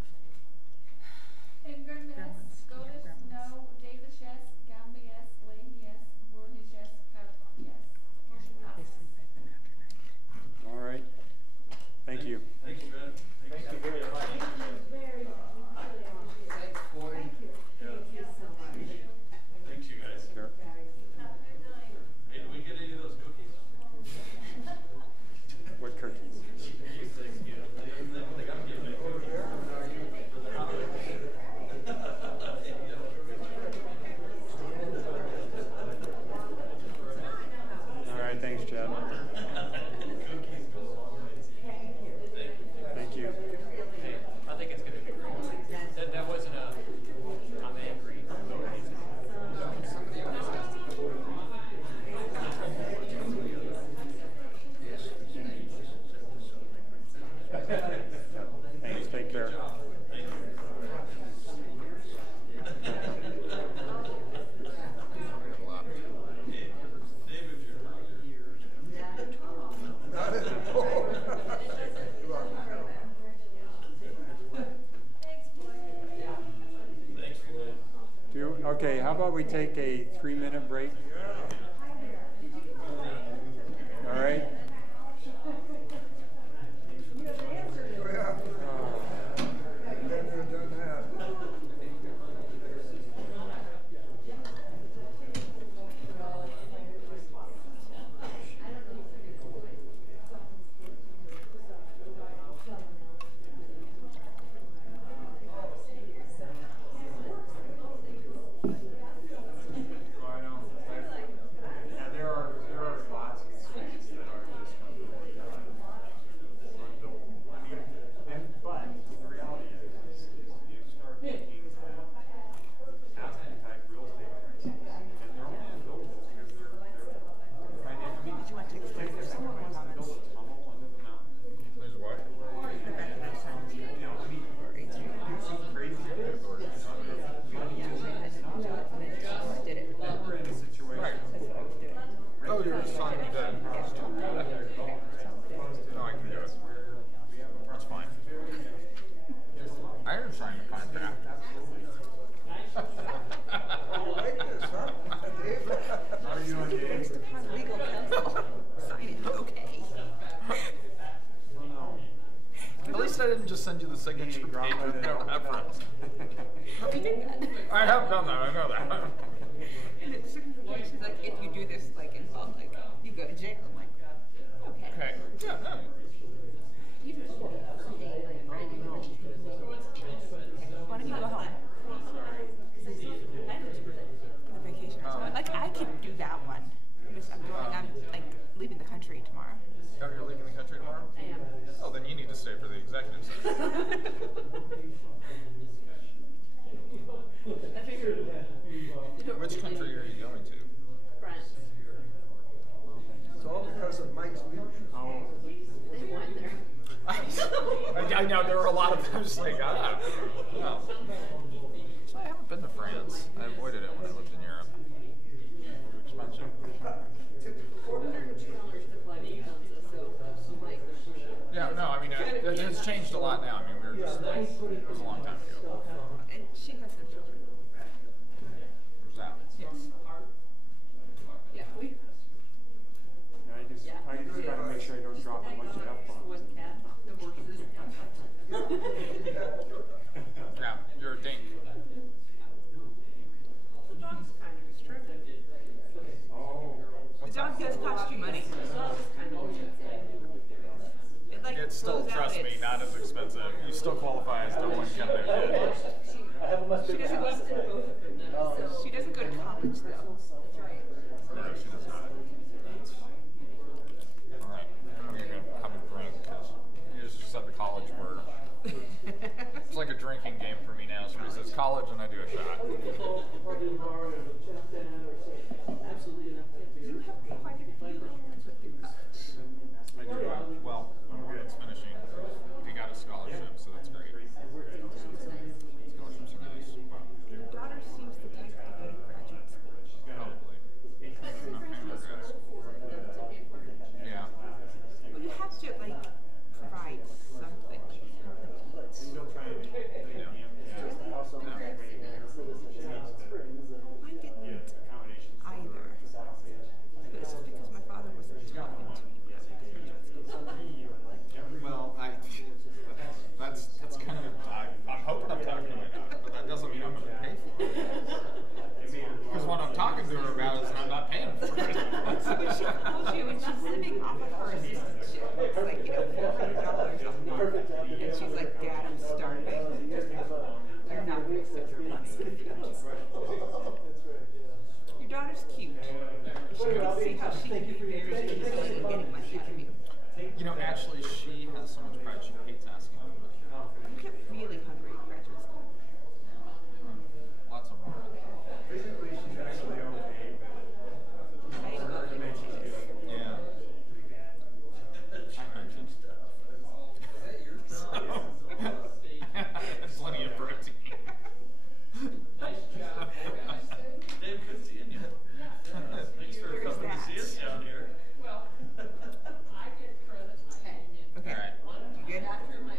Ingram, yes. Golish, no. Davis, yes. Gamba, yes. Lane, yes. Voorhees, yes. Cavanaugh, yes. Motion passes. All right. Thank you. Thank you, Ben. Thank you very much. Thanks, Floyd. Thank you. Thank you so much. Thanks, you guys. Sure. Hey, did we get any of those cookies? What cookies? Okay, how about we take a 3-minute break? All right. Send you the signature page with no reference. We did that. I have done that, I know that. And it's she's like, if you do this like in public, you go to jail. I'm like, okay. Okay. Yeah, no. Why don't you go home? On vacation. Like I can do that one. I'm like leaving the country tomorrow. Oh, you're leaving the country tomorrow? I am. Oh, then you need to stay for the executive session. Which country are you going to? France. It's all because of Mike's leadership. They went there. I know there were a lot of them just like, no. So I haven't been to France. I avoided it when I lived in Europe. Expensive. Yeah, no, I mean, it has changed a lot now. I mean, we were just like, it was a long time ago. And she has no children. Where's that? Yes. Yeah, we. I just gotta make sure I don't drop a bunch of F-bombs. Yeah, you're a dink. The dog's kind of restricted. Oh. The dog does cost you money. It's still, trust me, not as expensive. You still qualify as the one kind of kid. She doesn't go to college though. No, she does not. All right, I'm gonna go have a drink because you just said the college word. It's like a drinking game for me now. Somebody says college and I do a shot. You have quite a few ones with your college. I do. Well, it's finishing. He got a scholarship, so that's great. Scholarships are nice. But Your daughter seems the type to go to graduate school. probably. I'm not paying for grad school. Yeah. Well, you have to like provide something. Still trying to make it. Yeah. Also, no. I didn't either. But it's just because my father wasn't talking to me. Well, that's kind of. I'm hoping I'm talking to my daughter, but that doesn't mean I'm going to pay for it. Because what I'm talking to her about is I'm not paying for it. She calls you and she's living off of her assistantship. It's like, $400 a month. And she's like, Dad, I'm starving. You're not going to accept your money. Your daughter's cute. She can see how she can be very interested in getting money out of you. Actually, she has so much pride, she hates asking me money. You get really hungry at graduate school. Lots of wrong. Physically, she's actually okay, but yeah. I mentioned plenty of protein. Nice job, guys. Dave, good seeing you. Thanks for coming to see us down here. Well, I get credit 10. Okay. All right. You good? After my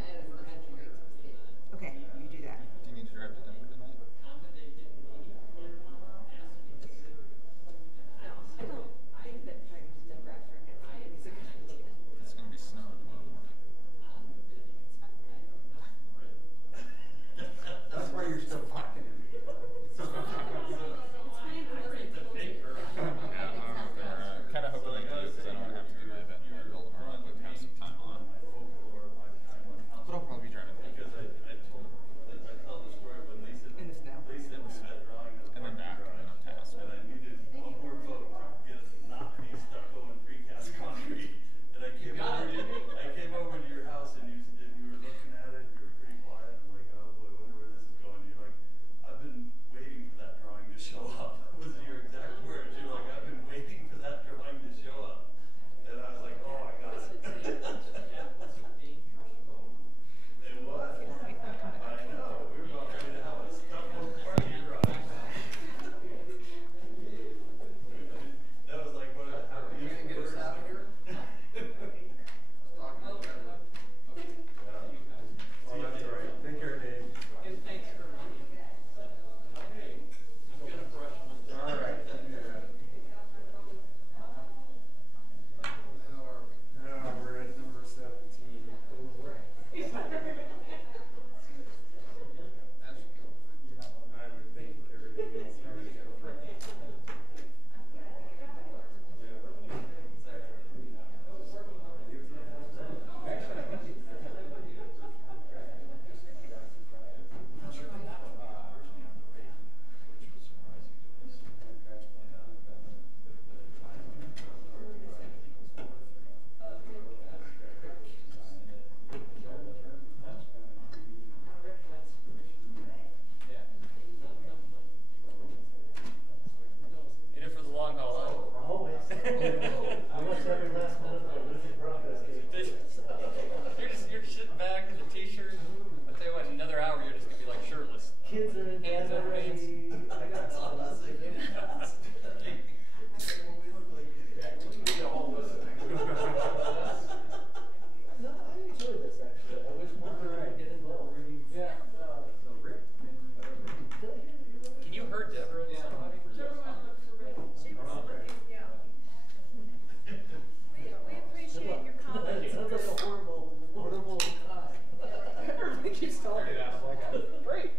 keeps telling me that. I'm like, great,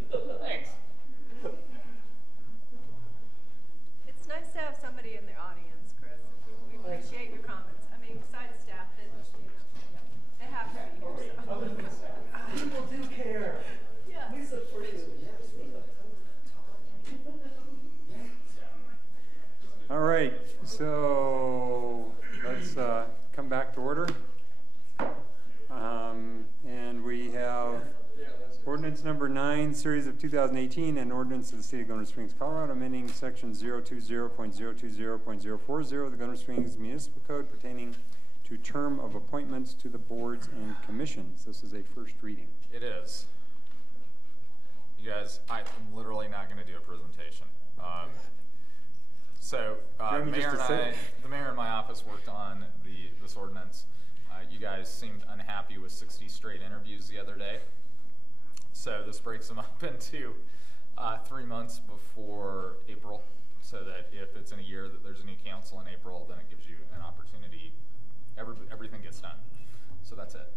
thanks. It's nice to have somebody in the audience, Chris. We appreciate your comments. I mean, besides staff, that, they have to be here. So. People do care. Yeah. We support you. All right, so let's come back to order. And we have ordinance number 9, series of 2018, and ordinance of the City of Gunner Springs, Colorado, amending section 020.020.040 of the Gunner Springs Municipal Code pertaining to term of appointments to the boards and commissions. This is a first reading. It is. You guys, I'm literally not going to do a presentation. The mayor and my office worked on this ordinance. You guys seemed unhappy with 60 straight interviews the other day. So this breaks them up into 3 months before April, so that if it's in a year that there's a new council in April, then it gives you an opportunity. Everything gets done. So that's it.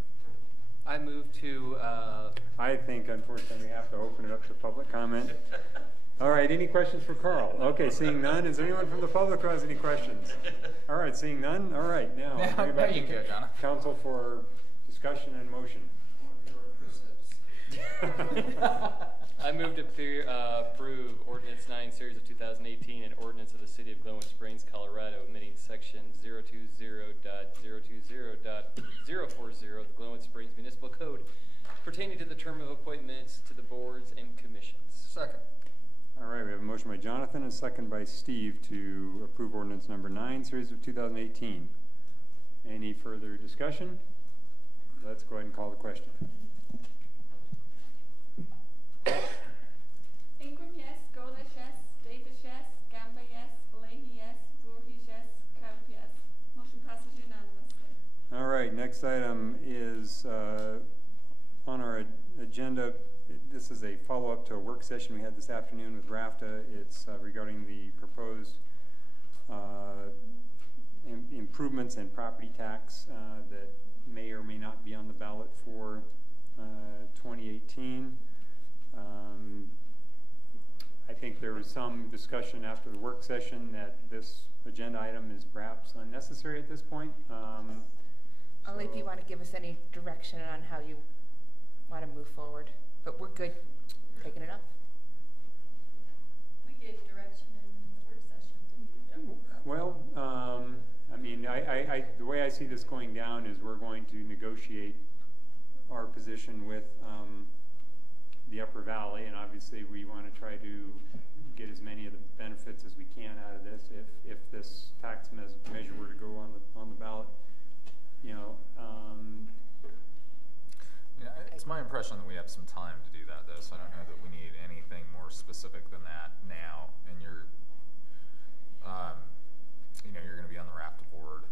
I move to. I think, unfortunately, we have to open it up to public comment. All right, any questions for Carl? Okay, seeing none. Is there anyone from the public who has any questions? All right, seeing none. All right, now bring it back to council for discussion and motion. I move to approve ordinance 9, series of 2018, and ordinance of the City of Glenwood Springs, Colorado, amending section 020.020.040 of the Glenwood Springs Municipal Code pertaining to the term of appointments to the boards and commissions. Second. All right, we have a motion by Jonathan and a second by Steve to approve ordinance number 9, series of 2018. Any further discussion? Let's go ahead and call the question. Ingram, yes. Golish, yes. Davis, yes. Gamba, yes. Leahy, yes. Voorhees, yes. Coe, yes. Motion passes unanimously. All right, next item is on our agenda. This is a follow-up to a work session we had this afternoon with RAFTA. It's regarding the proposed improvements in property tax that may or may not be on the ballot for 2018. I think there was some discussion after the work session that this agenda item is perhaps unnecessary at this point. Only if you want to give us any direction on how you want to move forward. But we're good taking it up. We gave direction in the work session, didn't we? Yeah. Well, I mean, the way I see this going down is we're going to negotiate our position with the Upper Valley, and obviously we want to try to get as many of the benefits as we can out of this. If this tax measure were to go on the ballot, you know. Yeah, it's my impression that we have some time to do that, though, so I don't know that we need anything more specific than that now. And you're going to be on the RAFTA board,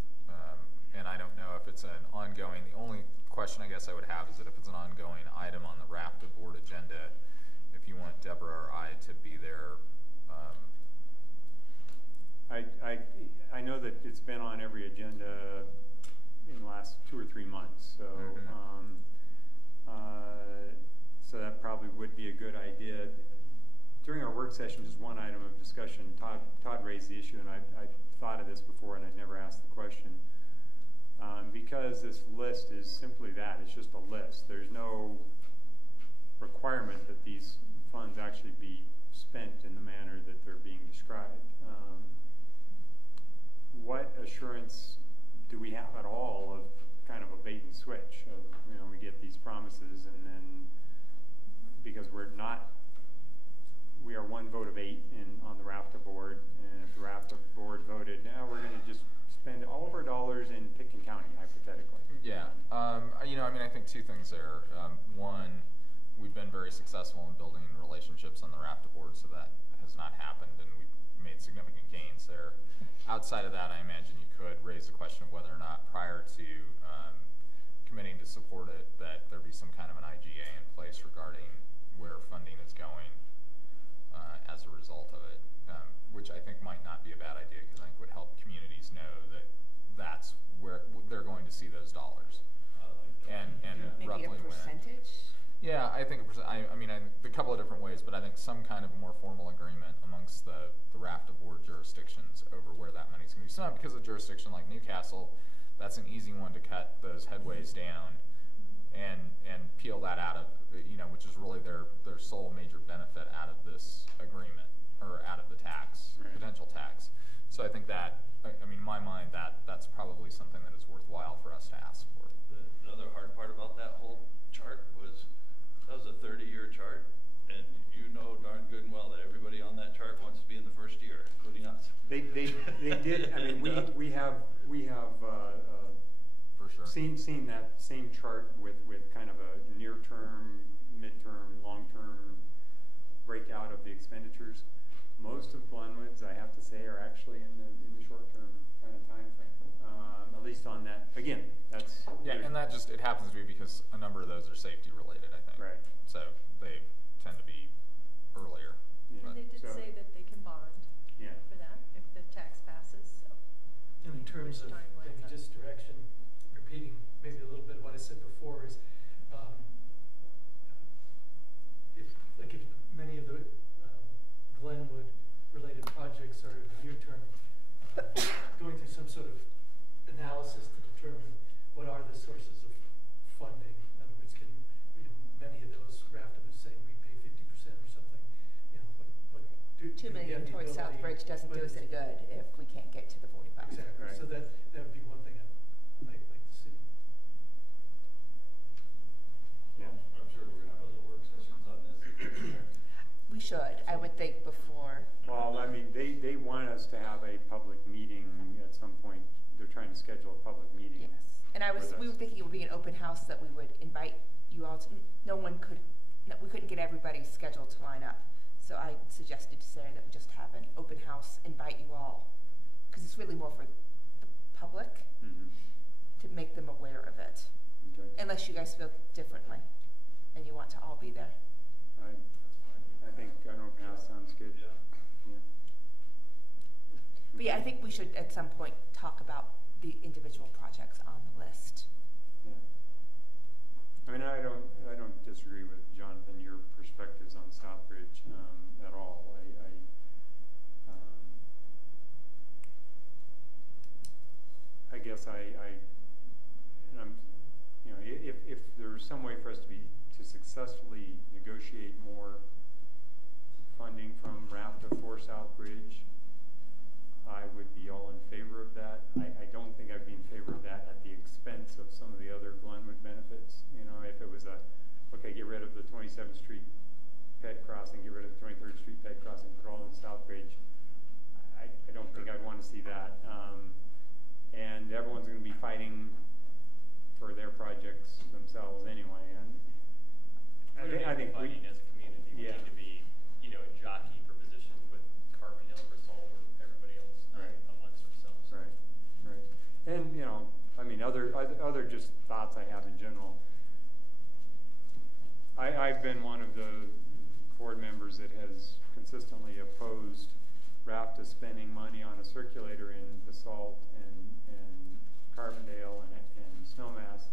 and I don't know if it's an ongoing. The only question I guess I would have is that if it's an ongoing item on the RAFTA board agenda, if you want Deborah or I to be there. I know that it's been on every agenda in the last 2 or 3 months, so so that probably would be a good idea. During our work session, just one item of discussion, Todd raised the issue, and I thought of this before, and I'd never asked the question. Because this list is simply that, it's just a list. There's no requirement that these funds actually be spent in the manner that they're being described. What assurance do we have at all of kind of a bait and switch of, we get these promises and then, because we are 1 vote of 8 on the RAFTA board, and if the RAFTA board voted, now we're going to just spend all of our dollars in Pitkin County, hypothetically. Yeah, I think 2 things there. One, we've been very successful in building relationships on the RAFTA board, so that has not happened, and we've made significant gains there. Outside of that, I imagine you could raise the question of whether or not, prior to committing to support it, that there be some kind of an IGA in place regarding where funding is going as a result of it, which I think might not be a bad idea, because I think would help communities know that that's where they're going to see those dollars. And maybe roughly a percentage? Yeah, I think I mean, a couple of different ways, but I think some kind of more formal agreement amongst the RAFTA board jurisdictions over where that money's going to be spent. Because a jurisdiction like Newcastle, that's an easy one to cut those headways down and peel that out of, which is really their sole major benefit out of this agreement, or out of the tax, potential tax. So I think that, I mean, in my mind, that's probably something that is worthwhile for us to ask for. The other hard part about that whole chart was, that was a 30-year chart, and you know darn good and well that everybody on that chart wants to be in the first year, including us. They did. I mean, we have for sure seen that same chart with kind of a near-term, mid-term, long-term breakout of the expenditures. Most of Glenwood's, I have to say, are actually in the short-term kind of time frame. At least on that. Again, that's and that just it happens to be because a number of those are safety related, I think. Right. So they tend to be earlier. Yeah. And they did say that they can bond for that if the tax passes. So And in terms of maybe just direction, repeating maybe a little bit of what I said before is, if many of the Glenwood-related projects are in the near term, going through some sort of analysis to determine what are the sources of funding. In other words, many of those RAFTA was saying we pay 50% or something. $2 million towards Southbridge doesn't do us any good if we can't get to the 45. Exactly. Right. So that would be one thing I'd like to see. Yeah, I'm sure we're gonna have other work sessions on this. We should, I would think, before. Well, I mean, they want us to have a public meeting at some point. They're trying to schedule a public meeting. Yes. And we were thinking it would be an open house that we would invite you all to. We couldn't get everybody's schedule to line up. So I suggested to Sarah that we just have an open house, invite you all, because it's really more for the public to make them aware of it. Okay. Unless you guys feel differently and you want to all be there. I think an open house sounds good. Yeah. But yeah, I think we should at some point talk about the individual projects on the list. Yeah. I mean, I don't disagree with Jonathan, your perspectives on Southbridge at all. I guess if there's some way for us to successfully negotiate more funding from RAFTA for Southbridge, I would be all in favor of that. I don't think I'd be in favor of that at the expense of some of the other Glenwood benefits. If it was okay, get rid of the 27th Street ped crossing, get rid of the 23rd Street ped crossing, put it all in Southbridge. I don't think I'd want to see that. And everyone's going to be fighting for their projects themselves anyway. And I think we, as a community, we need to be, a jockey for position with Carbon Hill, Bristol, or everybody else, amongst ourselves. Right. And I mean, other just thoughts I have in general. I've been one of the board members that has consistently opposed RAFTA spending money on a circulator in Basalt and Carbondale and Snowmass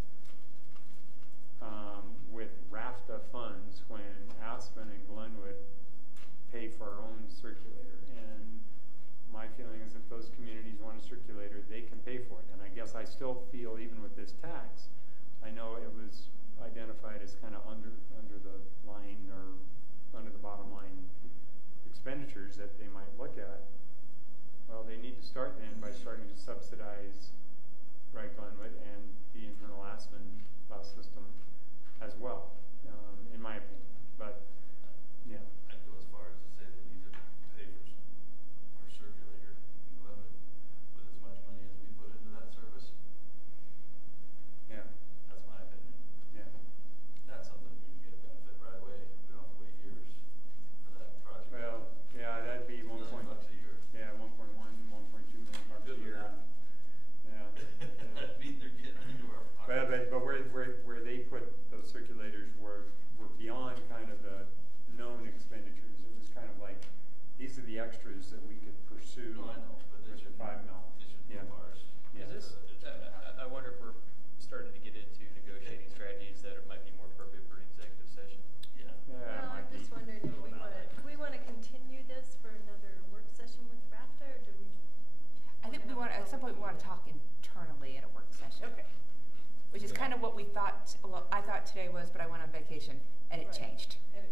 with RAFTA funds when Aspen and Glenwood pay for our own circulator. And my feeling is if those communities want a circulator, they can pay for it. And I guess I still feel, even with this tax, I know it was identified as kind of under the line or under the bottom line expenditures that they might look at. Well, they need to start then by starting to subsidize Glenwood and the internal Aspen bus system as well, in my opinion.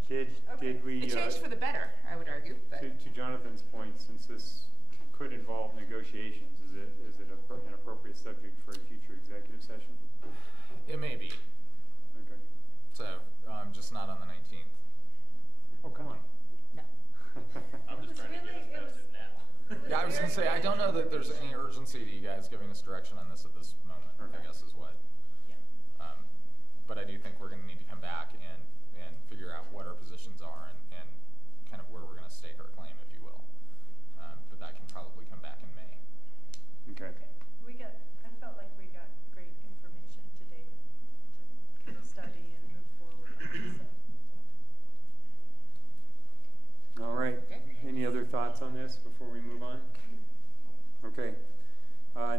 Did we? It changed for the better, I would argue. But. To Jonathan's point, since this could involve negotiations, is it an appropriate subject for a future executive session? It may be. Okay. So, just not on the 19th. Oh, come on. No. I'm just trying to get us past it now. Yeah, I was going to say, I don't know that there's any urgency to you guys giving us direction on this at this moment, I guess is what. Yeah. But I do think we're going to need to come back and figure out what our positions are and kind of where we're going to stake our claim, if you will. But that can probably come back in May. Okay. I felt like we got great information today to kind of study and move forward on. So. All right. Okay. Any other thoughts on this before we move on? Okay.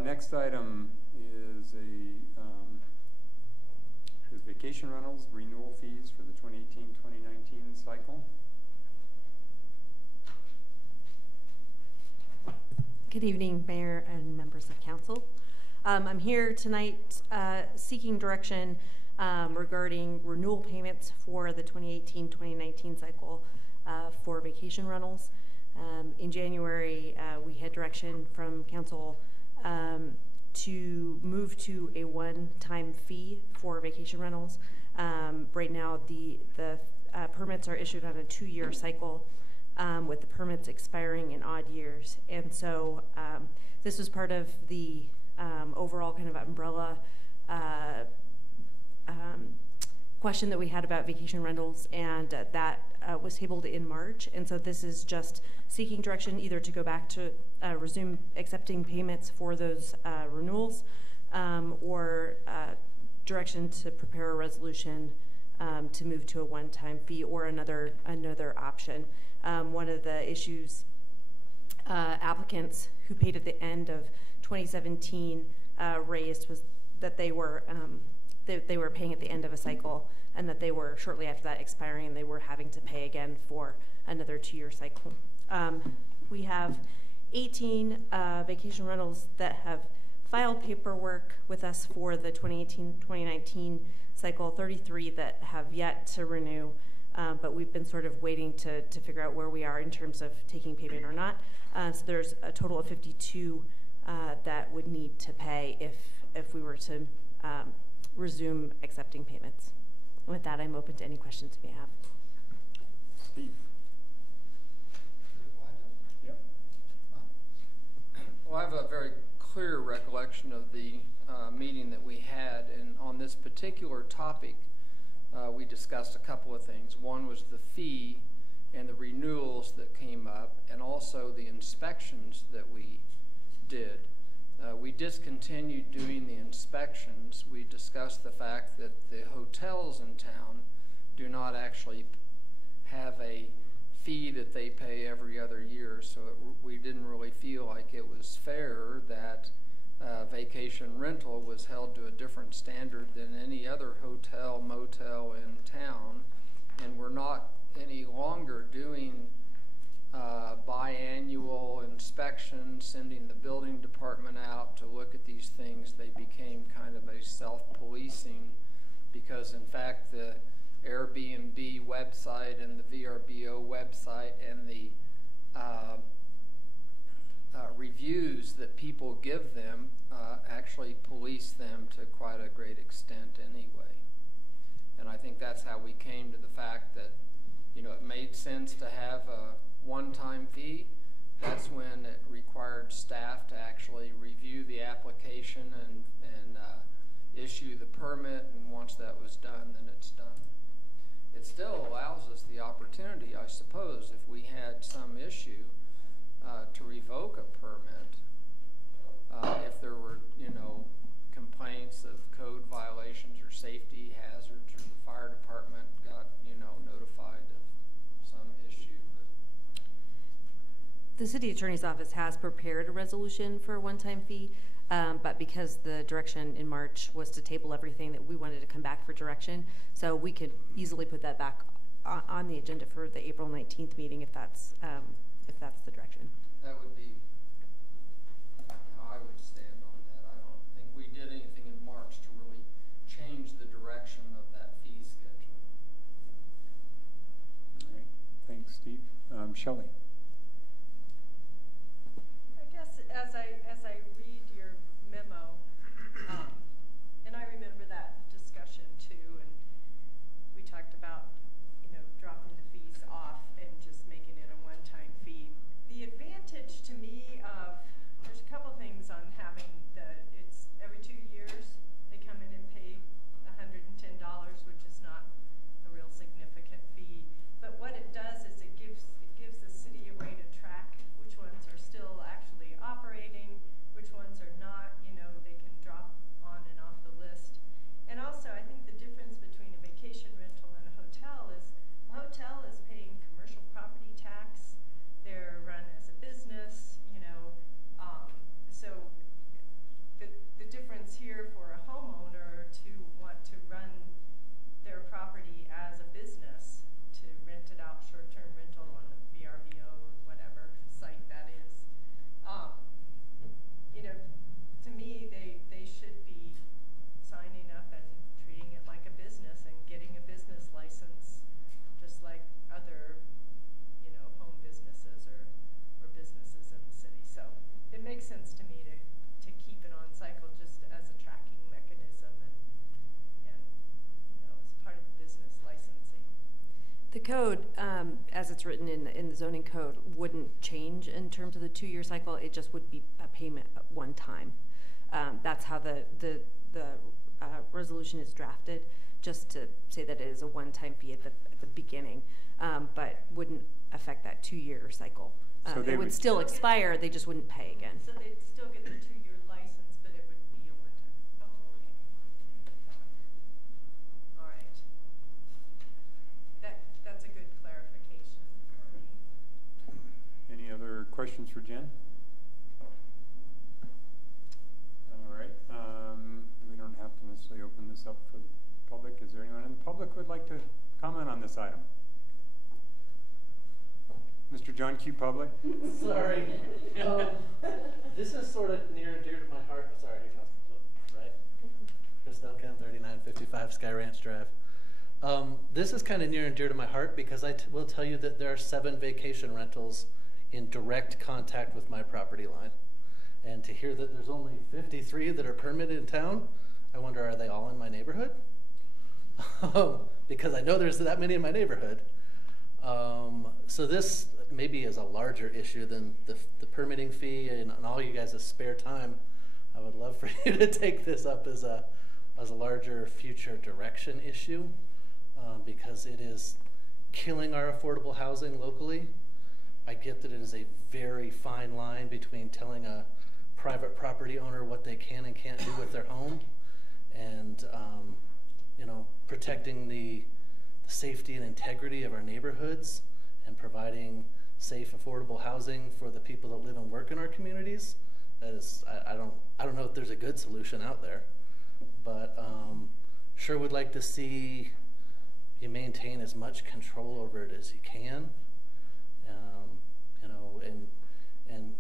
Next item is vacation rentals renewal fees for the 2018-2019 cycle. Good evening, Mayor and members of council. I'm here tonight seeking direction regarding renewal payments for the 2018-2019 cycle for vacation rentals. In January, we had direction from council to move to a one-time fee for vacation rentals. Right now, the permits are issued on a 2-year cycle, with the permits expiring in odd years. And so this was part of the overall kind of umbrella question that we had about vacation rentals, and that was tabled in March. And so this is just seeking direction either to go back to resume accepting payments for those renewals, or direction to prepare a resolution to move to a one-time fee or another option. One of the issues applicants who paid at the end of 2017 raised was that they were paying at the end of a cycle, and that they were shortly after that expiring, and they were having to pay again for another 2-year cycle. We have 18 vacation rentals that have filed paperwork with us for the 2018-2019 cycle, 33 that have yet to renew, but we've been sort of waiting to figure out where we are in terms of taking payment or not. So there's a total of 52 that would need to pay if we were to resume accepting payments. And with that, I'm open to any questions you may have. Steve. Yep. Well, I have a very clear recollection of the meeting that we had, and on this particular topic, we discussed a couple of things. One was the fee and the renewals that came up, and also the inspections that we did. We discontinued doing the inspections. We discussed the fact that the hotels in town do not actually have a fee that they pay every other year, so we didn't really feel like it was fair that vacation rental was held to a different standard than any other hotel, motel in town, and we're not any longer doing biannual inspections, sending the building department out to look at these things. They became kind of a self-policing, because in fact the Airbnb website and the VRBO website and the reviews that people give them actually police them to quite a great extent anyway. And I think that's how we came to the fact that, you know, it made sense to have a one-time fee. That's when it required staff to actually review the application and issue the permit, and once that was done, then it's done. It still allows us the opportunity, I suppose, if we had some issue, to revoke a permit, if there were, you know, complaints of code violations or safety hazards, or the fire department got, you know, notified of some issue. The city attorney's office has prepared a resolution for a one-time fee, but because the direction in March was to table everything, that we wanted to come back for direction, so we could easily put that back on the agenda for the April 19th meeting if that's the direction. That would be how I would stand on that. I don't think we did anything in March to really change the direction of that fee schedule. Thanks, Steve. Shelley. I guess as I read your memo, and I remember that discussion too, and we talked about, you know, dropping the fees off and just making it a one-time fee. The advantage to me of, there's a couple things on having it's every 2 years they come in and pay $110, which is not a real significant fee. But what it does is it gives the city a way to track which ones are still actually operating, which ones are not. You know, they can drop on and off the list. And also, I think the difference between a vacation rental and a hotel is paying commercial property tax. They're run as a business, you know. So the difference here for a homeowner to want to run their property as a business, to rent it out short-term rental on the VRBO or whatever site that is. You know, to me, they should be signing up and treating it like a business and getting a business license, just like other, you know, home businesses or businesses in the city. So it makes sense to me to keep it on cycle just as a tracking mechanism and you know, as part of business licensing. The code, as it's written in the zoning code, wouldn't change in terms of the 2-year cycle. It just would be a payment at one time. That's how the resolution is drafted, just to say that it is a one-time fee at the beginning, but wouldn't affect that 2-year cycle. So it would still expire. They just wouldn't pay again. So they'd still get the 2-year license, but it would be a one-time. Oh, okay. All right. That's a good clarification for me. Any other questions for Jen? All right. We don't have to necessarily open this up for the public. Is there anyone in the public who would like to comment on this item? Mr. John Q. Public. Sorry. This is sort of near and dear to my heart. Sorry, right? Chris Duncan, 3955 Sky Ranch Drive. This is kind of near and dear to my heart because I will tell you that there are 7 vacation rentals in direct contact with my property line. And to hear that there's only 53 that are permitted in town, I wonder, are they all in my neighborhood? Because I know there's that many in my neighborhood. So this maybe is a larger issue than the permitting fee and all you guys' spare time. I would love for you to take this up as a larger future direction issue because it is killing our affordable housing locally. I get that it is a very fine line between telling a private property owner what they can and can't do with their home and you know, protecting the safety and integrity of our neighborhoods and providing safe, affordable housing for the people that live and work in our communities. That is, I don't know if there's a good solution out there, but sure would like to see you maintain as much control over it as you can. You know, and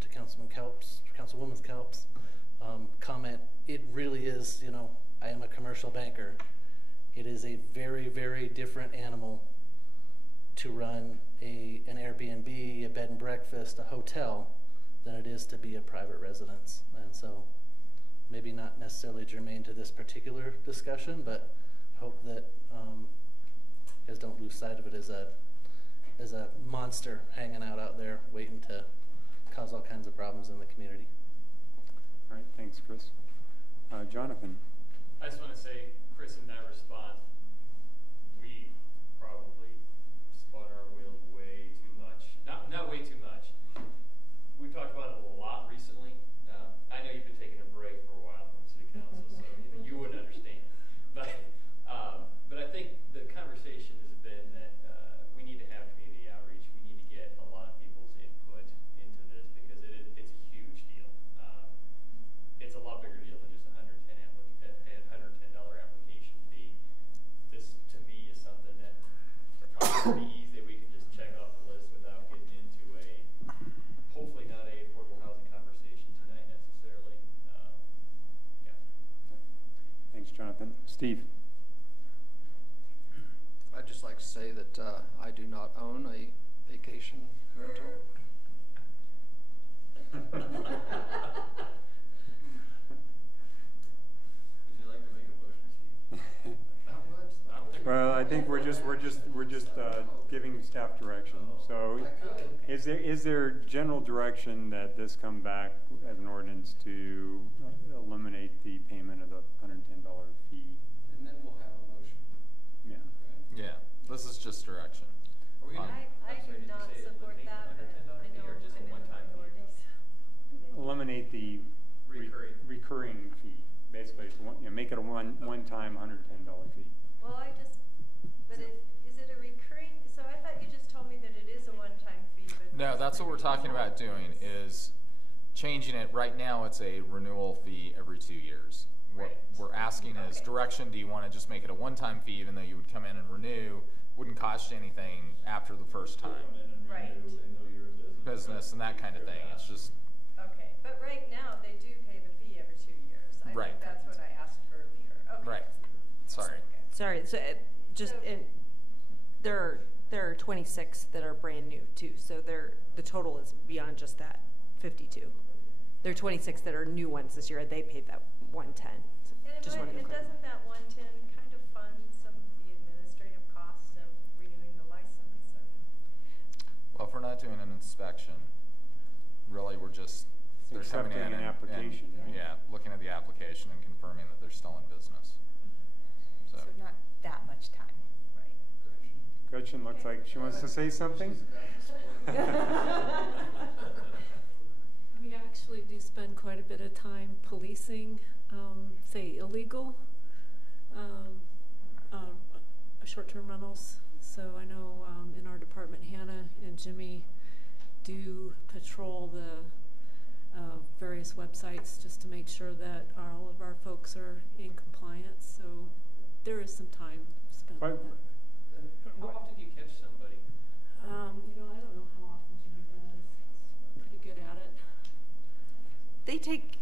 to Councilwoman Kelp's comment, it really is, you know, I am a commercial banker. It is a very, very different animal to run an Airbnb, a bed and breakfast, a hotel, than it is to be a private residence. And so maybe not necessarily germane to this particular discussion, but hope that you guys don't lose sight of it as a monster hanging out there waiting to cause all kinds of problems in the community. All right, thanks, Chris. Jonathan. I just want to say, Chris, in that response, we probably spun our wheels way too much. Not way too much. We've talked about it a lot recently. I know you've been taking a break for a while from city council, so you wouldn't understand. But I think the conversation has been that we need to have community outreach. We need to get a lot of people's input into this because it's a huge deal. It's a lot bigger deal than just $110 application fee. This, to me, is something that I do not own a vacation rental. Would you like to make a motion, Steve? Well, I think we're just giving staff direction. So, is there general direction that this come back as an ordinance to eliminate the payment of the $110 fee? And then we'll have a motion. Yeah. Yeah, this is just direction. I do not support that, but I know I'm in the minorities. Eliminate the recurring fee. Basically, it's make it a one-time $110 fee. Well, is it a recurring? So I thought you just told me that it is a one-time fee. But No, that's what we're talking about doing is changing it. Right now, it's a renewal fee every 2 years. What we're asking is direction. Do you want to just make it a one-time fee, even though you would come in and renew? Wouldn't cost you anything after the first time. Right. Business and that kind of thing. It's just. Okay, but right now they do pay the fee every 2 years. I think that's what I asked earlier. Okay. Right. Sorry. Sorry, so there are 26 that are brand new too, so the total is beyond just that 52. There are 26 that are new ones this year, and they paid that 110. And doesn't that 110 kind of fund some of the administrative costs of renewing the license? Well, if we're not doing an inspection, really we're just they're coming in an application. Yeah, looking at the application and confirming that they're still in business. So not that much time. Right. Gretchen looks like she wants to say something. We actually do spend quite a bit of time policing, say, illegal short-term rentals. So I know in our department, Hannah and Jimmy do patrol the various websites just to make sure that all of our folks are in compliance. So there is some time spent. How often do you catch somebody? I don't know how often Jimmy does. He's pretty good at it. They take,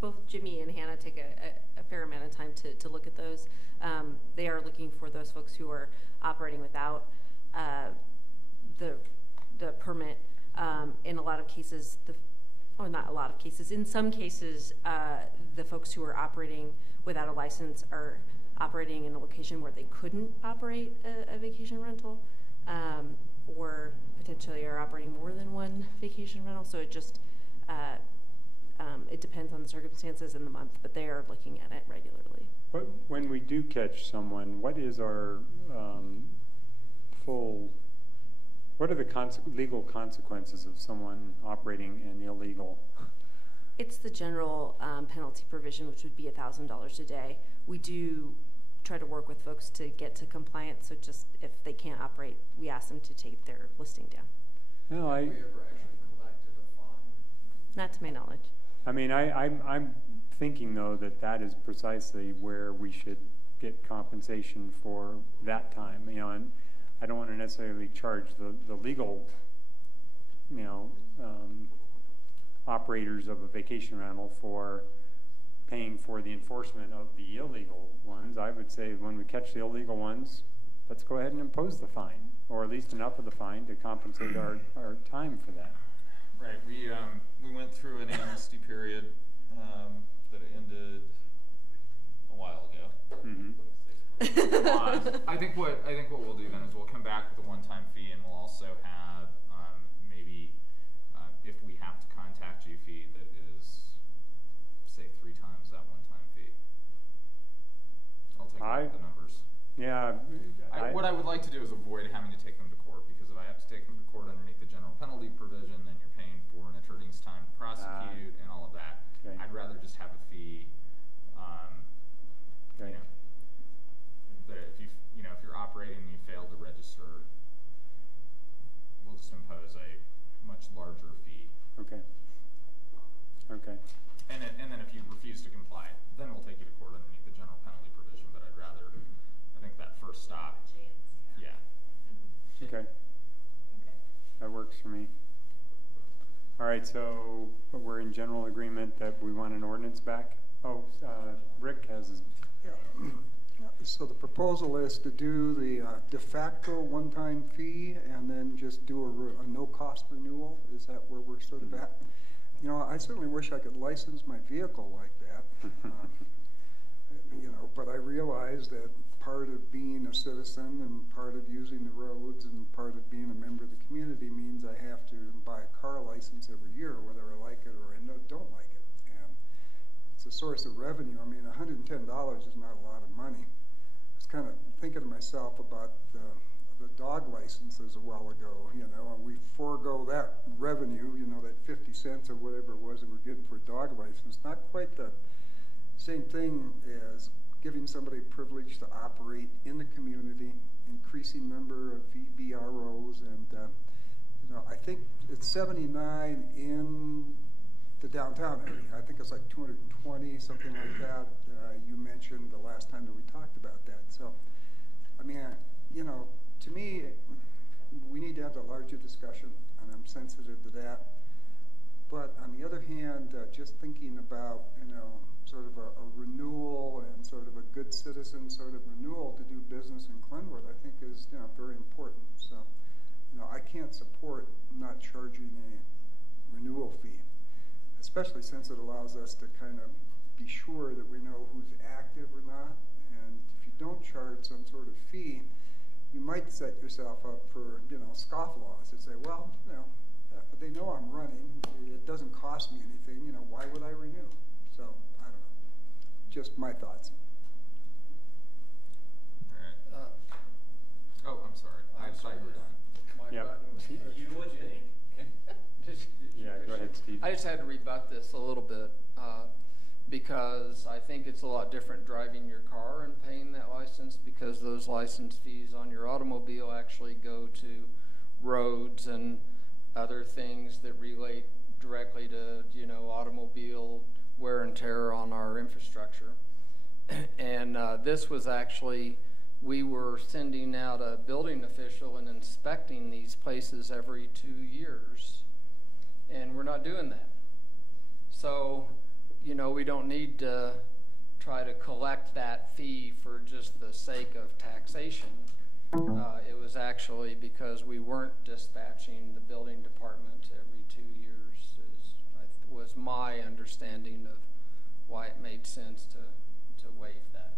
both Jimmy and Hannah take a fair amount of time to look at those. They are looking for those folks who are operating without the permit. In a lot of cases, not a lot of cases, in some cases, the folks who are operating without a license are operating in a location where they couldn't operate a vacation rental, or potentially are operating more than one vacation rental. So it just it depends on the circumstances and the month, but they are looking at it regularly. But when we do catch someone, what is our what are the legal consequences of someone operating an illegal? It's the general penalty provision, which would be $1,000 a day. We do try to work with folks to get to compliance, so just if they can't operate, we ask them to take their listing down. No, Have we ever actually collected a fine? Not to my knowledge. I mean, I'm thinking, though, that is precisely where we should get compensation for that time, and I don't want to necessarily charge the legal, operators of a vacation rental for paying for the enforcement of the illegal ones. I would say when we catch the illegal ones, let's go ahead and impose the fine, or at least enough of the fine to compensate our time for that. right, we went through an amnesty period that ended a while ago. Mm-hmm. I think what we'll do then is we'll come back with a one-time fee, and we'll also have maybe if we have to contact you, fee that is say 3 times that one-time fee. I'll take a look at the numbers. Yeah. What I would like to do is avoid having to take them to court, because if I have to take them to court underneath the general penalty provision, then you're paying for an attorney's time to prosecute and all of that. Okay. I'd rather just have a fee. Okay. That if you're operating and you fail to register, we'll just impose a much larger fee. Okay. Okay. And then if you refuse to comply, then we'll take you to court underneath the general penalty provision. But I'd rather, I think that first stop. Yeah. Okay. That works for me. All right, so we're in general agreement that we want an ordinance back. Oh, Rick has his. So the proposal is to do the de facto one-time fee and then just do a no-cost renewal? Is that where we're sort of at? You know, I certainly wish I could license my vehicle like that. You know, but I realize that part of being a citizen and part of using the roads and part of being a member of the community means I have to buy a car license every year, whether I like it or I don't like it. And it's a source of revenue. I mean, $110 is not a lot of money. I was kind of thinking to myself about the dog licenses a while ago, you know, and we forego that revenue, you know, that 50 cents or whatever it was that we're getting for a dog license. Not quite the same thing as giving somebody privilege to operate in the community, increasing number of VBROs, and you know, I think it's 79 in the downtown area. I think it's like 220, something like that. You mentioned the last time that we talked about that. So, I mean, you know, to me, we need to have a larger discussion, and I'm sensitive to that. But on the other hand, just thinking about, you know, sort of a renewal and sort of a good citizen sort of renewal to do business in Glenwood, I think is, you know, very important. So, you know, I can't support not charging a renewal fee, especially since it allows us to kind of be sure that we know who's active or not. And if you don't charge some sort of fee, you might set yourself up for, you know, scofflaws that say, well, you know, they know I'm running. It doesn't cost me anything. You know, why would I renew? So, I don't know. Just my thoughts. All right. Oh, I'm sorry. I thought you were done. Yep. You would think. Yeah, go ahead, Steve. I just had to rebut this a little bit because I think it's a lot different driving your car and paying that license, because those license fees on your automobile actually go to roads and other things that relate directly to, you know, automobile wear and tear on our infrastructure. And this was actually, we were sending out a building official and inspecting these places every 2 years, and we're not doing that. So, you know, we don't need to try to collect that fee for just the sake of taxation. It was actually because we weren't dispatching the building department every 2 years, was my understanding of why it made sense to waive that.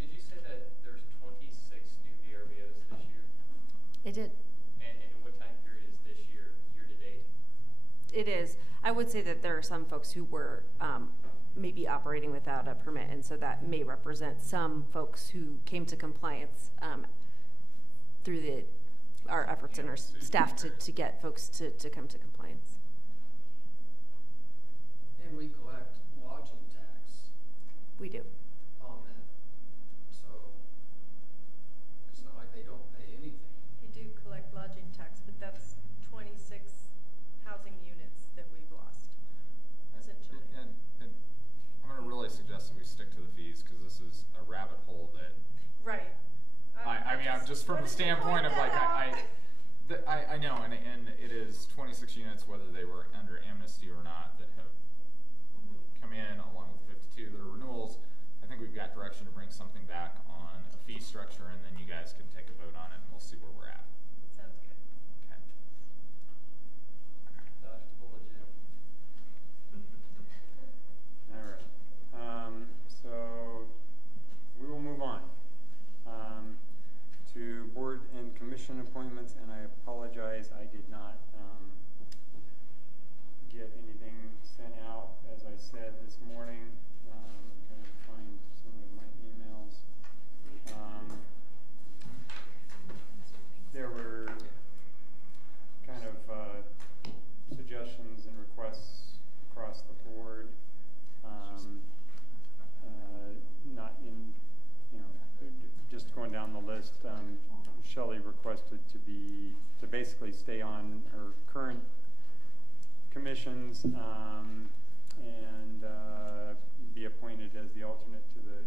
Did you say that there's 26 new VRBOs this year? It did. And what time period is this year to date? It is. I would say that there are some folks who were maybe operating without a permit, and so that may represent some folks who came to compliance through our efforts and our staff to get folks to come to compliance. And we collect lodging tax We do. on that, so it's not like they don't pay anything. You do collect lodging tax, but that's 26 housing units that we've lost, essentially. And I'm going to really suggest that we stick to the fees, because this is a rabbit hole that. Right. I mean, I'm just from the standpoint of like, I know, and it is 26 units, whether they were under amnesty or not, that have come in along with the 52 that are renewals. I think we've got direction to bring something back on a fee structure, and then you guys can take a vote on it, and we'll see where we're at. Sounds good. Okay. Dodged a bullet, Jim. All right. So we will move on to board and commission appointments, and I apologize, I did not get anything sent out, as I said this morning. I'm trying to find some of my emails. There were kind of suggestions and requests across the board. Not in, you know, just going down the list. Shelley requested to basically stay on her current commissions and be appointed as the alternate to the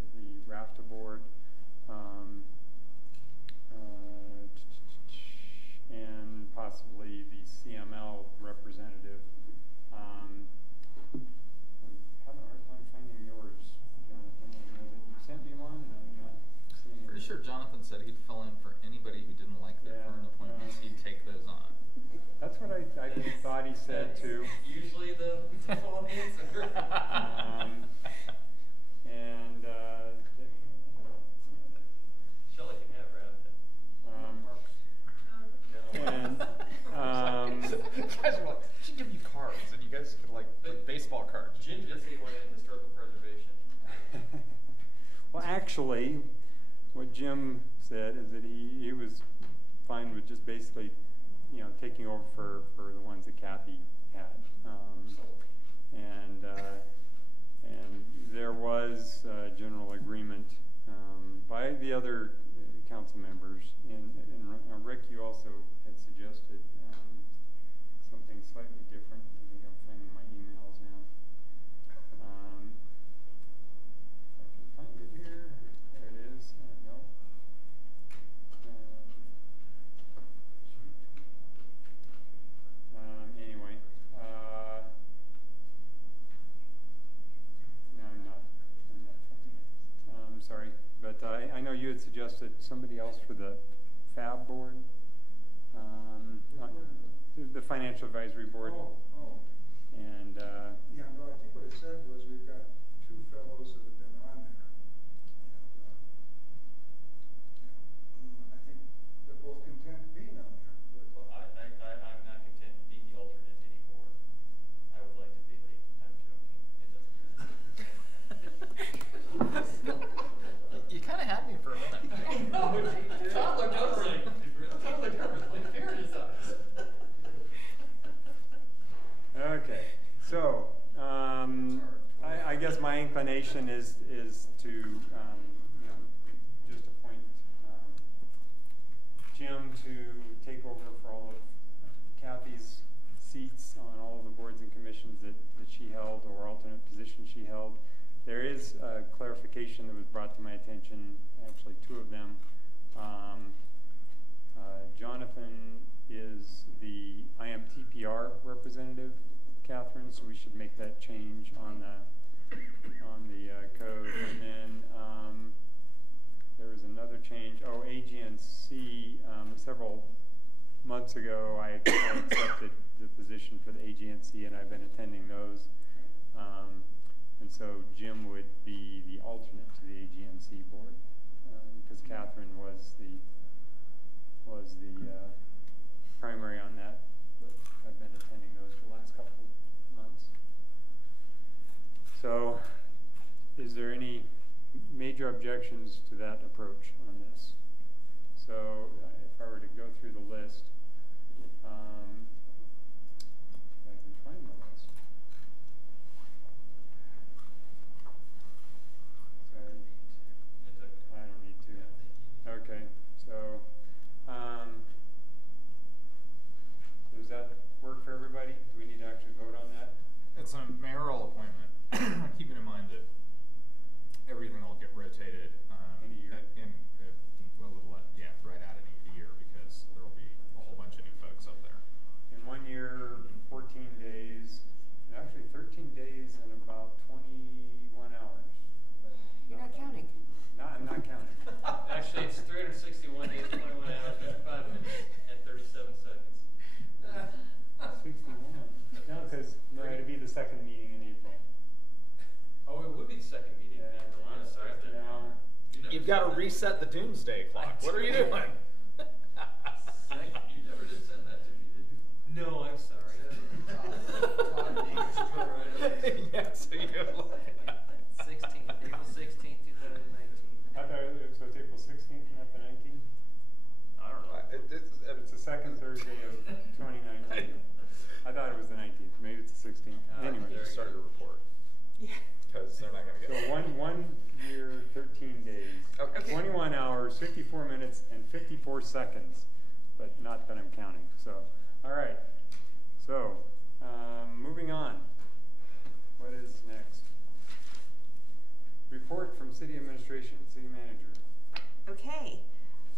RAFTA board. And possibly the CML representative. I'm having a hard time finding yours. said he'd fill in for anybody who didn't like their current appointments. He'd take those on. That's what I thought he said too. Usually the default answer. And Shelley can have rabbit. You guys were like, she give you cards, and you guys could like baseball cards. Jim did say he wanted historical preservation. Well, actually, what Jim said is that he was fine with just basically, you know, taking over for the ones that Kathy had. And there was general agreement by the other council members. And Rick, you also had suggested something slightly different. I think I'm finding my emails now. If I can find it here. There it is. No. Anyway. No, I'm not finding it. Sorry. But I know you had suggested somebody else for the FAB board. The Financial Advisory Board. And yeah, no, I think what it said was we've got two fellows that have been on there. And I think they're both content being on there. Well, I'm not content being the alternate anymore. I would like to be the, I'm joking. It doesn't. You kind of had me for a minute. Tom looked over like, fairness on this. okay, so I guess my inclination is to you know, just appoint Jim to take over for all of Kathy's seats on all of the boards and commissions that she held, or alternate positions she held. There is a clarification that was brought to my attention, actually two of them. Jonathan is the IMTPR representative, Catherine, so we should make that change on the code. And then there was another change. Oh, AGNC, several months ago I accepted the position for the AGNC, and I've been attending those. And so Jim would be the alternate to the AGNC board, because Catherine was the primary on that, but I've been attending those for the last couple months. So is there any major objections to that approach on this? So if I were to go through the list, if I can find the list. Sorry. I don't need to. Okay, so does that work for everybody? Do we need to actually vote on that? It's a mayoral appointment. Keeping in mind that everything will get rotated in a year. Right out of the year, because there will be a whole bunch of new folks up there. In 1 year, 14 days, and actually 13 days and about 21 hours. You're not counting. No, I'm not counting. Actually, it's 361 days, 21 hours, 55 minutes, and 37 seconds. 61. No, because it'd be the second meeting in April. Oh, it would be the second meeting. Yeah, I'm sorry. now, You've got to reset the doomsday clock. What are you doing? You never did send that to me, did you? No, I'm sorry. Yeah, so you April 16th, 2019. I thought so it's April 16th, not the 19th? I don't know. It's the second Thursday of 2019. I thought it was the 19th. Maybe it's the 16th. Anyway. You start your report. Yeah. Because they're not going to get So 1 year, 13 days, Okay. 21 hours, 54 minutes, and 54 seconds. But not that I'm counting. So, all right. So, moving on. What is next? Report from City Administration, City Manager. Okay,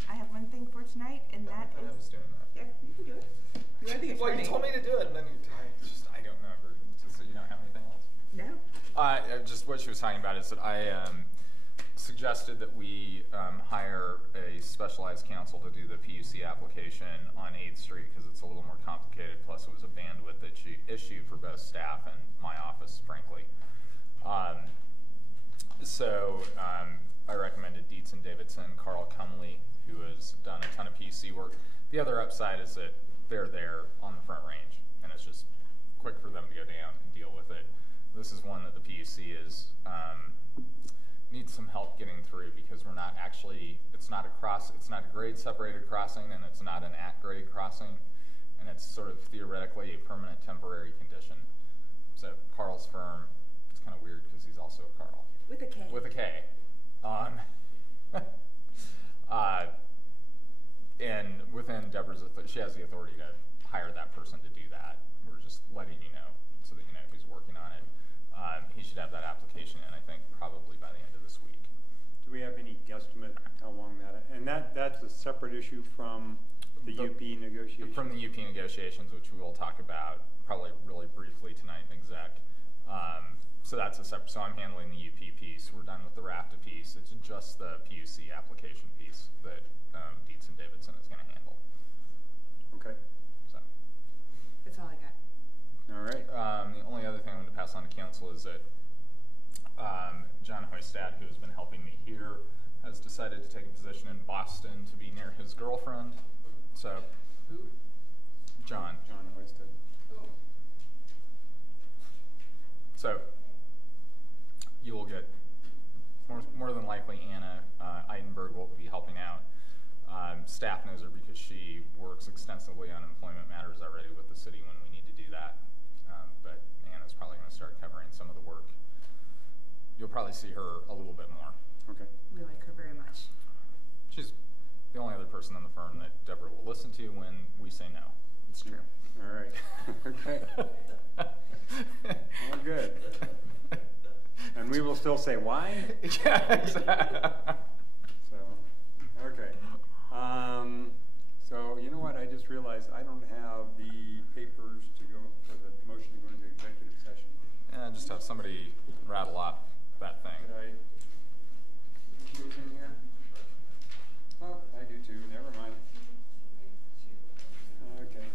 I have one thing for tonight, and that I is. was doing that. Yeah, you can do it. You are the Well, attorney. you told me to do it, and then I don't remember. So you don't have anything else? No. Just what she was talking about is that I suggested that we hire a specialized counsel to do the PUC application on 8th Street because it's a little more complicated, plus it was a bandwidth issue for both staff and my office, frankly. So I recommended Dietz and Davidson, Carl Cumley, who has done a ton of PUC work. The other upside is that they're there on the Front Range, and it's just quick for them to go down and deal with it. This is one that the PUC is needs some help getting through because we're not actually, it's not a grade separated crossing, and it's not an at-grade crossing, and it's sort of theoretically a permanent temporary condition. So Carl's firm, it's kind of weird because he's also a Carl. With a K. With a K. And within Deborah's, she has the authority to hire that person to do that. We're just letting you know so that you know who's working on it. He should have that application in, I think, probably by the end of this week. Do we have any guesstimate how long that, and that's a separate issue from the UP negotiations? From the UP negotiations, which we will talk about probably really briefly tonight in exec. So that's a separate, so I'm handling the UP piece. We're done with the RAFTA piece. It's just the PUC application piece that Dietz and Davidson is going to handle. Okay. So. That's all I got. All right. The only other thing I wanted to pass on to council is that John Hoystad, who has been helping me here, has decided to take a position in Boston to be near his girlfriend. So, Who? John Hoystad. Oh. So, you will get, more than likely, Anna Eidenberg will be helping out. Staff knows her because she works extensively on employment matters already with the city when we need to do that. But Anna's probably going to start covering some of the work. You'll probably see her a little bit more. Okay. We like her very much. She's the only other person in the firm that Deborah will listen to when we say no. It's true. All right. Okay. Well, good. And we will still say why? Yeah, exactly. So, okay. So, you know what? I just realized I don't have the papers to go for the motion to go into executive session. Yeah, just have somebody rattle off that thing. Did I move in here? Oh, I do too. Never mind. Okay.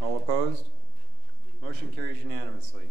All opposed? Motion carries unanimously.